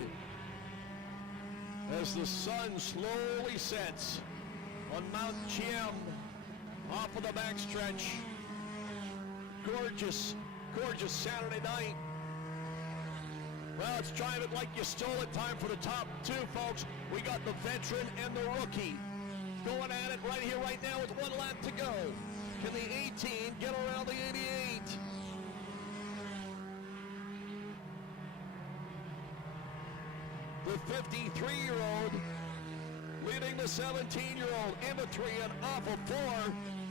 as the sun slowly sets on Mount Chiem off of the backstretch. Gorgeous, gorgeous Saturday night. Well, it's drive it like you stole it. Time for the top 2, folks. We got the veteran and the rookie going at it right here, right now with 1 lap to go. Can the 18 get around the 88? The 53-year-old leading the 17-year-old into 3 and off of 4.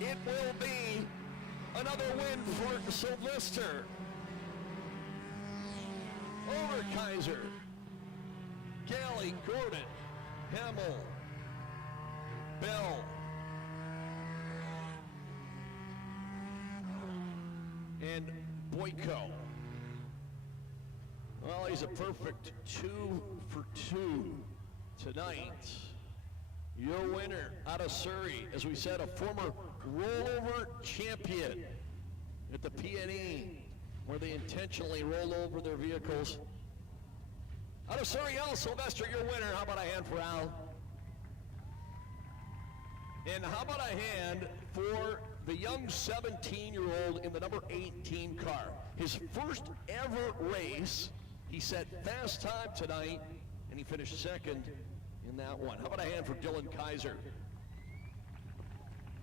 It will be another win for Sylvester. Over Kaiser, Galley, Gordon, Hamill, Bell, and Boyko. Well, he's a perfect 2 for 2 tonight. Your winner out of Surrey, as we said, a former rollover champion at the PNE, where they intentionally roll over their vehicles. Out of Surrey, Al Sylvester, your winner. How about a hand for Al? And how about a hand for the young 17-year-old in the number 18 car? His first ever race. He set fast time tonight, and he finished second in that one. How about a hand for Dylan Kaiser?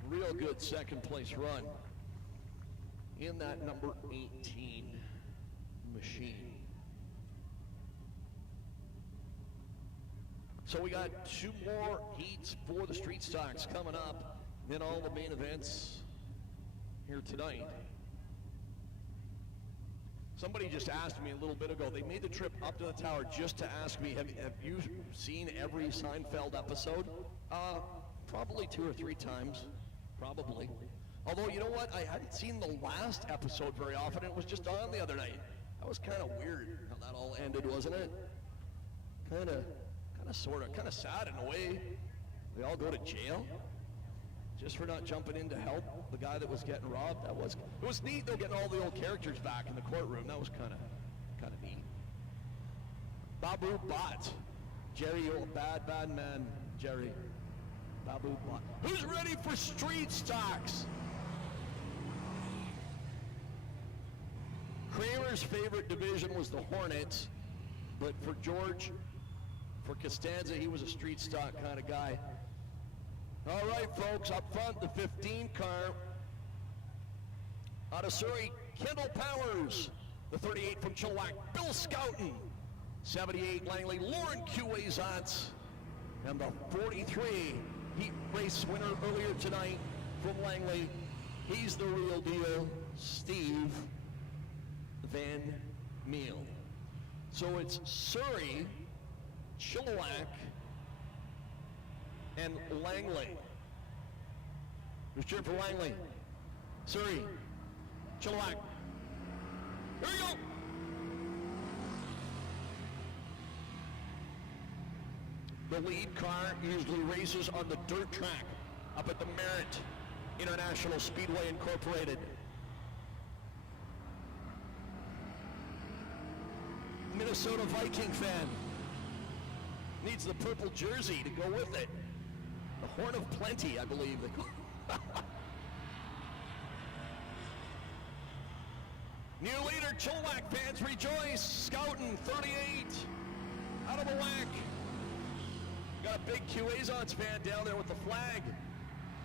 Real good second place run in that number 18 machine. So we got 2 more heats for the street stocks coming up, then all the main events here tonight. Somebody just asked me a little bit ago, they made the trip up to the tower just to ask me, have you seen every Seinfeld episode? Probably 2 or 3 times, probably. Although, you know what, I hadn't seen the last episode very often. It was just on the other night. That was kind of weird how that all ended, wasn't it? Kind of sad in a way. They all go to jail just for not jumping in to help the guy that was getting robbed. It was neat though, getting all the old characters back in the courtroom. That was kind of neat. Babu Bhatt, Jerry, old bad man, Jerry. Babu Bhatt. Who's ready for street stocks? Kramer's favorite division was the Hornets, but for George, for Costanza, he was a street stock kind of guy. All right, folks, up front, the 15 car. Out of Surrey, Kendall Powers. The 38 from Chilliwack, Bill Scouten. 78, Langley, Lauren Kuwazatz. And the 43, heat race winner earlier tonight from Langley. He's the real deal, Steve Van Meel. So it's Surrey, Chilliwack, and Langley. Who's cheering for Langley? Surrey, Chilliwack. Here we go. The lead car usually races on the dirt track up at the Merritt International Speedway Incorporated. Minnesota Viking fan. Needs the purple jersey to go with it. The Horn of Plenty, I believe. New leader, Chilliwack fans rejoice. Scouten, 38, out of the whack. Got a big Kuwazatz fan down there with the flag.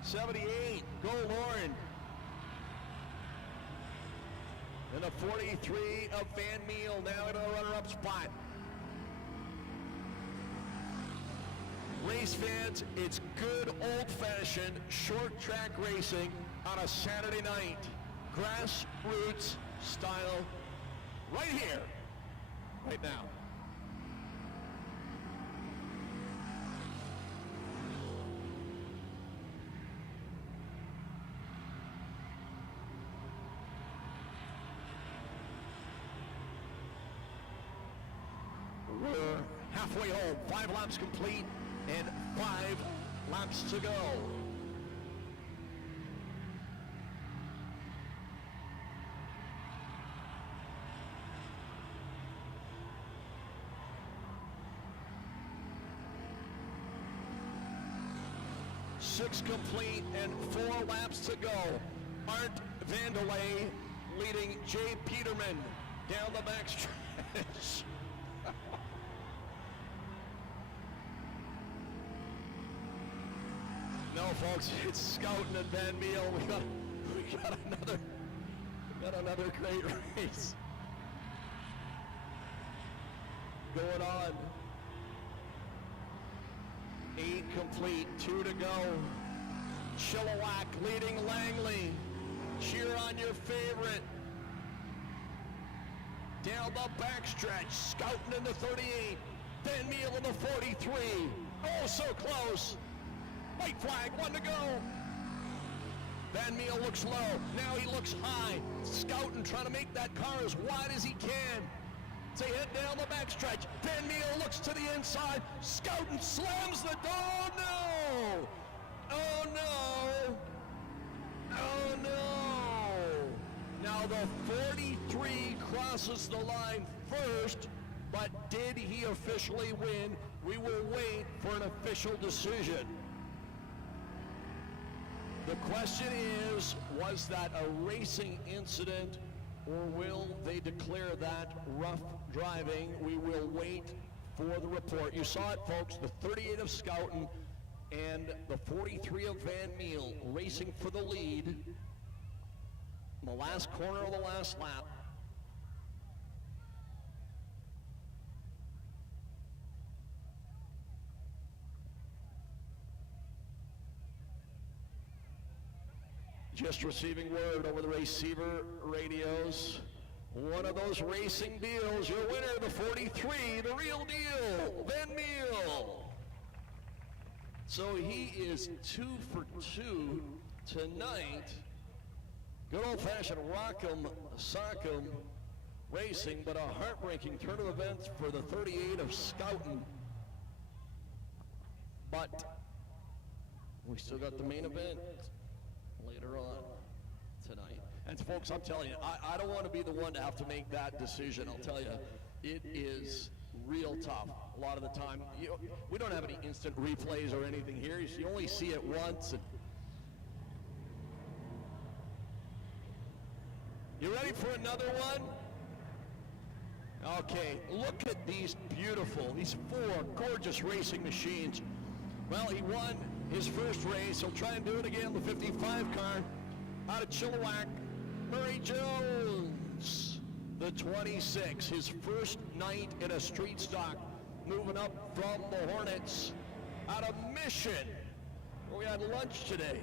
78, go Lauren. And the 43 of Van Meel now in a runner-up spot. Race fans, it's good old-fashioned short track racing on a Saturday night. Grassroots style right here, right now. We're halfway home, 5 laps complete and 5 laps to go. Six complete and 4 laps to go. Art Vandelay leading Jay Peterman down the backstretch. No, folks, it's Scouten and Van Meel. We got another great race going on. 8 complete, 2 to go. Chilliwack leading Langley. Cheer on your favorite. Down the backstretch, Scouten in the 38. Van Meel in the 43. Oh, so close. White flag, 1 to go. Van Meel looks low. Now he looks high. Scouten trying to make that car as wide as he can. They head down the backstretch. Van Meel looks to the inside. Scouten slams the door. No! Oh no! Oh no! Now the 43 crosses the line first, but did he officially win? We will wait for an official decision. The question is, was that a racing incident, or will they declare that rough driving? We will wait for the report. You saw it, folks, the 38 of Scouten and the 43 of Van Meel racing for the lead in the last corner of the last lap. Just receiving word over the receiver radios. One of those racing deals. Your winner, the 43, the real deal, Van Meel. So he is 2 for 2 tonight. Good old-fashioned rock'em sock'em racing, but a heartbreaking turn of events for the 38 of Scouten. But we still got the main event later on tonight. And folks, I'm telling you, I don't want to be the one to have to make that decision. I'll tell you, it is real tough a lot of the time. We don't have any instant replays or anything here. You only see it once. You ready for another one? Okay, look at these these 4 gorgeous racing machines. Well, he won his first race. He'll try and do it again. The 55 car out of Chilliwack. Murray Jones, the 26, his first night in a street stock, moving up from the Hornets out of Mission, where we had lunch today.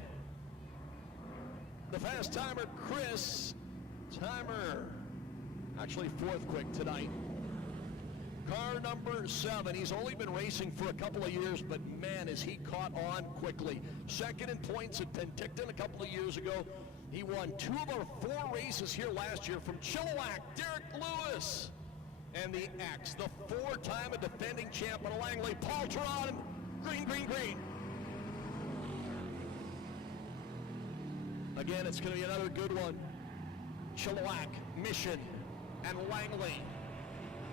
The fast timer, Chris Timer, actually 4th quick tonight. Car number 7, he's only been racing for a couple of years, but man, has he caught on quickly. Second in points at Penticton a couple of years ago. He won 2 of our 4 races here last year from Chilliwack, Derek Lewis. And the X, the 4-time defending champ of Langley, Paul Teron, green, green, green. Again, it's going to be another good one. Chilliwack, Mission, and Langley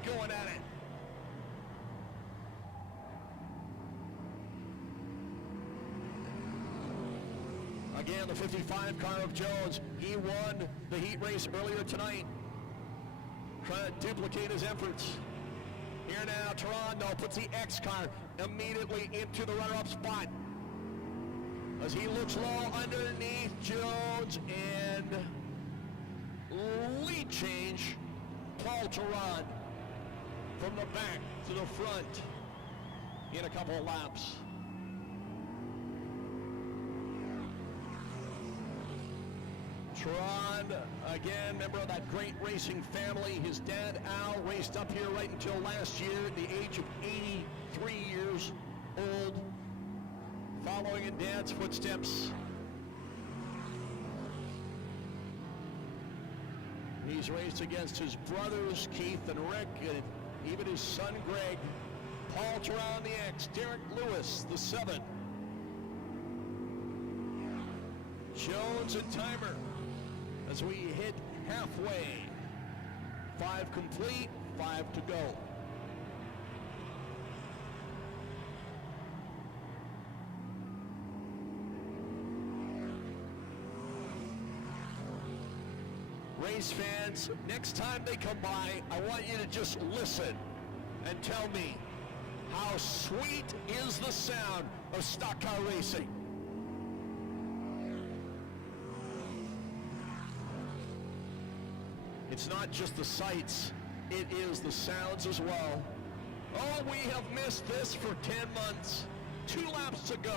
going at it. Again, the 55 car of Jones. He won the heat race earlier tonight. Trying to duplicate his efforts. Here now, Toronto puts the X car immediately into the runner-up spot. As he looks low underneath Jones and leaps speed change. Paul Teron from the back to the front in a couple of laps. Teron, again, member of that great racing family. His dad, Al, raced up here right until last year at the age of 83 years old, following in Dad's footsteps. He's raced against his brothers, Keith and Rick, and even his son, Greg. Paul Teron, the X. Derek Lewis, the 7. Jones and Timer as we hit halfway. 5 complete, 5 to go. Race fans, next time they come by, I want you to just listen and tell me, how sweet is the sound of stock car racing? It's not just the sights, it is the sounds as well. Oh, we have missed this for 10 months. 2 laps to go.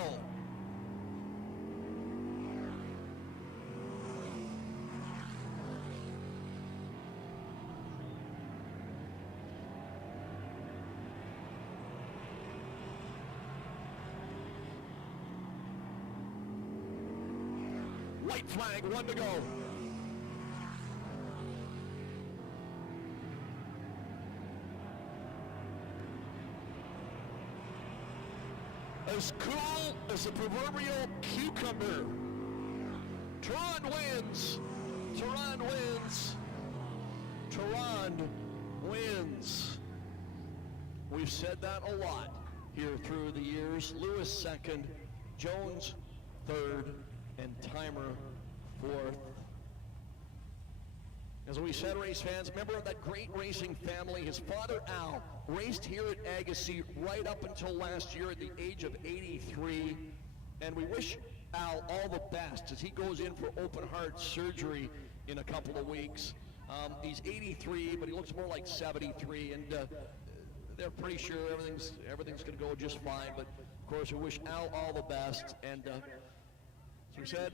White flag, 1 to go. As cool as a proverbial cucumber. Teron wins. Teron wins. Teron wins. We've said that a lot here through the years. Lewis 2nd, Jones 3rd, and Timer 4th. As we said, race fans, member of that great racing family, his father Al raced here at Agassiz right up until last year at the age of 83. And we wish Al all the best as he goes in for open heart surgery in a couple of weeks. He's 83, but he looks more like 73, and they're pretty sure everything's going to go just fine. But of course, we wish Al all the best. And as we said,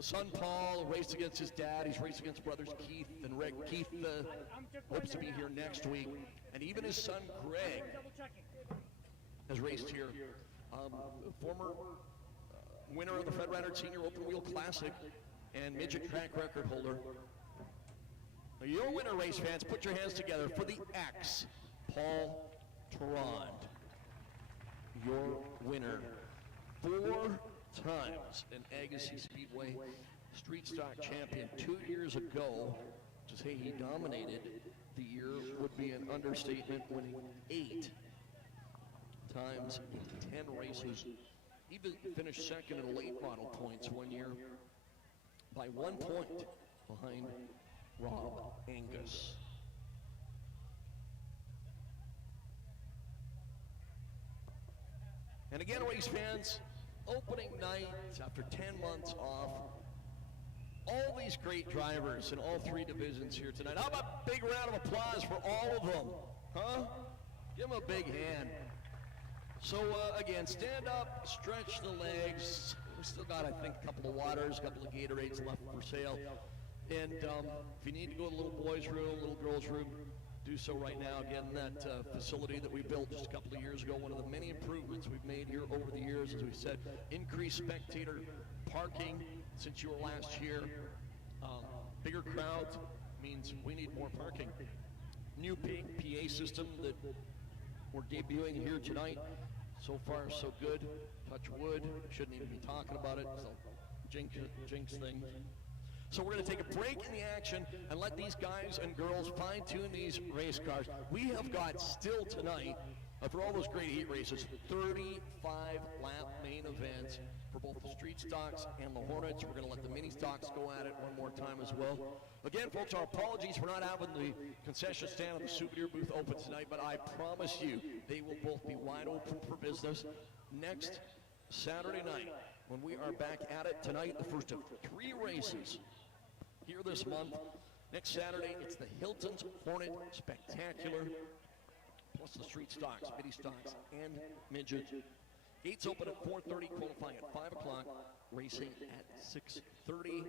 son Paul raced against his dad. He's raced against brothers Keith and Rick. Keith hopes to be here next week. And even his son Greg has raced here. Former winner of the Fred Reinhardt Senior Open Wheel Classic and midget track record holder. Now, your winner, race fans, put your hands together for the X, Paul Teron. Your winner. 4 times an Agassiz Speedway street stock champion 2 years ago. To say he dominated the year would be an understatement, winning 8 times in 10 races. He finished second in late model points one year by 1 point behind Rob Angus. And again, race fans, opening night after 10 months off. All these great drivers in all 3 divisions here tonight. How about a big round of applause for all of them? Huh? Give them a big hand. So again, stand up, stretch the legs. We still got, I think, a couple of waters, a couple of Gatorades left for sale. And if you need to go to the little boys' room, little girls' room, do so right now. Again, that facility that we built just a couple of years ago, one of the many improvements we've made here over the years, as we said, increased spectator parking since you were last here. Bigger crowds means we need more parking. New PA system that we're debuting here tonight. So far, so good. Touch wood. Shouldn't even be talking about it. So jinx thing. So we're going to take a break in the action and let these guys and girls fine-tune these race cars. We have got still tonight, for all those great heat races, 35-lap main events for both the street stocks and the Hornets. We're going to let the mini stocks go at it one more time as well. Again, folks, our apologies for not having the concession stand and the souvenir booth open tonight, but I promise you they will both be wide open for business next Saturday night when we are back at it tonight, the first of 3 races here this month. Next Saturday, it's the Hilton's Hornet Spectacular, plus the street stocks, mini stocks, and midget. Gates open at 4:30, qualifying at 5 o'clock, racing at 6:30.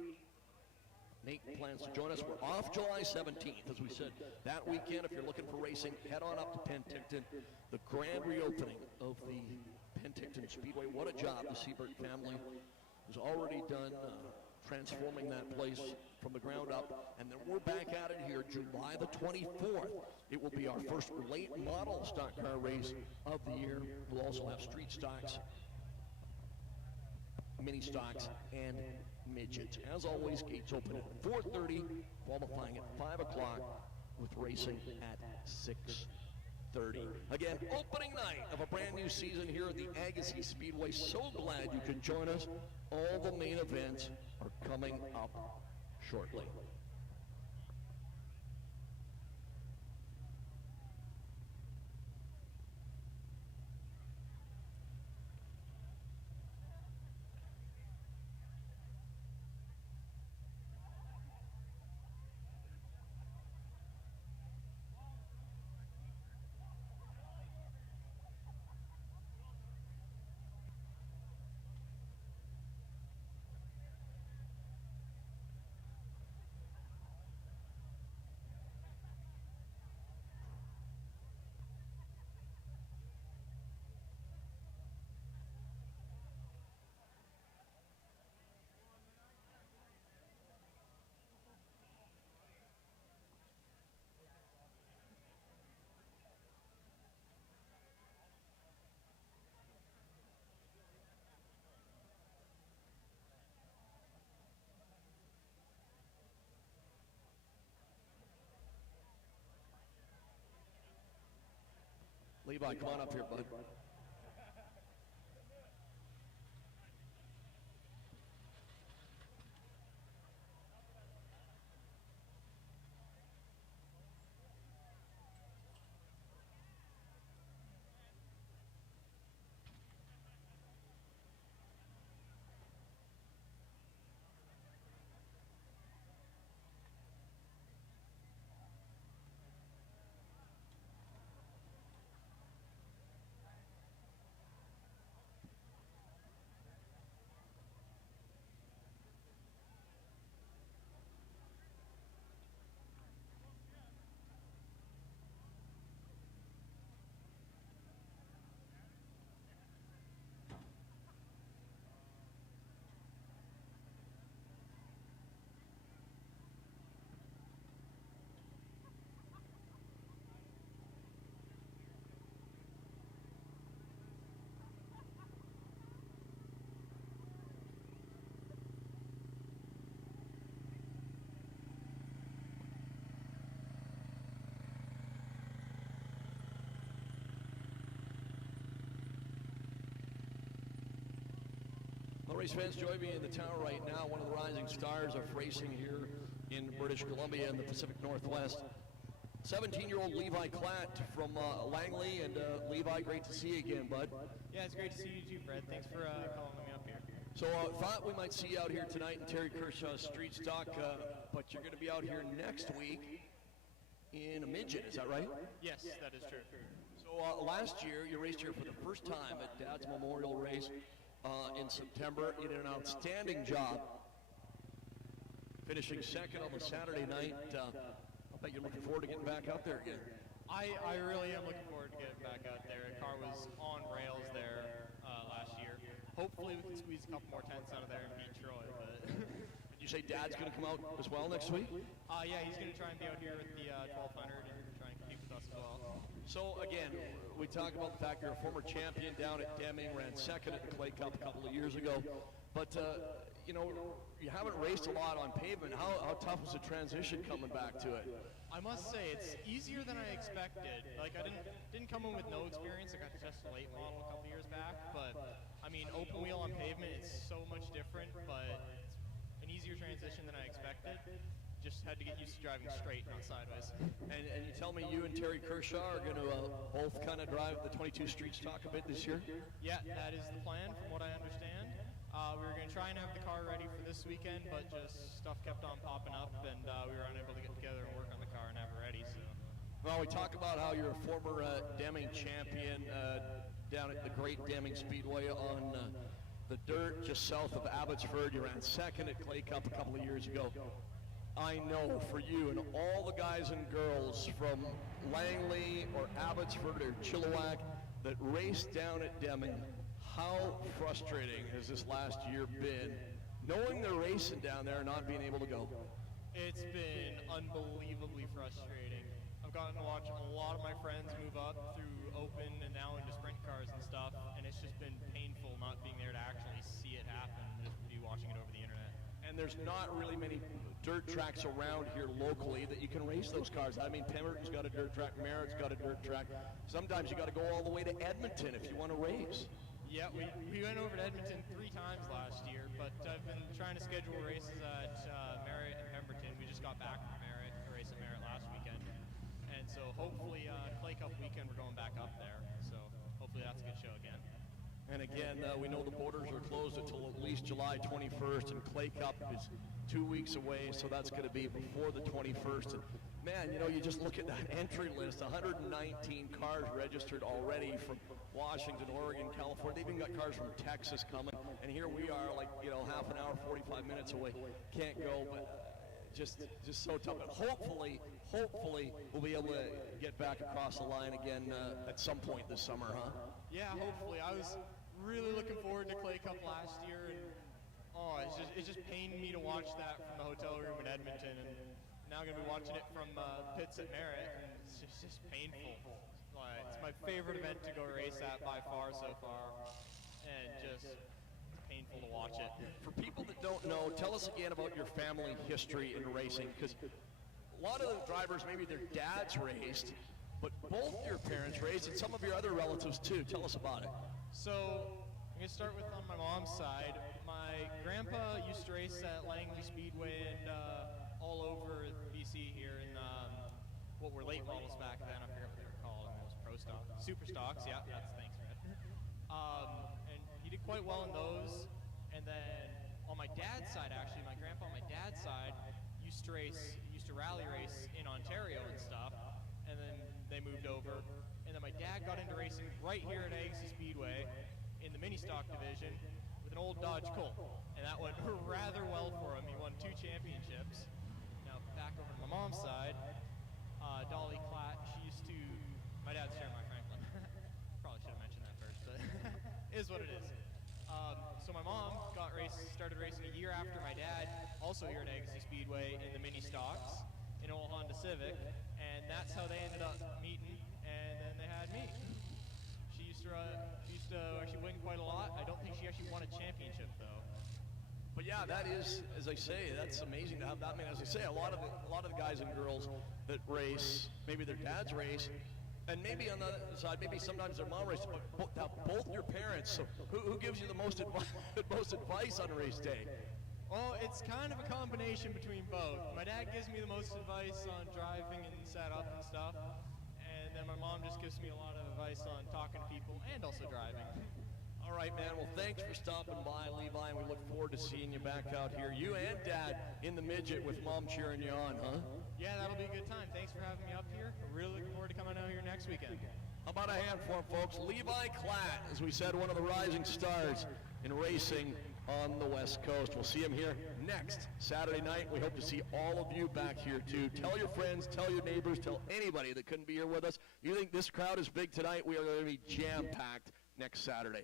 Nate plans to join us. We're off July 17th, as we said. That weekend, if you're looking for racing, head on up to Penticton. The grand reopening of the Penticton Speedway. What a job the Siebert family has already done transforming that place from the ground up. And then we're back at it here July the 24th. It will be our first late model stock car race of the year. We'll also have street stocks, mini stocks, and midgets. As always, gates open at 4:30, qualifying at 5 o'clock, with racing at 6:30. Again, opening night of a brand new season here at the Agassiz Speedway. So glad you can join us. All the main events are coming up shortly. Levi, come on up here, bud. Race fans, join me in the tower right now. One of the rising stars of racing here in British Columbia and the Pacific Northwest. 17-year-old Levi Klatt from Langley. And Levi, great to see you again, bud. Yeah, it's great to see you too, Fred. Thanks for calling me up here. So thought we might see you out here tonight in Terry Kershaw's street stock, but you're going to be out here next week in a midget, is that right? Yes, that is true. So last year, you raced here for the first time at Dad's Memorial Race. In September. You did an outstanding job, finishing second on the Saturday night. I bet you're looking forward to getting back out there again. I really am looking forward to getting back out there. The car was on rails there last year. Hopefully we can squeeze a couple more tenths out of there and beat Troy. But Did you say Dad's going to come out as well next week? Yeah, he's going to try and be out here with the 1200 and try and compete with us as well. So again, we talk about the fact you're a former champion down at Deming, ran second at the Clay Cup a couple of years ago. But, you know, you haven't raced a lot on pavement. How tough was the transition coming back to it? I must say, it's easier than I expected. Like, I didn't come in with no experience. I got just a late model a couple years back. But, I mean, open wheel on pavement is so much different, but it's an easier transition than I expected. Just had to get used to driving straight, not sideways. And you tell me you and Terry Kershaw are going to both kind of drive the 22 Street Stock a bit this year? Yeah, that is the plan from what I understand. We were going to try and have the car ready for this weekend, but just stuff kept on popping up, and we were unable to get the we talk about how you're a former Deming champion down at the Great Deming Speedway on the dirt just south of Abbotsford. You ran second at Clay Cup a couple of years ago. I know for you and all the guys and girls from Langley or Abbotsford or Chilliwack that raced down at Deming, how frustrating has this last year been, knowing they're racing down there and not being able to go? It's been unbelievably frustrating. I've gotten to watch a lot of my friends move up through open and now into sprint cars and stuff, and it's just been painful not being there to actually see it happen, just be watching it over the internet. And there's not really many dirt tracks around here locally that you can race those cars. I mean, Pemberton's got a dirt track, Merritt's got a dirt track. Sometimes you got to go all the way to Edmonton if you want to race. Yeah, we went over to Edmonton 3 times last year, but I've been trying to schedule races at Merritt and Pemberton. We just got back from Merritt, a race at Merritt last weekend. And so hopefully Clay Cup weekend we're going back up there. So hopefully that's a good show again. And again, we know the borders are closed until at least July 21st, and Clay Cup is 2 weeks away, so that's going to be before the 21st. And man, you know, you just look at that entry list, 119 cars registered already from Washington, Oregon, California. They've even got cars from Texas coming, and here we are, like, you know, half an hour, 45 minutes away. Can't go, but just so tough. But hopefully we'll be able to get back across the line again at some point this summer, huh? Yeah, hopefully. I was really looking forward to Clay Cup last year, and it just pained me to watch that from the hotel room in Edmonton, and now I'm gonna be watching it from pits at Merritt, and it's just painful. It's my favorite event to go race at by far so far, and just painful to watch it. For people that don't know, tell us again about your family history in racing, because a lot of the drivers, maybe their dads raced, but both your parents raced, and some of your other relatives too. Tell us about it. So I'm gonna start with on my mom's side. My grandpa used to race at Langley Speedway and all over BC here in what were late models back then. I forget what they were called. It was pro stock, super stocks. Yeah, that's thanks, Fred. And he did quite well in those. And then on my dad's side, actually, my grandpa on my dad's side used to rally race in Ontario and stuff. And then they moved over. And then my dad got into racing right here at Agassiz Speedway in the mini stock division with an old Dodge Colt. And that went rather well for him. He won 2 championships. Now back over to my mom's side, Dolly Klatt, my dad's Jeremiah Franklin. Probably should have mentioned that first, but it is what it is. So my mom started racing a year after my dad, also here at Agassiz Speedway in the mini stocks in an old Honda Civic, and that's how they ended up meeting, and then they had me. She used to actually win quite a lot. I don't think she actually won a championship though. But yeah, that is, as I say, that's amazing to have that many. As I say, a lot of the guys and girls that race, maybe their dads race, and maybe on the other side, maybe sometimes their mom races. But both your parents. So who gives you the most advice on race day? Well, it's kind of a combination between both. My dad gives me the most advice on driving and setup and stuff, and then my mom just gives me a lot of advice on talking to people and also driving. All right, man. Well, thanks for stopping by, Levi, and we look forward to seeing you back out here. You and Dad in the midget with Mom cheering you on, huh? Yeah, that'll be a good time. Thanks for having me up here. We're really looking forward to coming out here next weekend. How about a hand for him, folks? Levi Klatt, as we said, one of the rising stars in racing on the West Coast. We'll see him here next Saturday night. We hope to see all of you back here, too. Tell your friends, tell your neighbors, tell anybody that couldn't be here with us. You think this crowd is big tonight? We are going to be jam-packed next Saturday.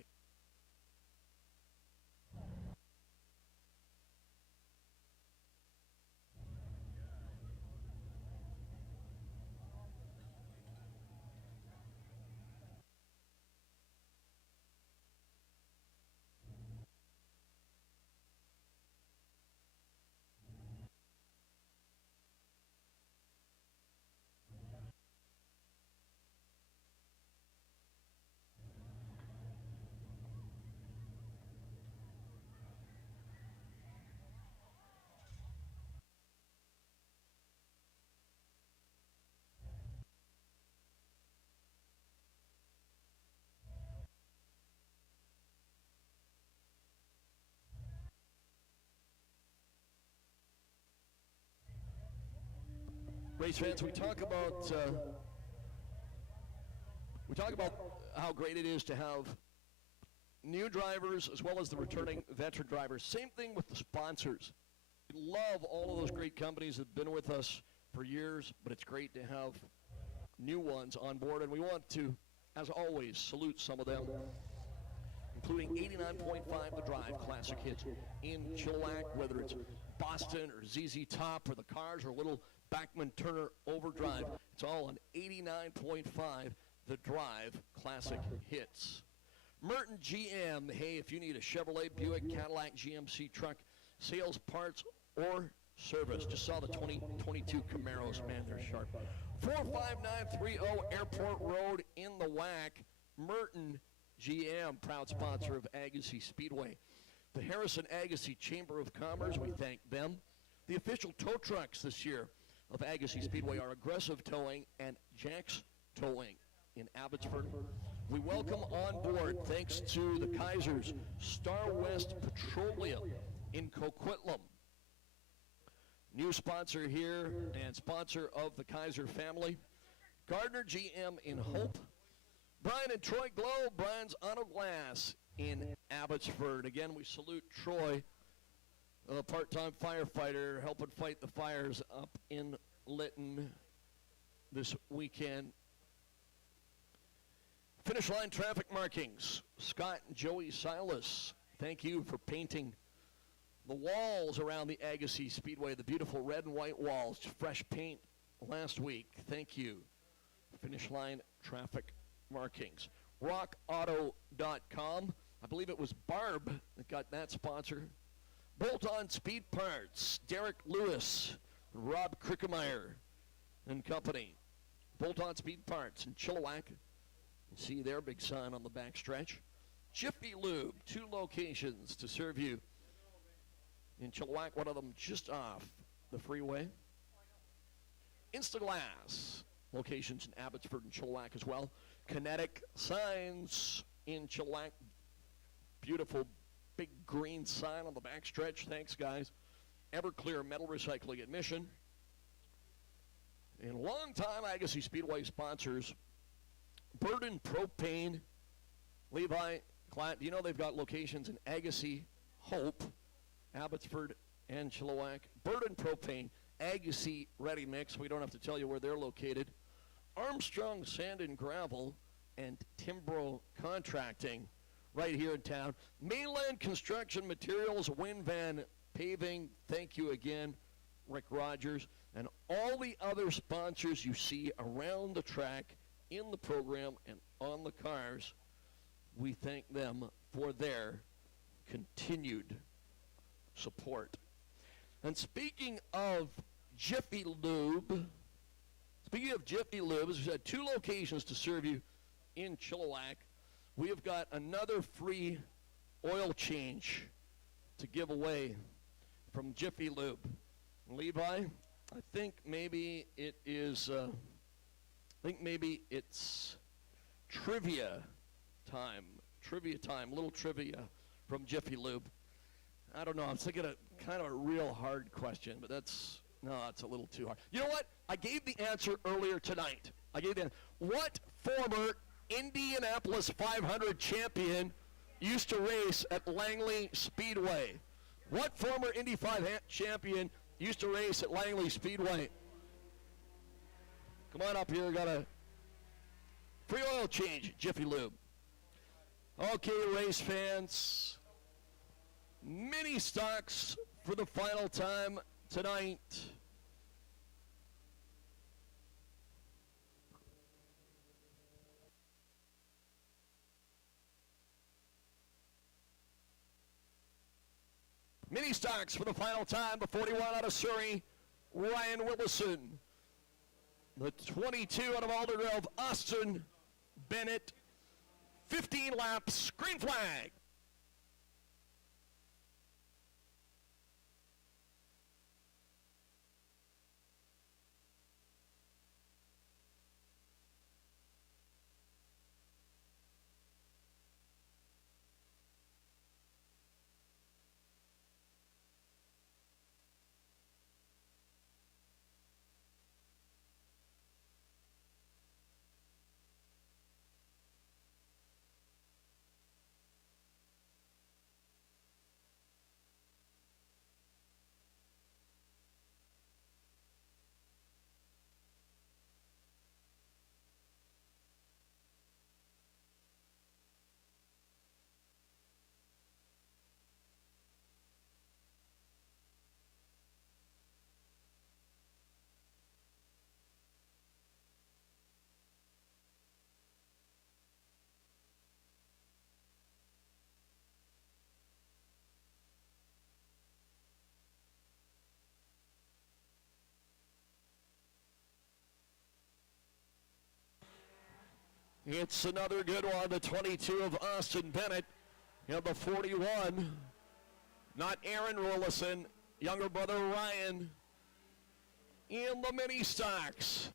Race fans, we talk about We talk about how great it is to have new drivers as well as the returning veteran drivers. Same thing with the sponsors. We love all of those great companies that have been with us for years, but it's great to have new ones on board, and we want to, as always, salute some of them, including 89.5 The Drive Classic Hits in Chilliwack, whether it's Boston or ZZ Top or the Cars or little Bachman Turner Overdrive. It's all on 89.5 The Drive Classic Hits. Merton GM, hey, if you need a Chevrolet, Buick, Cadillac, GMC truck, sales, parts, or service. Just saw the 2022 Camaros, man, they're sharp. 45930 Airport Road in the WAC. Merton GM, proud sponsor of Agassiz Speedway. The Harrison Agassiz Chamber of Commerce, we thank them. The official tow trucks this year of Agassiz Speedway are Aggressive Towing and Jack's Towing in Abbotsford. We welcome on board, thanks to the Kaisers, Star West Petroleum in Coquitlam. New sponsor here and sponsor of the Kaiser family. Gardner GM in Hope. Brian and Troy Glow, Brian's Auto Glass in Abbotsford. Again, we salute Troy, a part-time firefighter, helping fight the fires up in Lytton this weekend. Finish line traffic markings. Scott and Joey Silas, thank you for painting the walls around the Agassiz Speedway, the beautiful red and white walls, fresh paint last week. Thank you. Finish line traffic markings. RockAuto.com. I believe it was Barb that got that sponsor. Bolt-On Speed Parts. Derek Lewis, Rob Krickemeyer and company. Bolt-On Speed Parts in Chilliwack. You see their big sign on the back stretch. Jiffy Lube, 2 locations to serve you in Chilliwack, one of them just off the freeway. Instaglass, locations in Abbotsford and Chilliwack as well. Kinetic Signs in Chilliwack. Beautiful big green sign on the back stretch. Thanks, guys. Everclear Metal Recycling Admission. And long-time Agassiz Speedway sponsors, Burden Propane, Levi, Client. Do you know they've got locations in Agassiz, Hope, Abbotsford, and Chilliwack? Burden Propane, Agassiz Ready Mix. We don't have to tell you where they're located. Armstrong Sand and Gravel and Timbro Contracting right here in town. Mainland Construction Materials, Winvan Paving. Thank you again, Rick Rogers. And all the other sponsors you see around the track, in the program, and on the cars, we thank them for their continued support. And speaking of Jiffy Lube, we've had 2 locations to serve you in Chilliwack. We have got another free oil change to give away from Jiffy Lube. Levi, I think maybe it is, it's trivia time, little trivia from Jiffy Lube. I don't know, I'm thinking of kind of a real hard question, but it's a little too hard. You know what? I gave the answer earlier tonight. What former Indianapolis 500 champion used to race at Langley Speedway? What former Indy 500 champion used to race at Langley Speedway? Come on up here. Got a free oil change at Jiffy Lube. Okay, race fans. Mini stocks for the final time tonight. Mini stocks for the final time. The 41 out of Surrey, Ryan Willison. The 22 out of Aldergrove, Austin Bennett. 15 laps, green flag. It's another good one, the 22 of Austin Bennett. And the 41, not Aaron Rollison, younger brother Ryan, in the mini stocks.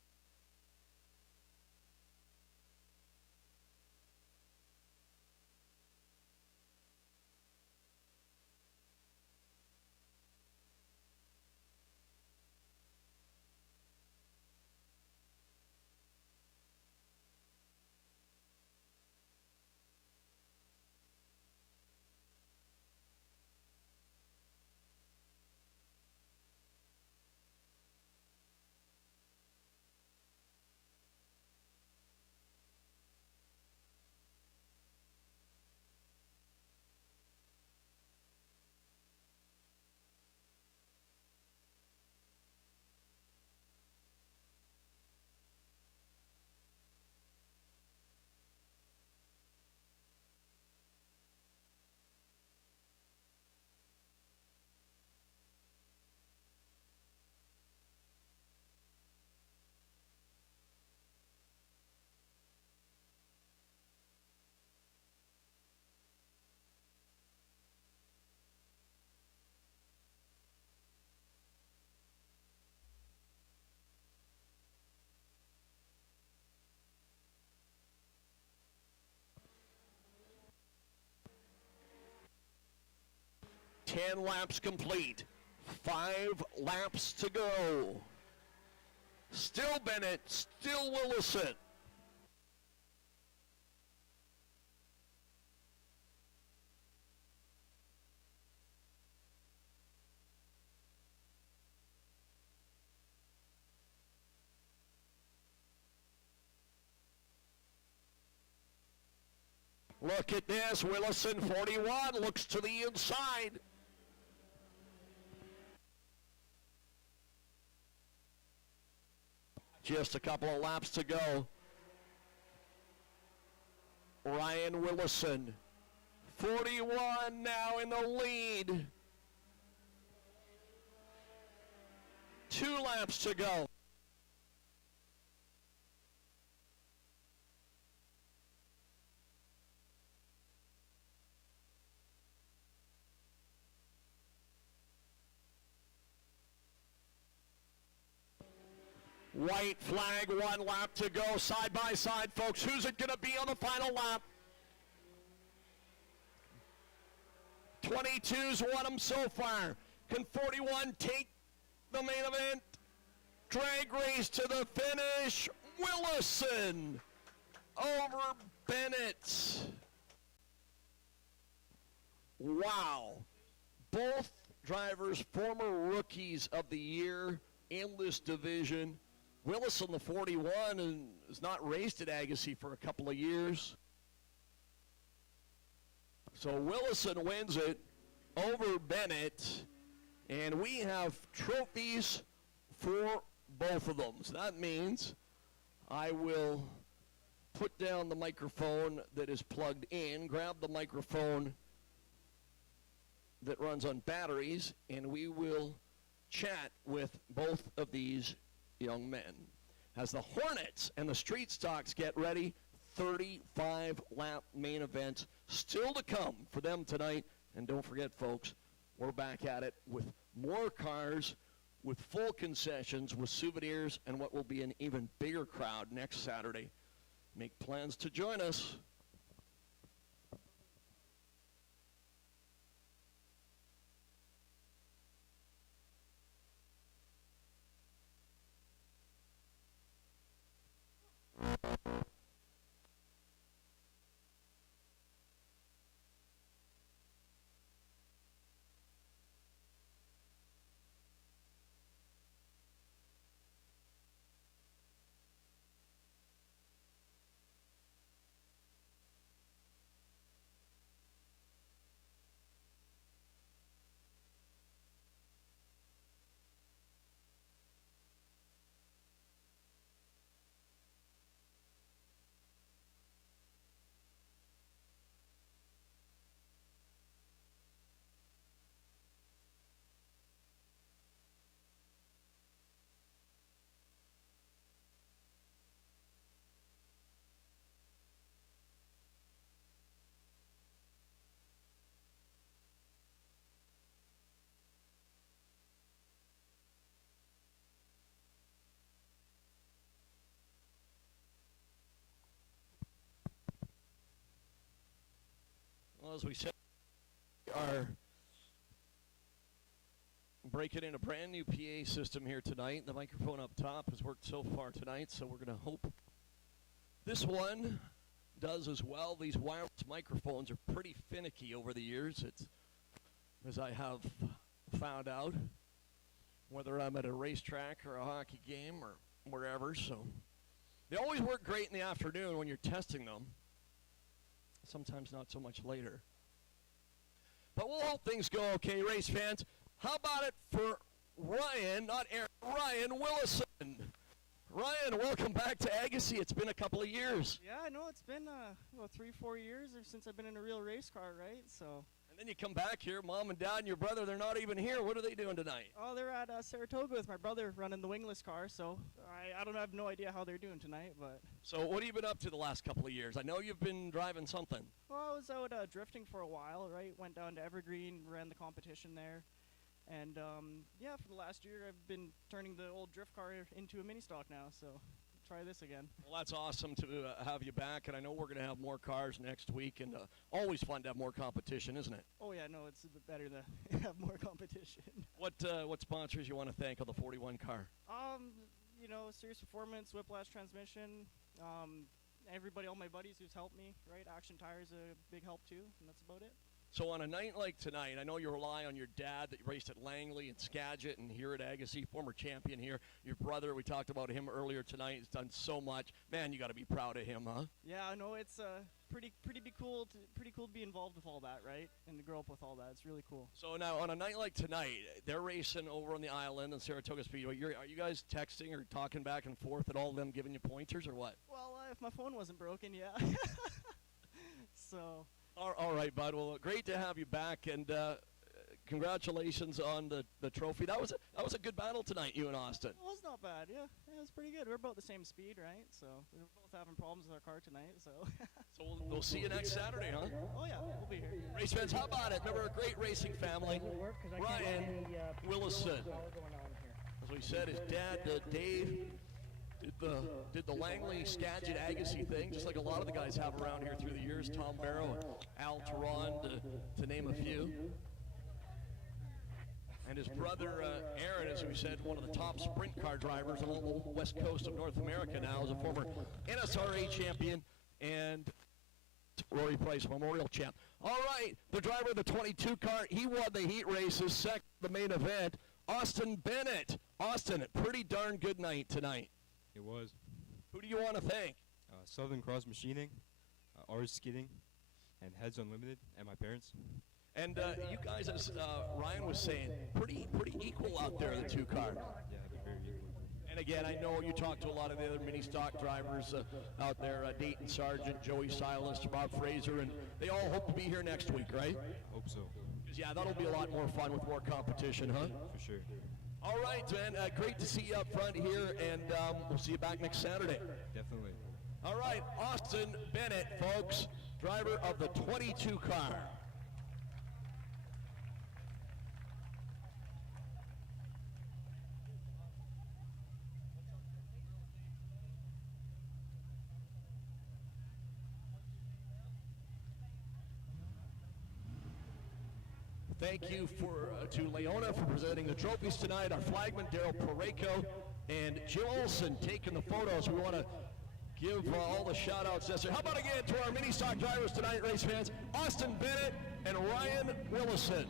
Ten laps complete. 5 laps to go. Still Bennett, still Willison. Look at this, Willison 41 looks to the inside. Just a couple of laps to go. Ryan Willison, 41 now in the lead. 2 laps to go. White flag, 1 lap to go, side by side, folks. Who's it going to be on the final lap? 22's won them so far. Can 41 take the main event? Drag race to the finish. Willison over Bennett. Wow. Both drivers, former rookies of the year in this division. Willison, the 41, and has not raced at Agassiz for a couple of years. So Willison wins it over Bennett, and we have trophies for both of them. So that means I will put down the microphone that is plugged in, grab the microphone that runs on batteries, and we will chat with both of these young men. As the Hornets and the Street Stocks get ready, 35-lap main events still to come for them tonight. And don't forget, folks, we're back at it with more cars, with full concessions, with souvenirs, and what will be an even bigger crowd next Saturday. Make plans to join us. Well, as we said, we are breaking in a brand new PA system here tonight. The microphone up top has worked so far tonight, so we're going to hope this one does as well. These wireless microphones are pretty finicky over the years. It's, as I have found out, whether I'm at a racetrack or a hockey game or wherever. So they always work great in the afternoon when you're testing them. Sometimes not so much later. But we'll hope things go okay, race fans. How about it for Ryan, not Aaron, Ryan Willison. Ryan, welcome back to Agassiz. It's been a couple of years. Yeah, I know. It's been 3-4 years since I've been in a real race car, right? So. And then you come back here, Mom and Dad and your brother, they're not even here. What are they doing tonight? Oh, they're at Saratoga with my brother running the wingless car, so I don't have no idea how they're doing tonight, but. So what have you been up to the last couple of years? I know you've been driving something. Well, I was out drifting for a while, right? Went down to Evergreen, ran the competition there. And, yeah, for the last year, I've been turning the old drift car into a mini stock now, so try this again. Well, that's awesome to have you back, and I know we're going to have more cars next week, and always fun to have more competition, isn't it? Oh, yeah, no, it's a bit better to have more competition. What sponsors you want to thank on the 41 car? You know, Serious Performance, Whiplash Transmission, everybody, all my buddies who's helped me, right? Action Tire's a big help, too, and that's about it. So on a night like tonight, I know you rely on your dad that raced at Langley and Skagit and here at Agassiz, former champion here. Your brother, we talked about him earlier tonight, has done so much. Man, you got to be proud of him, huh? Yeah, I know it's pretty cool to be involved with all that, right? And to grow up with all that, it's really cool. So now on a night like tonight, they're racing over on the island in Saratoga Speedway. Are you guys texting or talking back and forth at all, them giving you pointers or what? Well, if my phone wasn't broken, yeah. So. All right, bud. Well, great to have you back, and congratulations on the trophy. That was a good battle tonight, you and Austin. It was not bad, yeah. It was pretty good. We're about the same speed, right? So we were both having problems with our car tonight, so. So we'll see you next Saturday, huh? Oh, yeah, we'll be here. Race fans, how about it? Remember a great racing family, Ryan Willison. As we said, his dad, Dave, did the Langley, Skagit, Agassiz thing, just like a lot of the guys have around here through the years. Tom Barrow, Al Teron, to name a few. And his brother, Aaron, as we said, one of the top sprint car drivers on the west coast of North America now, is a former NSRA champion and Rory Price Memorial champ. All right, the driver of the 22 car, he won the heat races, second the main event, Austin Bennett. Austin, pretty darn good night tonight. It was. Who do you want to thank? Southern Cross Machining, R's Skidding, and Heads Unlimited, and my parents. And you guys, as Ryan was saying, pretty equal out there, the two car. Yeah, they're very equal. And again, I know you talked to a lot of the other mini stock drivers out there, Dayton Sargent, Joey Silas, Bob Fraser, and they all hope to be here next week, right? Hope so. Yeah, that'll be a lot more fun with more competition, huh? For sure. All right, man. Great to see you up front here, and we'll see you back next Saturday. Definitely. All right, Austin Bennett, folks, driver of the 22 car. Thank you to Leona for presenting the trophies tonight. Our flagman, Daryl Pareko, and Jim Olson taking the photos. We want to give all the shout-outs necessary. How about again to our mini stock drivers tonight, race fans, Austin Bennett and Ryan Willison.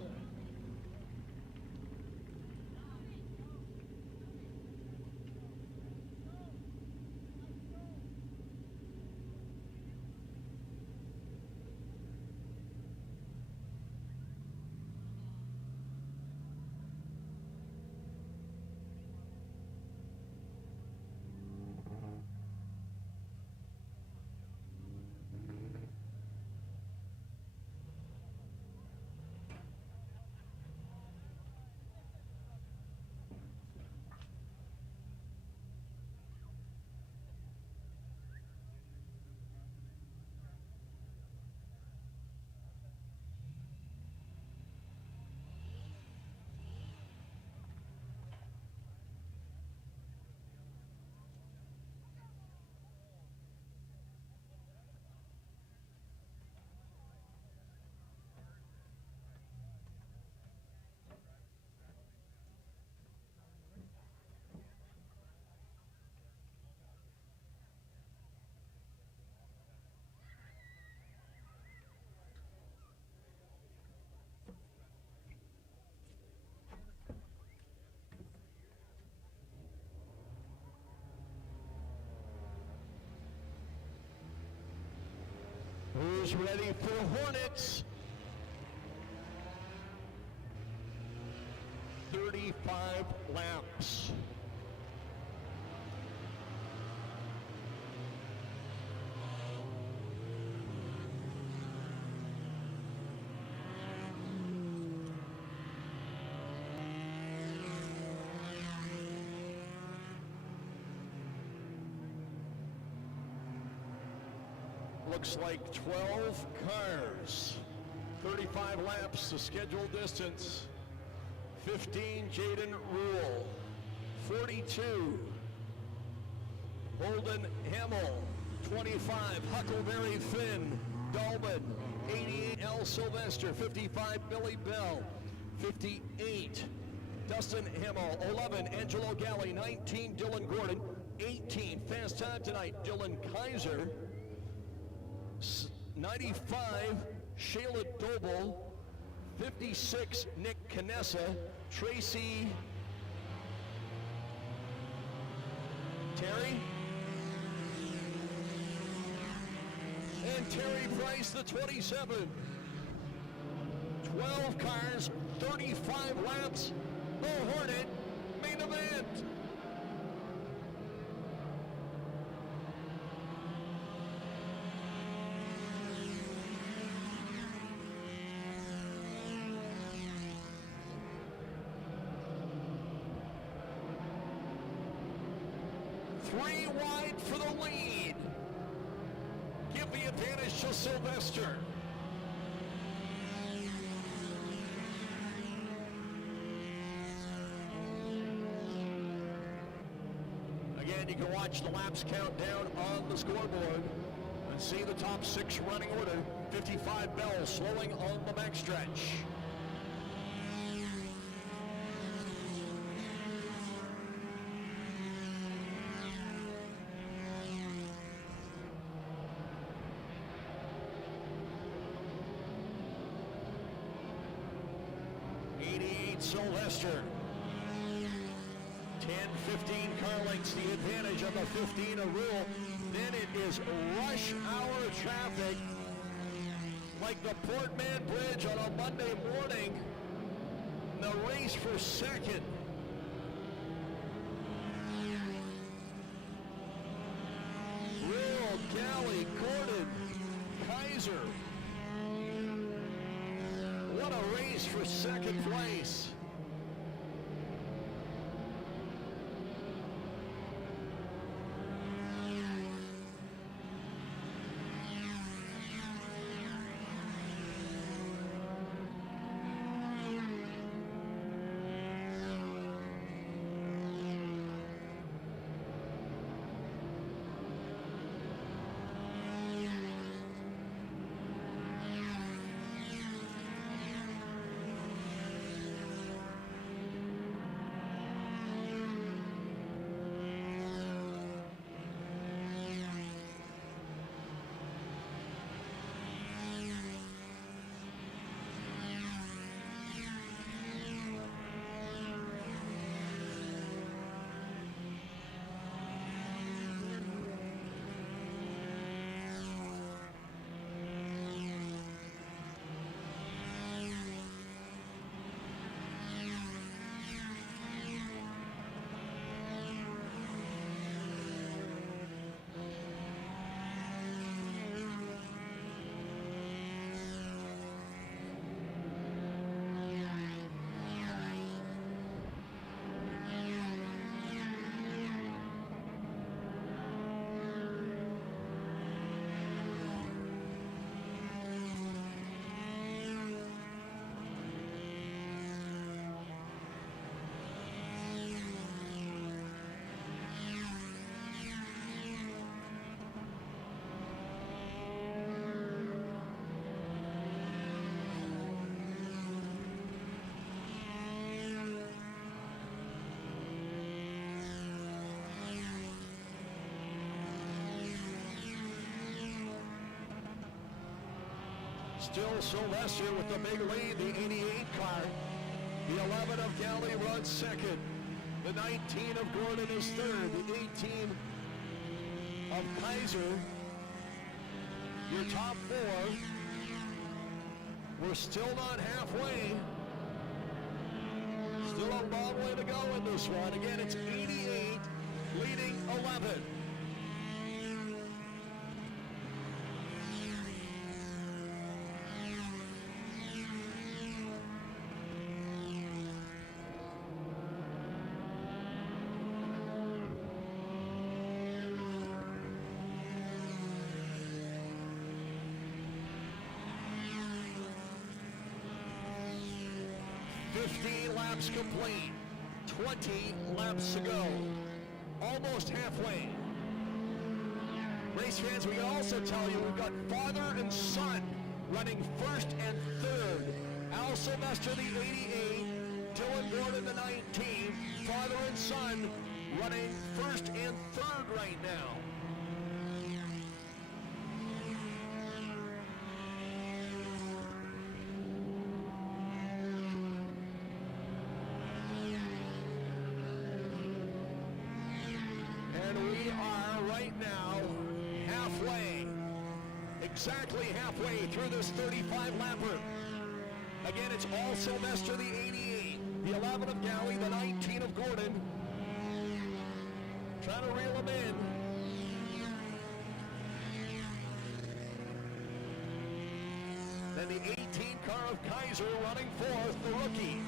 Racers ready for Hornets. 35 laps. Looks like 12 cars. 35 laps, the scheduled distance. 15, Jaden Rule. 42, Holden Hemmel. 25, Huckleberry Finn Dolman. 88, L. Sylvester. 55, Billy Bell. 58, Dustin Hemmel. 11, Angelo Galley. 19, Dylan Gordon. 18, fast time tonight, Dylan Kaiser. 95, Shayla Doble. 56, Nick Canessa. Tracy Terry. And Terry Price, the 27. 12 cars, 35 laps. The Hornet main event. Three wide for the lead. Give the advantage to Sylvester. Again, you can watch the laps countdown on the scoreboard and see the top 6 running order. 55 Bell slowing on the backstretch. Sylvester. 10-15 car lengths, the advantage of the 15 a rule. Then it is rush hour traffic like the Port Man Bridge on a Monday morning. The race for second. Rule, Galley, Gordon, Kaiser. What a race for second place. Still Sylvester with the big lead, the 88 car. The 11 of Galley runs second. The 19 of Gordon is third. The 18 of Kaiser your top four. We're still not halfway. Still a long way to go in this one. Again, it's 88 leading 11. Laps complete, 20 laps to go, almost halfway. Race fans, we can also tell you we've got father and son running first and third. Al Sylvester, the 88, Dylan Gordon, the 19, father and son running first and third right now. Exactly halfway through this 35-lapper. Again, it's all Sylvester, the 88, the 11 of Galley, the 19 of Gordon. Trying to reel him in. Then the 18 car of Kaiser running fourth, the rookie.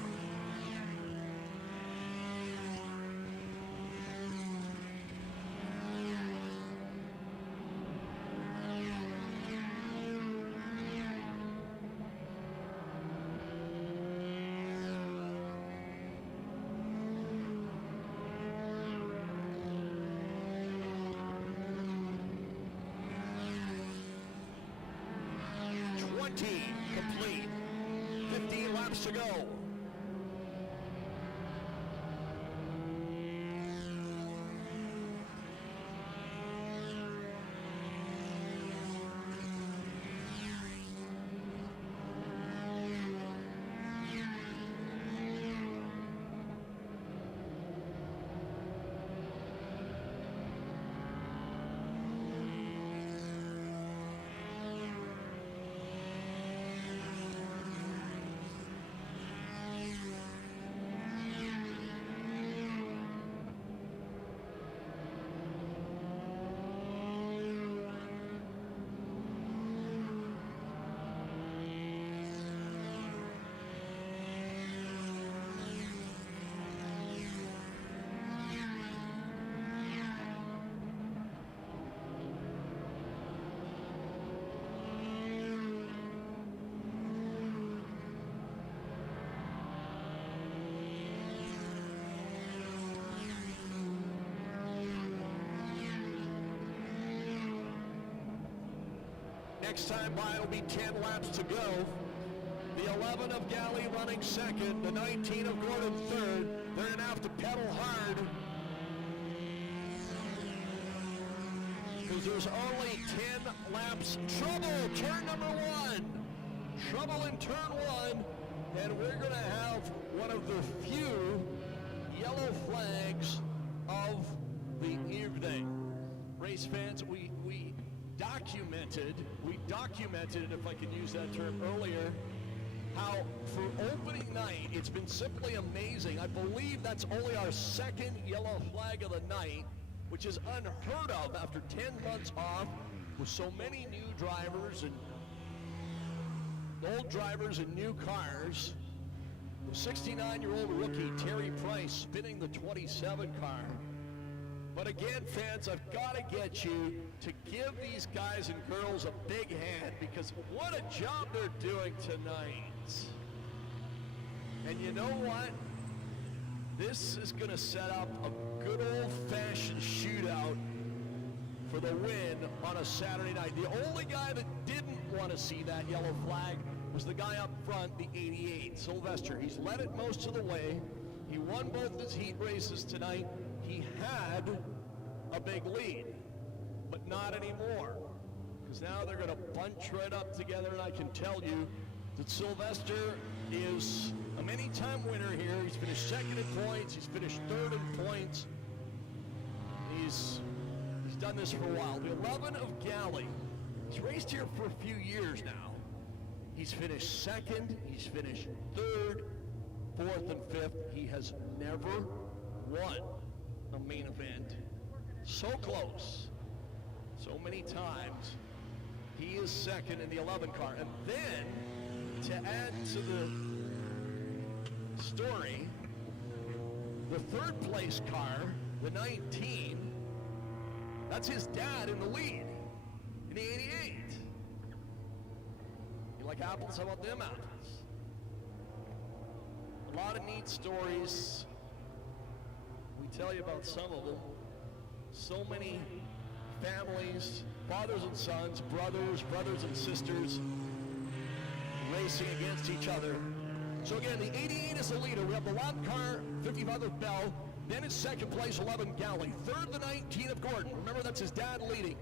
Complete. 15 laps to go. Next time by, it'll be 10 laps to go. The 11 of Galley running second, the 19 of Gordon third. They're going to have to pedal hard because there's only 10 laps. Trouble, turn number one. Trouble in turn one, and we're going to have one of the few yellow flags of the evening. Race fans, we documented, if I could use that term earlier, how for opening night, it's been simply amazing. I believe that's only our second yellow flag of the night, which is unheard of after 10 months off with so many new drivers and old drivers and new cars. The 69-year-old rookie, Terry Price, spinning the 27 car. But again, fans, I've got to get you to give these guys and girls a big hand because what a job they're doing tonight. And you know what? This is going to set up a good old-fashioned shootout for the win on a Saturday night. The only guy that didn't want to see that yellow flag was the guy up front, the 88, Sylvester. He's led it most of the way. He won both his heat races tonight. He had a big lead, but not anymore, because now they're going to bunch right up together, and I can tell you that Sylvester is a many-time winner here. He's finished second in points. He's finished third in points. He's done this for a while. The 11 of Galley He's raced here for a few years now. He's finished second, he's finished third, fourth, and fifth. He has never won a main event. So close, so many times. He is second in the 11 car. And then, to add to the story, the third place car, the 19, that's his dad in the lead in the 88. You like apples? How about them apples? A lot of neat stories. We tell you about some of them. So many families, fathers and sons, brothers and sisters racing against each other. So again, the 88 is the leader. We have the lap car, 55 of Bell. Then in second place, 11 Galley. Third, the 19 of Gordon. Remember, that's his dad leading.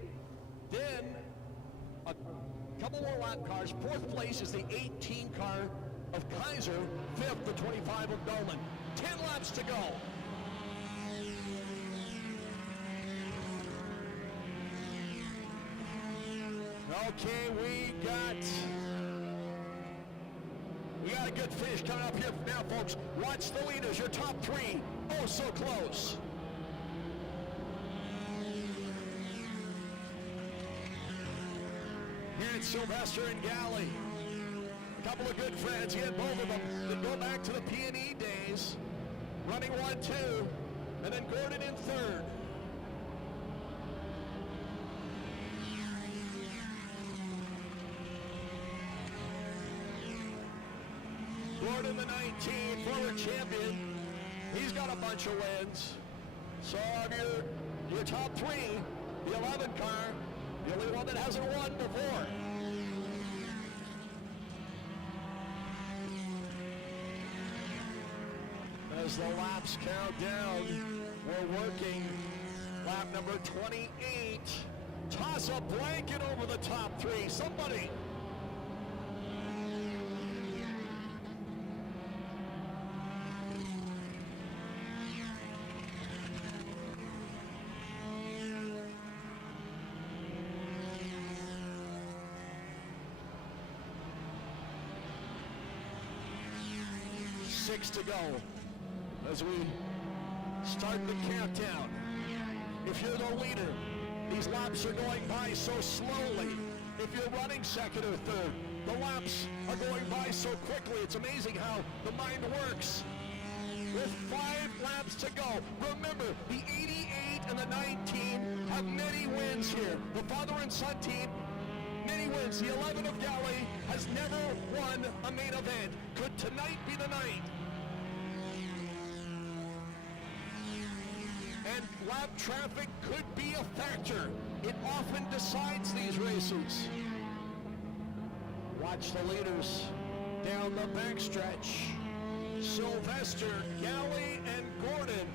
Then a couple more lap cars. Fourth place is the 18 car of Kaiser. Fifth, the 25 of Dolman. 10 laps to go. Okay, we got a good finish coming up here now, folks. Watch the leaders, your top three. Oh, so close. Here it's Sylvester and Galley. A couple of good friends. He had both of them that go back to the P&E days. Running 1-2, and then Gordon in third. Gordon, the 19, former champion. He's got a bunch of wins. So of your top three, the 11 car, the only one that hasn't won before. As the laps count down, we're working lap number 28. Toss a blanket over the top three. Somebody. Six to go as we start the countdown. If you're the leader, these laps are going by so slowly. If you're running second or third, the laps are going by so quickly. It's amazing how the mind works. With 5 laps to go, remember, the 88 and the 19 have many wins here. The father and son team, many wins. The 11 of Galley has never won a main event. Could tonight be the night? And lap traffic could be a factor. It often decides these races. Watch the leaders down the backstretch. Sylvester, Galley, and Gordon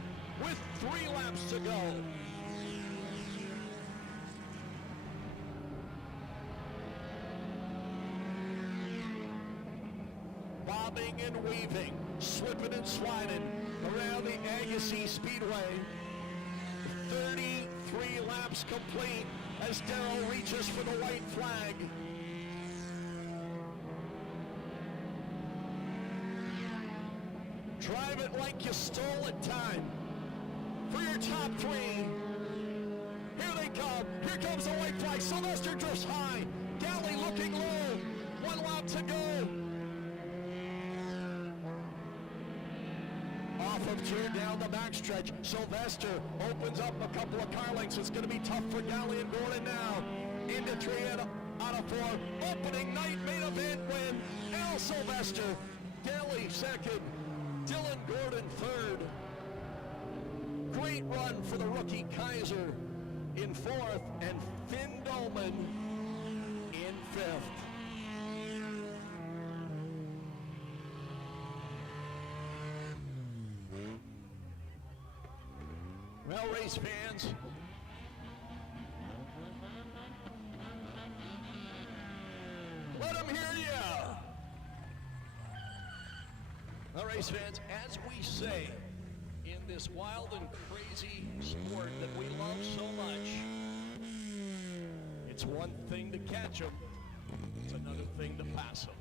with 3 laps to go. Bobbing and weaving, slipping and sliding around the Agassiz Speedway. 33 laps complete as Darrell reaches for the white flag. Drive it like you stole it time. For your top 3. Here they come. Here comes the white flag. Sylvester drifts high. Galley looking low. 1 lap to go. Off of turn down the backstretch. Sylvester opens up a couple of car lengths. It's going to be tough for Galley and Gordon now. Into 3 out of 4. Opening night main event win. Al Sylvester. Galley second. Dylan Gordon third. Great run for the rookie Kaiser in 4th and Finn Dolman in 5th. Well, race fans, let them hear ya. Well, race fans, as we say in this wild and crazy sport that we love so much, it's it's one thing to catch them, it's another thing to pass them.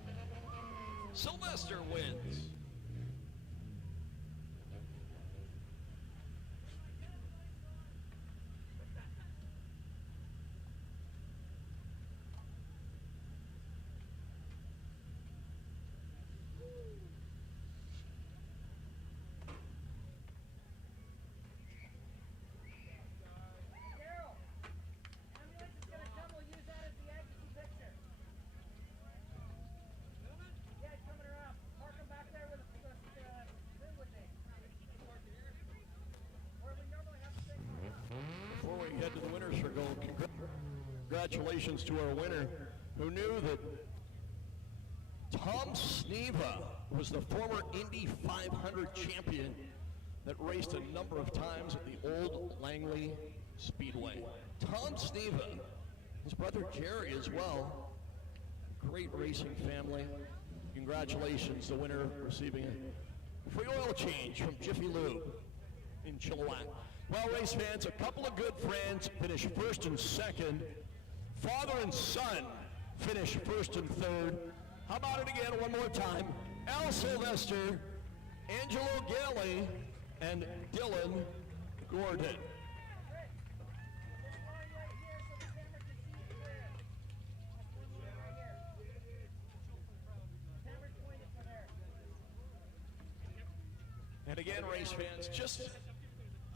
Sylvester wins. Before we head to the winner's circle, congratulations to our winner, who knew that Tom Sneva was the former Indy 500 champion that raced a number of times at the old Langley Speedway. Tom Sneva, his brother Jerry as well, great racing family. Congratulations, the winner receiving a free oil change from Jiffy Lube in Chilliwack. Well, race fans, a couple of good friends finished first and second. Father and son finished first and third. How about it again one more time? Al Sylvester, Angelo Galley, and Dylan Gordon. And again, race fans,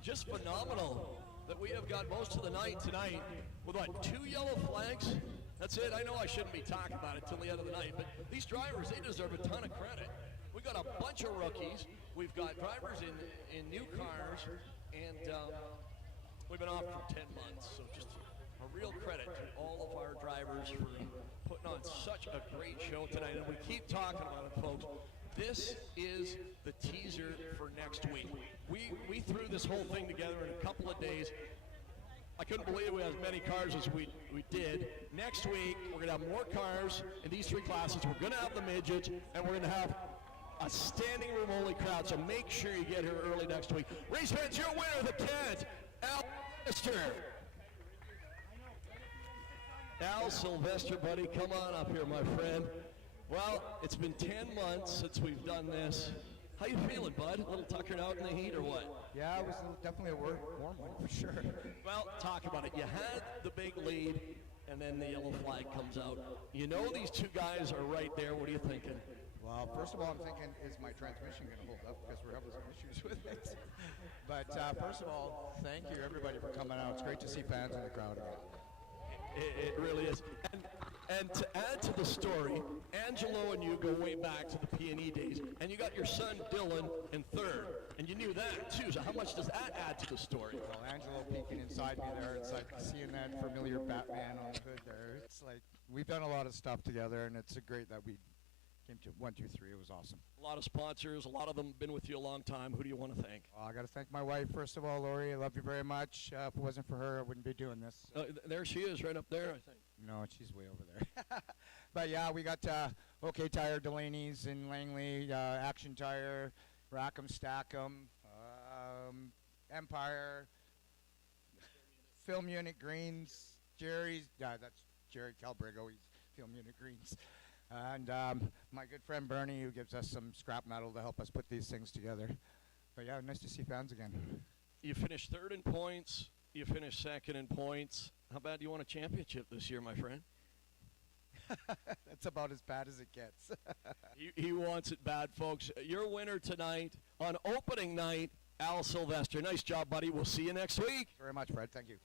just phenomenal that we have got most of the night tonight with what, 2 yellow flags? That's it. I know I shouldn't be talking about it till the end of the night, but these drivers, they deserve a ton of credit. We got a bunch of rookies. We've got drivers in new cars, and we've been off for 10 months. So just a real credit to all of our drivers for putting on such a great show tonight. And we keep talking about it, folks. This is the teaser for next week. We threw this whole thing together in a couple of days. I couldn't believe we had as many cars as we did. Next week, we're going to have more cars in these 3 classes. We're going to have the midgets, and we're going to have a standing room only crowd, so make sure you get here early next week. Race fans, your winner of the Kent, Al Sylvester. Al Sylvester, buddy, come on up here, my friend. Well, it's been 10 months since we've done this. How you feeling, bud? A little tuckered out in the heat or what? Yeah, it was definitely a warm one for sure. Well, talk about it. You had the big lead, and then the yellow flag comes out. You know these 2 guys are right there. What are you thinking? Well, first of all, I'm thinking, is my transmission going to hold up? Because we're having some issues with it. But first of all, thank you, everybody, for coming out. It's great to see fans in the crowd again. It really is. And to add to the story, Angelo and you go way back to the P&E days, and you got your son Dylan in third, and you knew that too. So how much does that add to the story? Well, Angelo peeking inside me there, it's like seeing that familiar Batman on the hood there. It's like we've done a lot of stuff together, and it's great that we came to 1, 2, 3. It was awesome. A lot of sponsors, a lot of them been with you a long time. Who do you want to thank? I got to thank my wife, first of all, Lori. I love you very much. If it wasn't for her, I wouldn't be doing this. There she is, right up there, I think. No, she's way over there. But yeah, we got OK Tire, Delaney's in Langley, Action Tire, Rack'em Stack'em, Empire, Film Unit Greens, Jerry's, that's Jerry Calbrigo, he's Film Unit Greens. And my good friend Bernie, who gives us some scrap metal to help us put these things together. But yeah, nice to see fans again. You finished third in points. You finished second in points. How bad do you want a championship this year, my friend? That's about as bad as it gets. he wants it bad, folks. Your winner tonight on opening night, Al Sylvester. Nice job, buddy. We'll see you next week. Thanks very much, Fred. Thank you.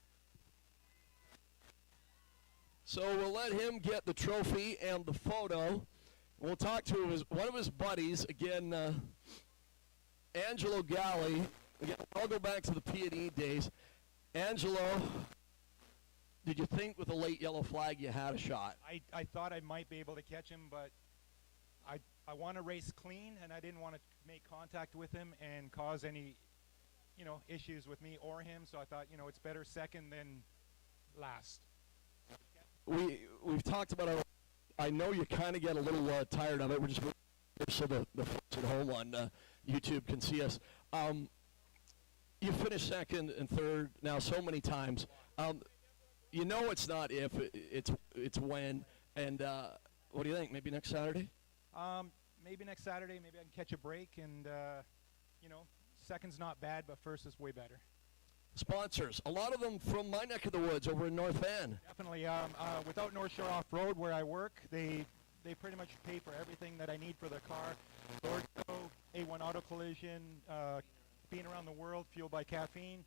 So we'll let him get the trophy and the photo. We'll talk to one of his buddies, again, Angelo Galley. Again, I'll go back to the P&E days. Angelo, did you think with the late yellow flag you had a shot? I thought I might be able to catch him, but I want to race clean, and I didn't want to make contact with him and cause any, issues with me or him. So I thought, it's better second than last. We've talked about it. I know you kind of get a little tired of it. We're just so the folks at home on YouTube can see us. You finished second and third now so many times. You know it's not if, it's when. And what do you think? Maybe next Saturday? Maybe next Saturday. Maybe I can catch a break, and second's not bad, but first is way better. Sponsors, a lot of them from my neck of the woods over in North Van. Definitely. Without North Shore Off-Road, where I work, they pretty much pay for everything that I need for the car. Lordco, A1 Auto Collision, being around the world, fueled by caffeine.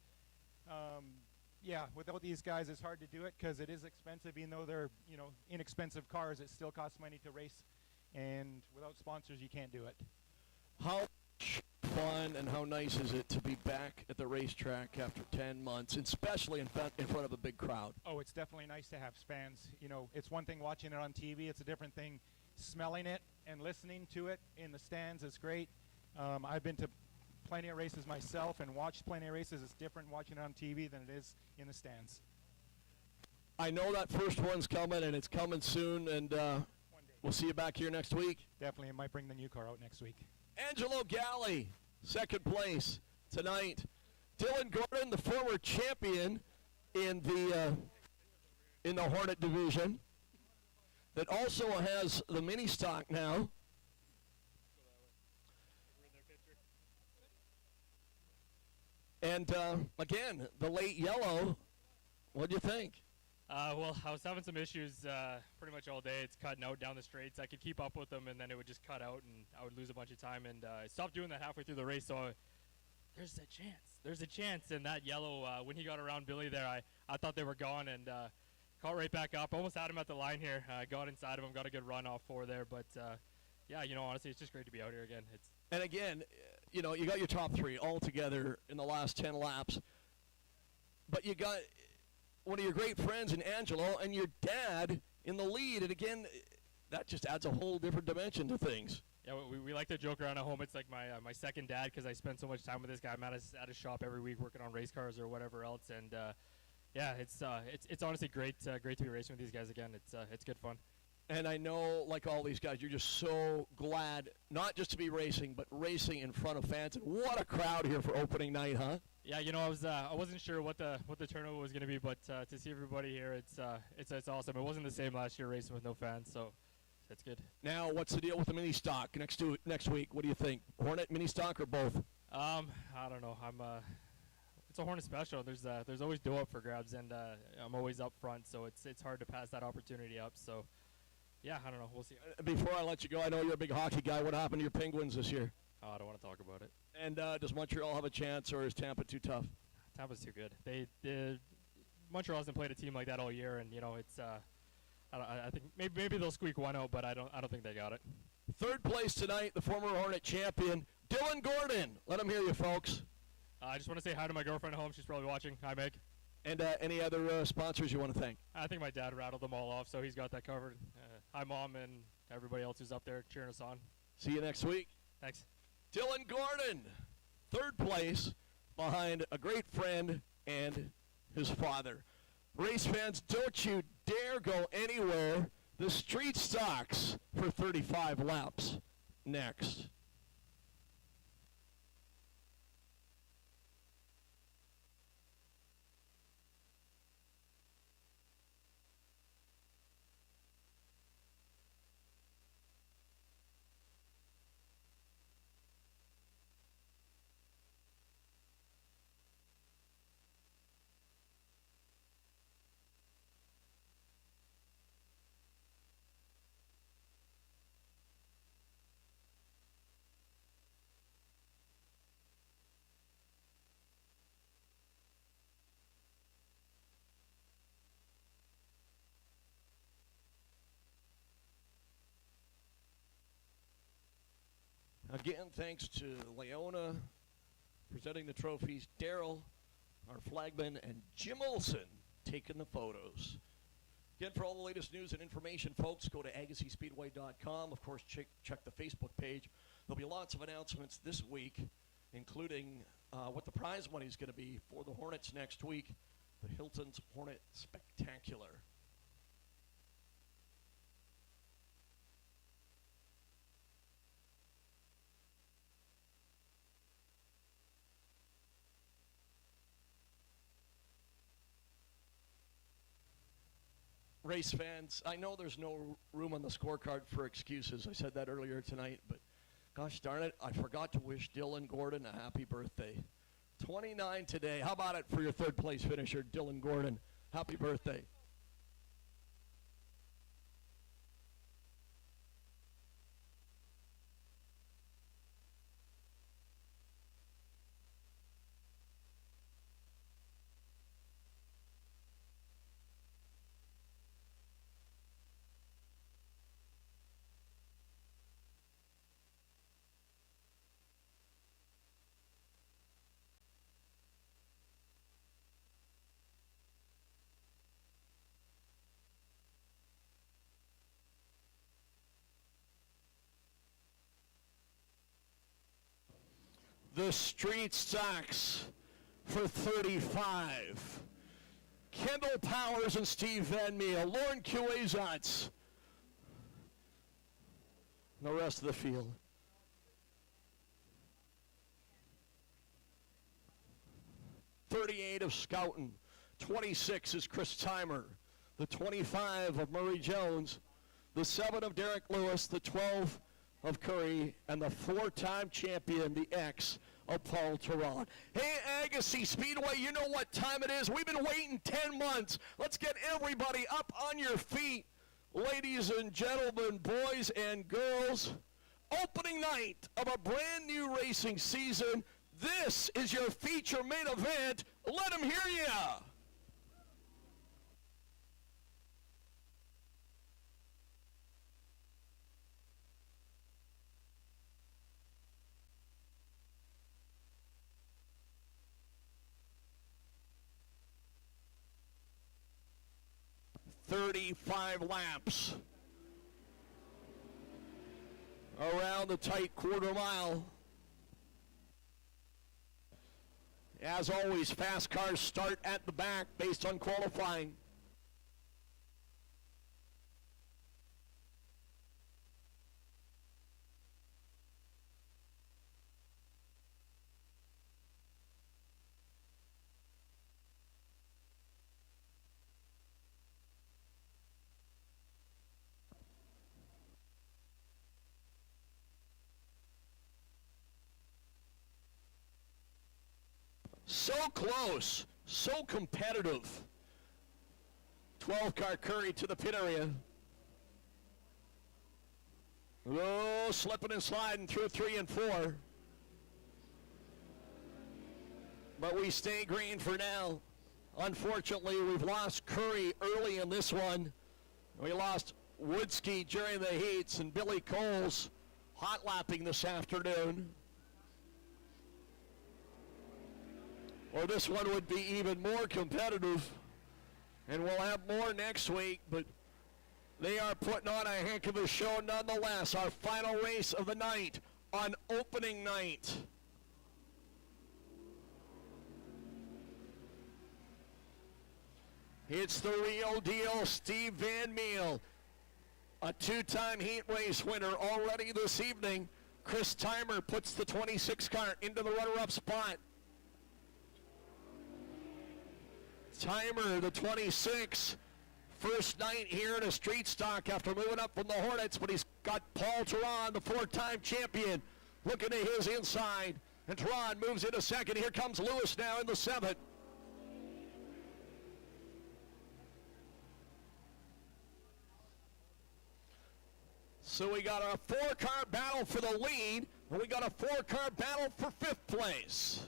Without these guys, it's hard to do it because it is expensive. Even though they're inexpensive cars, it still costs money to race. And without sponsors, you can't do it. How fun and how nice is it to be back at the racetrack after 10 months, and especially in front of a big crowd? Oh, it's definitely nice to have fans. It's one thing watching it on TV. It's a different thing smelling it and listening to it in the stands. Is great. I've been to plenty of races myself and watched plenty of races. It's different watching it on TV than it is in the stands. I know that first one's coming, and it's coming soon, and we'll see you back here next week. Definitely. I might bring the new car out next week. Angelo Galli, second place tonight. Dylan Gordon, the former champion in the Hornet division, that also has the mini stock now. And again, the late yellow. What do you think? Well, I was having some issues pretty much all day. It's cutting out down the straights. I could keep up with them, and then it would just cut out, and I would lose a bunch of time. And I stopped doing that halfway through the race, so there's a chance. There's a chance. And that yellow, when he got around Billy there, I thought they were gone, and caught right back up. Almost had him at the line here. Got inside of him, got a good run off 4 there. But, honestly, it's just great to be out here again. And again, you got your top 3 all together in the last 10 laps. But you got one of your great friends in Angelo and your dad in the lead. And again, that just adds a whole different dimension to things. Yeah, we like to joke around at home. It's like my second dad because I spend so much time with this guy. I'm at his shop every week working on race cars or whatever else. And it's honestly great to be racing with these guys again. It's good fun. And I know, like all these guys, you're just so glad not just to be racing, but racing in front of fans. And what a crowd here for opening night, huh? Yeah, I wasn't sure what the turnover was going to be, but to see everybody here, it's awesome. It wasn't the same last year racing with no fans, so that's good. Now, what's the deal with the mini stock next week? What do you think? Hornet mini stock or both? I don't know. It's a Hornet special. There's always dough up for grabs, and I'm always up front, so it's hard to pass that opportunity up. So. Yeah, I don't know. We'll see. Before I let you go, I know you're a big hockey guy. What happened to your Penguins this year? Oh, I don't want to talk about it. And does Montreal have a chance, or is Tampa too tough? Tampa's too good. Montreal hasn't played a team like that all year, and it's. I think maybe they'll squeak one out, but I don't think they got it. Third place tonight, the former Hornet champion, Dylan Gordon. Let him hear you, folks. I just want to say hi to my girlfriend at home. She's probably watching. Hi, Meg. And any other sponsors you want to thank? I think my dad rattled them all off, so he's got that covered. Hi, Mom, and everybody else who's up there cheering us on. See you next week. Thanks. Dylan Gordon, third place behind a great friend and his father. Race fans, don't you dare go anywhere. The street stocks for 35 laps next. Again, thanks to Leona presenting the trophies, Daryl, our flagman, and Jim Olson taking the photos. Again, for all the latest news and information, folks, go to AgassizSpeedway.com. Of course, check the Facebook page. There'll be lots of announcements this week, including what the prize money is going to be for the Hornets next week, the Hilton's Hornet Spectacular. race fans, I know there's no room on the scorecard for excuses. I said that earlier tonight, but gosh darn it, I forgot to wish Dylan Gordon a happy birthday. 29 today. How about it for your third place finisher, Dylan Gordon? Happy birthday. The street stocks for 35. Kendall Powers and Steve Van Meel, Lauren Cuezats, the rest of the field. .38 of Scouten, 26 is Chris Timer, the 25 of Murray Jones, the 7 of Derek Lewis, the 12 of Curry, and the 4-time champion, the X of Paul Teron. Hey, Agassiz Speedway, you know what time it is. We've been waiting 10 months. Let's get everybody up on your feet. Ladies and gentlemen, boys and girls, opening night of a brand new racing season. This is your feature main event. Let them hear ya. .35 laps around the tight quarter mile. As always, fast cars start at the back based on qualifying. So close, so competitive. 12-car Curry to the pit area. Oh, slipping and sliding through 3 and 4. But we stay green for now. Unfortunately, we've lost Curry early in this one. We lost Woodski during the heats, and Billy Coles hot lapping this afternoon. Or this one would be even more competitive. And we'll have more next week, but they are putting on a heck of a show nonetheless. Our final race of the night on opening night. It's the real deal, Steve Van Meel, a 2-time heat race winner already this evening. Chris Timer puts the 26 car into the runner-up spot. Timer, the 26, first night here in a street stock after moving up from the Hornets, but he's got Paul Teron, the 4-time champion, looking to his inside. And Teron moves into second. Here comes Lewis now in the 7th. So we got a 4-car battle for the lead, and we got a 4-car battle for 5th place.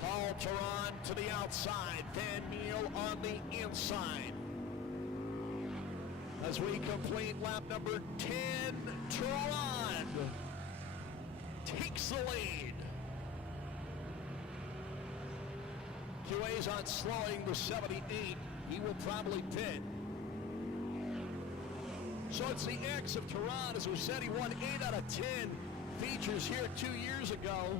Paul Teron to the outside, Van Meel on the inside. As we complete lap number 10, Teron takes the lead. Cuezat slowing the 78. He will probably pit. So it's the X of Teron. As we said, he won 8 out of 10 features here 2 years ago.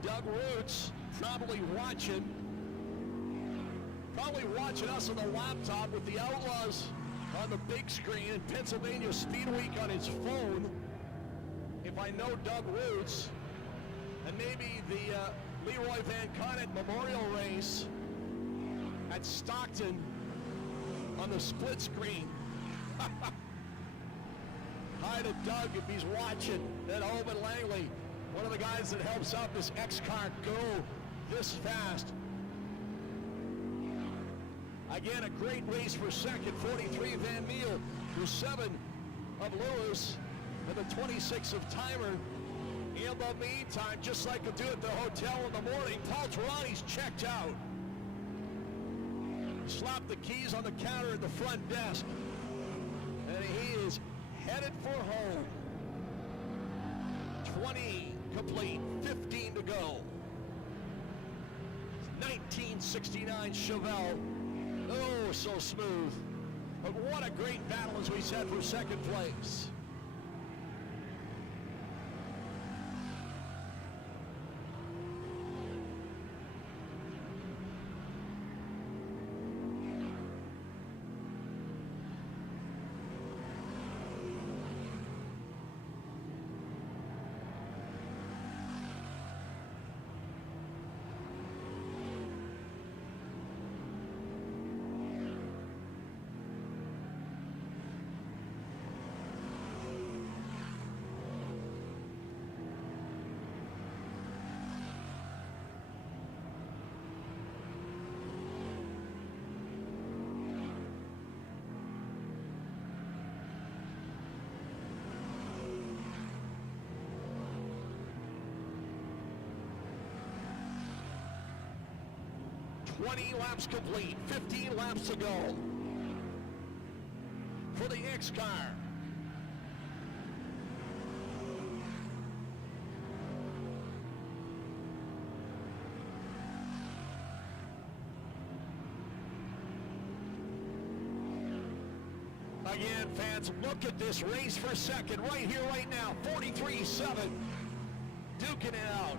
Doug Roots probably watching, Probably watching us on the laptop with the Outlaws on the big screen and Pennsylvania Speed Week on his phone. If I know Doug Roots, and maybe the Leroy Van Conant Memorial Race at Stockton on the split screen. Hi to Doug if he's watching at home in Langley. One of the guys that helps out this X-Car go this fast. Again, a great race for second, 43 Van Meel, for 7 of Lewis, and the 26 of Timer. In the meantime, just like we do at the hotel in the morning, Paul Tarani's checked out. Slapped the keys on the counter at the front desk, and he is headed for home. 20 complete, 15 to go. 1969 Chevelle. Oh, so smooth. But what a great battle, as we said, for second place. Laps complete, 15 laps to go for the X-Car. Again, fans, look at this race for second right here, right now. 43-7, duking it out.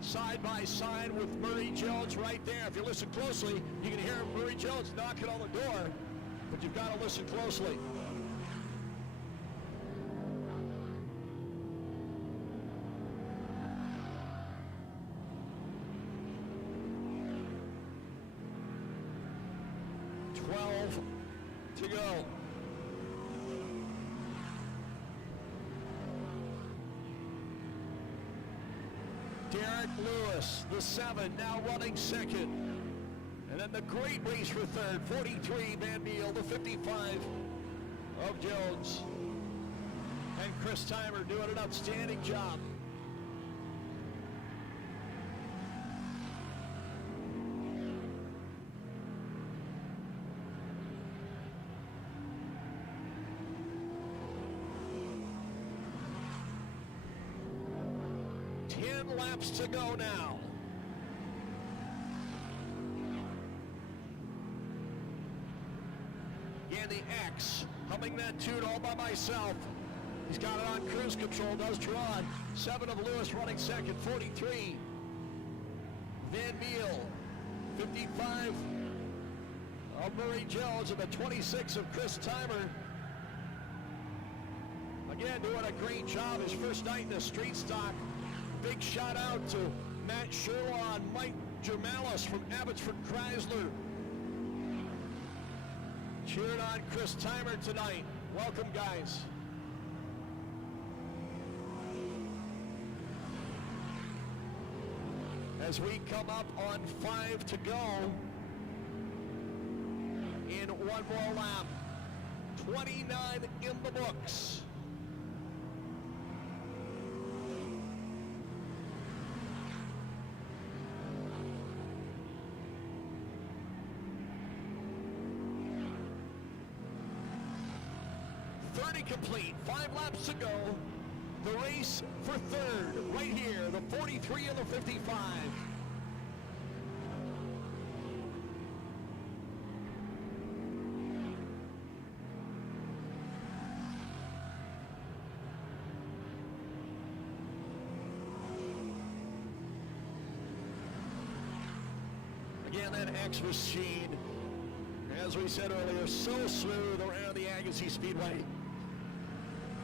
Side by side with Murray Jones right there. If you listen closely, you can hear Murray Jones knocking on the door, but you've got to listen closely. To go. Derek Lewis, the 7, now running second. And then the great race for third, 43 Van Meel, the 55 of Jones. And Chris Timer doing an outstanding job. Laps to go now. And the X, humming that tune all by myself. He's got it on cruise control, does Tron. 7 of Lewis running second, 43. Van Meel, 55 of Murray Jones, and the 26 of Chris Timer. Again, doing a great job his first night in the street stock. Big shout out to Matt Sherlaw and Mike Germalis from Abbotsford Chrysler. Cheering on Chris Timer tonight. Welcome, guys. As we come up on 5 to go in one more lap. 29 in the books. Complete, 5 laps to go. The race for third, right here, the 43 and the 55. Again, that X machine, as we said earlier, so smooth around the Agassiz Speedway.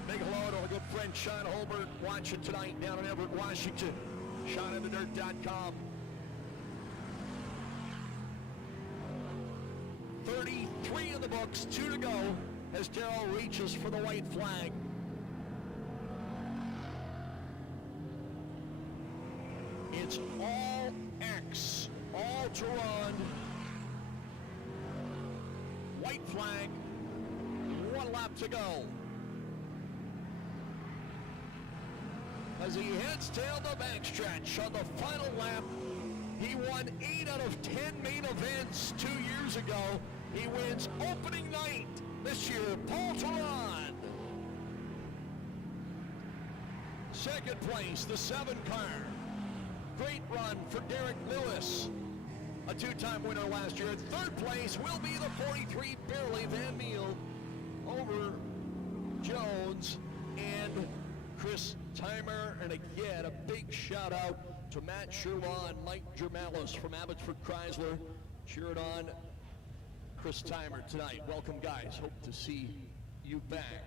Big hello to our good friend Sean Holbert, watching tonight down in Everett, Washington. SeanInTheDirt.com. 33 in the books, 2 to go as Darrell reaches for the white flag. It's all X, all to run. White flag, 1 lap to go. As he heads down the backstretch on the final lap, he won 8 out of 10 main events 2 years ago. He wins opening night this year, Paul Theron. Second place, the 7 car. Great run for Derek Lewis, a 2-time winner last year. Third place will be the 43 Barely Van Meel over Jones and Chris Timer. And again, a big shout out to Matt Sherlaw and Mike Germalis from Abbotsford Chrysler, cheering on Chris Timer tonight. Welcome, guys. Hope to see you back.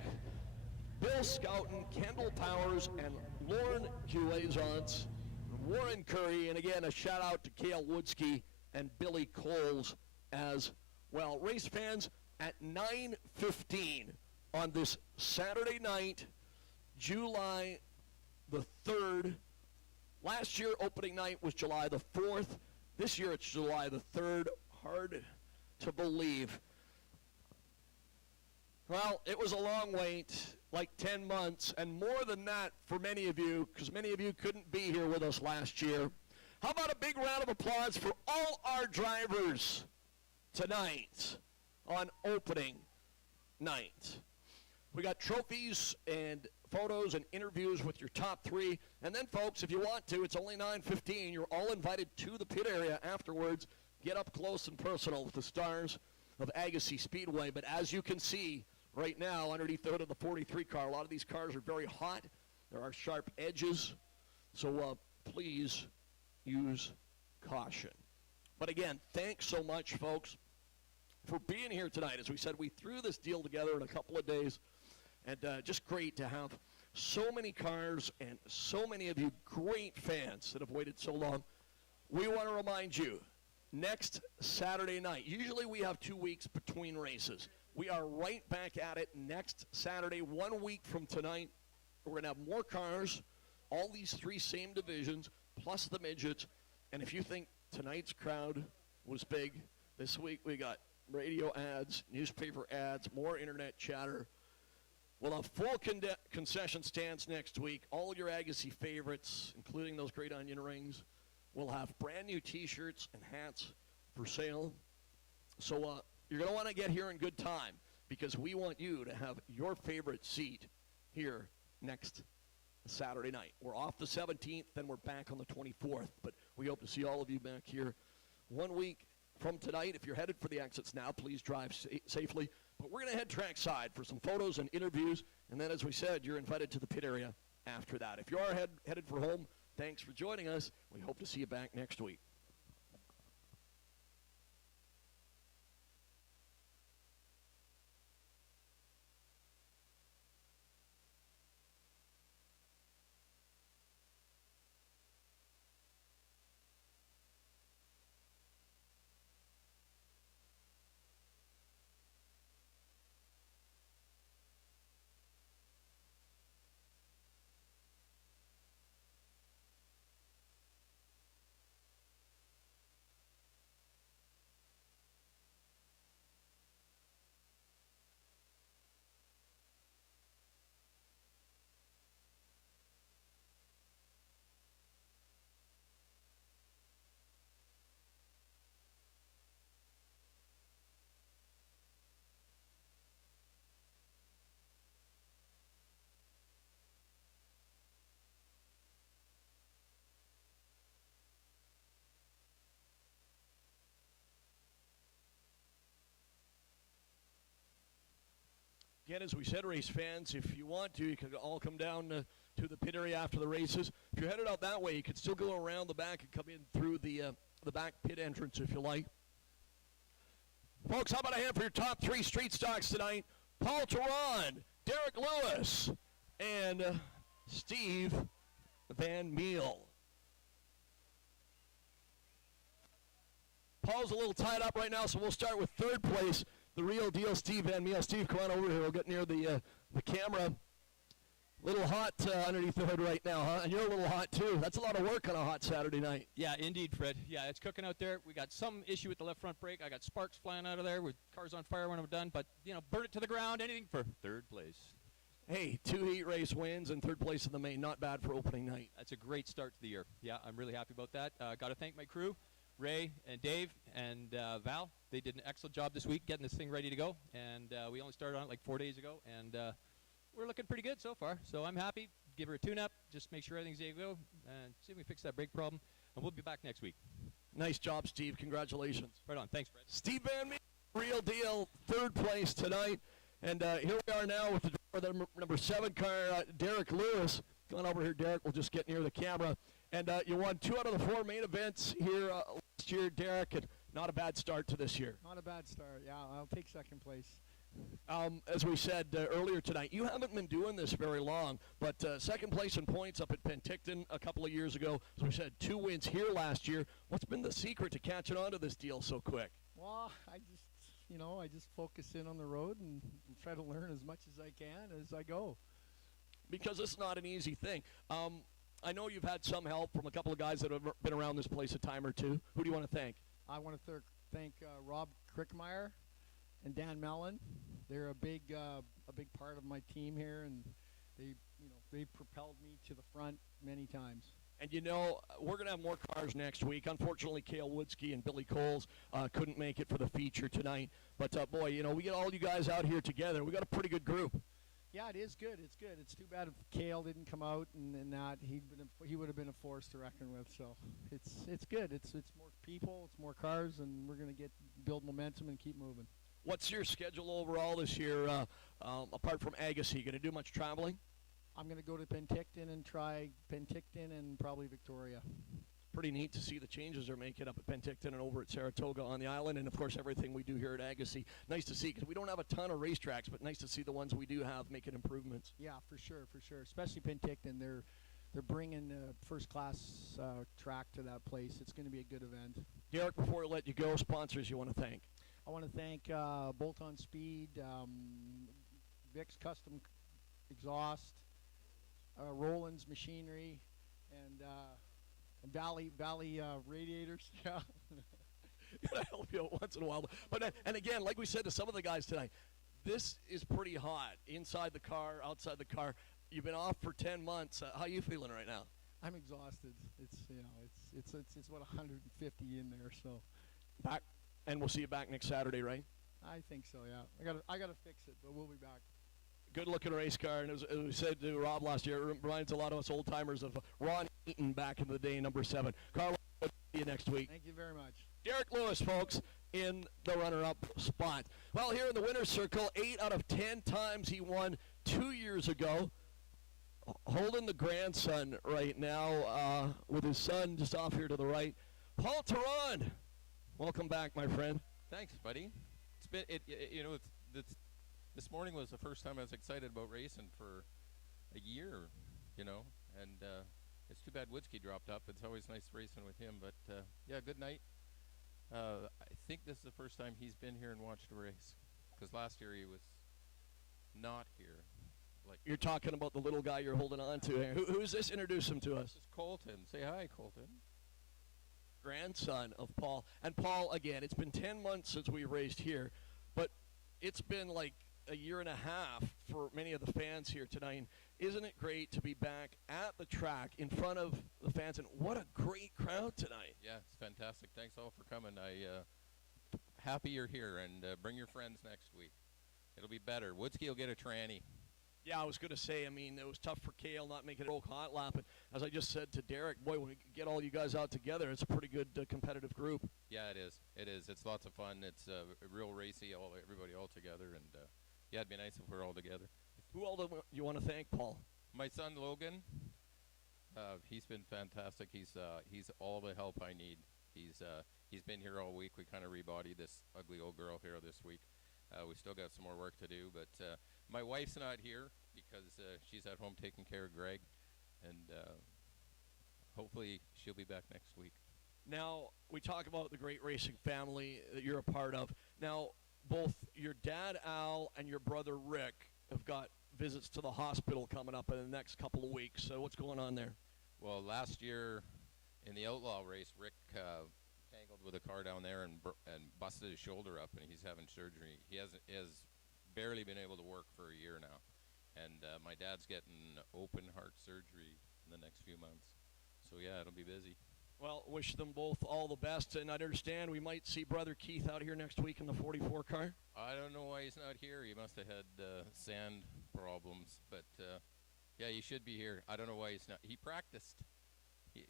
Bill Scouten, Kendall Powers, and Lauren Huazance, Warren Curry, and again, a shout out to Cale Woodsky and Billy Coles as well. Race fans, at 9:15 on this Saturday night, July the 3rd. Last year, opening night was July the 4th. This year, it's July the 3rd. Hard to believe. Well, it was a long wait, like 10 months, and more than that for many of you, because many of you couldn't be here with us last year. How about a big round of applause for all our drivers tonight on opening night? We got trophies and photos and interviews with your top 3. And then, folks, if you want to, it's only 9:15. You're all invited to the pit area afterwards. Get up close and personal with the stars of Agassiz Speedway. But as you can see right now, underneath the hood of the 43 car, a lot of these cars are very hot. There are sharp edges. So please use caution. But again, thanks so much, folks, for being here tonight. As we said, we threw this deal together in a couple of days. And just great to have so many cars and so many of you great fans that have waited so long. We want to remind you, next Saturday night, usually we have 2 weeks between races. We are right back at it next Saturday, 1 week from tonight. We're going to have more cars, all these 3 same divisions, plus the midgets. And if you think tonight's crowd was big, this week we got radio ads, newspaper ads, more internet chatter. We'll have full concession stands next week. All your Agassiz favorites, including those great onion rings. We'll have brand new T-shirts and hats for sale. So you're going to want to get here in good time because we want you to have your favorite seat here next Saturday night. We're off the 17th, then we're back on the 24th. But we hope to see all of you back here 1 week from tonight. If you're headed for the exits now, please drive safely. But we're going to head trackside for some photos and interviews. And then, as we said, you're invited to the pit area after that. If you are headed for home, thanks for joining us. We hope to see you back next week. Again, as we said, race fans, if you want to, you can all come down to the pit area after the races. If you're headed out that way, you can still go around the back and come in through the the back pit entrance, if you like. Folks, how about a hand for your top 3 street stocks tonight? Paul Theron, Derek Lewis, and Steve Van Meel. Paul's a little tied up right now, so we'll start with third place, the real deal, Steve Van Meel. Steve, come on over here. We'll get near the camera. Little hot underneath the hood right now, huh? And you're a little hot, too. That's a lot of work on a hot Saturday night. Yeah, indeed, Fred. Yeah, it's cooking out there. We got some issue with the left front brake. I got sparks flying out of there with cars on fire when I'm done. But, you know, burn it to the ground, anything for third place. Hey, 2 heat race wins and third place in the main. Not bad for opening night. That's a great start to the year. Yeah, I'm really happy about that. Got to thank my crew, Ray and Dave and Val. They did an excellent job this week getting this thing ready to go. And we only started on it like 4 days ago. And we're looking pretty good so far. So I'm happy. Give her a tune-up. Just make sure everything's ready to go. And see if we fix that brake problem. And we'll be back next week. Nice job, Steve. Congratulations. Right on. Thanks, Fred. Steve Van Meel, real deal, third place tonight. And here we are now with the number 7 car, Derek Lewis. Come on over here, Derek. We'll just get near the camera. And you won 2 out of the 4 main events here last year, Derek. And not a bad start to this year. Not a bad start. Yeah, I'll take second place. As we said earlier tonight, you haven't been doing this very long, but second place in points up at Penticton a couple of years ago. As we said, 2 wins here last year. What's been the secret to catching on to this deal so quick? Well, I just focus in on the road and try to learn as much as I can as I go. Because it's not an easy thing. I know you've had some help from a couple of guys that have been around this place a time or two. Who do you want to thank? I want to thank Rob Crickmeyer and Dan Mellon. They're a big part of my team here, and they propelled me to the front many times. And we're going to have more cars next week. Unfortunately, Cale Woodsky and Billy Coles couldn't make it for the feature tonight. But boy, we get all you guys out here together. We got a pretty good group. Yeah, it is good. It's good. It's too bad if Cale didn't come out and that he would have been a force to reckon with. So it's good. It's more people, it's more cars, and we're going to build momentum and keep moving. What's your schedule overall this year, apart from Agassiz? You going to do much traveling? I'm going to go to Penticton and try Penticton and probably Victoria. Pretty neat to see the changes they're making up at Penticton and over at Saratoga on the island, and of course everything we do here at Agassiz. Nice to see, because we don't have a ton of racetracks, but nice to see the ones we do have making improvements. Yeah, for sure. Especially Penticton, they're bringing a first-class track to that place. It's going to be a good event. Derek, before I let you go, sponsors you want to thank? I want to thank Bolt-On Speed, Vic's Custom Exhaust, Roland's Machinery, and Valley Radiators. Yeah. Gotta help you out once in a while. But and again, like we said to some of the guys tonight, this is pretty hot. Inside the car, outside the car. You've been off for 10 months. How are you feeling right now? I'm exhausted. It's what 150 in there. So back, and we'll see you back next Saturday, right? I think so. Yeah. I gotta fix it, but we'll be back. Good-looking race car, and as we said to Rob last year, it reminds a lot of us old-timers of Ron Eaton back in the day, number 7. Carl, we'll see you next week. Thank you very much. Derek Lewis, folks, in the runner-up spot. Well, here in the winner's circle, 8 out of 10 times he won 2 years ago. Holding the grandson right now with his son just off here to the right. Paul Theron, welcome back, my friend. Thanks, buddy. It's been, this morning was the first time I was excited about racing for a year, and it's too bad Woodsky dropped up. It's always nice racing with him, but yeah, good night. I think this is the first time he's been here and watched a race, because last year he was not here. You're talking about the little guy you're holding on to here. Who's this? Introduce him to us. This is Colton. Say hi, Colton. Grandson of Paul. And Paul, again, it's been 10 months since we raced here, but it's been like a year and a half for many of the fans here tonight. Isn't it great to be back at the track in front of the fans? And what a great crowd tonight. Yeah, it's fantastic. Thanks all for coming. Happy you're here, and bring your friends next week. It'll be better. Woodsky will get a tranny. Yeah, I was going to say, it was tough for Cale not making it hot lap. And as I just said to Derek, boy, when we get all you guys out together, it's a pretty good competitive group. Yeah, it is. It is. It's lots of fun. It's real racy, everybody all together. And, yeah, it'd be nice if we're all together. Who all do you want to thank, Paul? My son, Logan. He's been fantastic. He's all the help I need. He's been here all week. We kind of rebodied this ugly old girl here this week. We still got some more work to do, but my wife's not here because she's at home taking care of Greg, and hopefully she'll be back next week. Now, we talk about the great racing family that you're a part of. Now, both your dad, Al, and your brother, Rick, have got visits to the hospital coming up in the next couple of weeks. So what's going on there? Well, last year in the Outlaw race, Rick tangled with a car down there and busted his shoulder up, and he's having surgery. He has barely been able to work for a year now. And my dad's getting open heart surgery in the next few months. So, yeah, it'll be busy. Well, wish them both all the best, and I understand we might see Brother Keith out here next week in the 44 car. I don't know why he's not here. He must have had sand problems, but yeah, he should be here. I don't know why he's not. He practiced.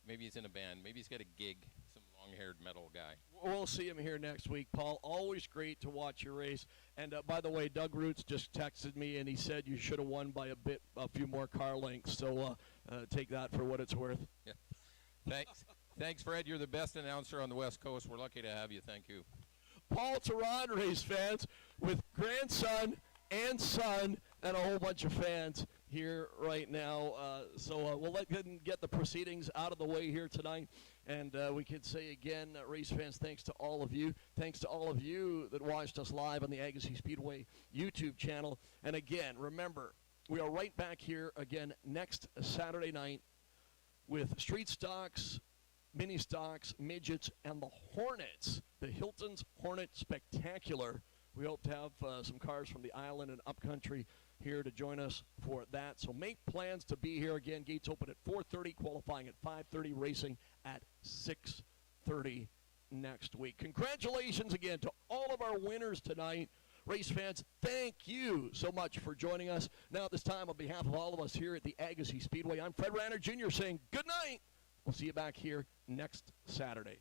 Maybe he's in a band. Maybe he's got a gig, some long-haired metal guy. We'll see him here next week, Paul. Always great to watch your race. And by the way, Doug Roots just texted me, and he said you should have won by a few more car lengths, so take that for what it's worth. Yeah. Thanks. Thanks, Fred. You're the best announcer on the West Coast. We're lucky to have you. Thank you. Paul Teron, race fans, with grandson and son and a whole bunch of fans here right now. So we'll let them get the proceedings out of the way here tonight. And we could say again, race fans, thanks to all of you. Thanks to all of you that watched us live on the Agassiz Speedway YouTube channel. And again, remember, we are right back here again next Saturday night with street stocks, mini stocks, midgets, and the Hornets, the Hilton's Hornet Spectacular. We hope to have some cars from the island and upcountry here to join us for that. So make plans to be here again. Gates open at 4:30, qualifying at 5:30, racing at 6:30 next week. Congratulations again to all of our winners tonight. Race fans, thank you so much for joining us. Now at this time, on behalf of all of us here at the Agassiz Speedway, I'm Fred Ranner Jr. saying good night. We'll see you back here next Saturday.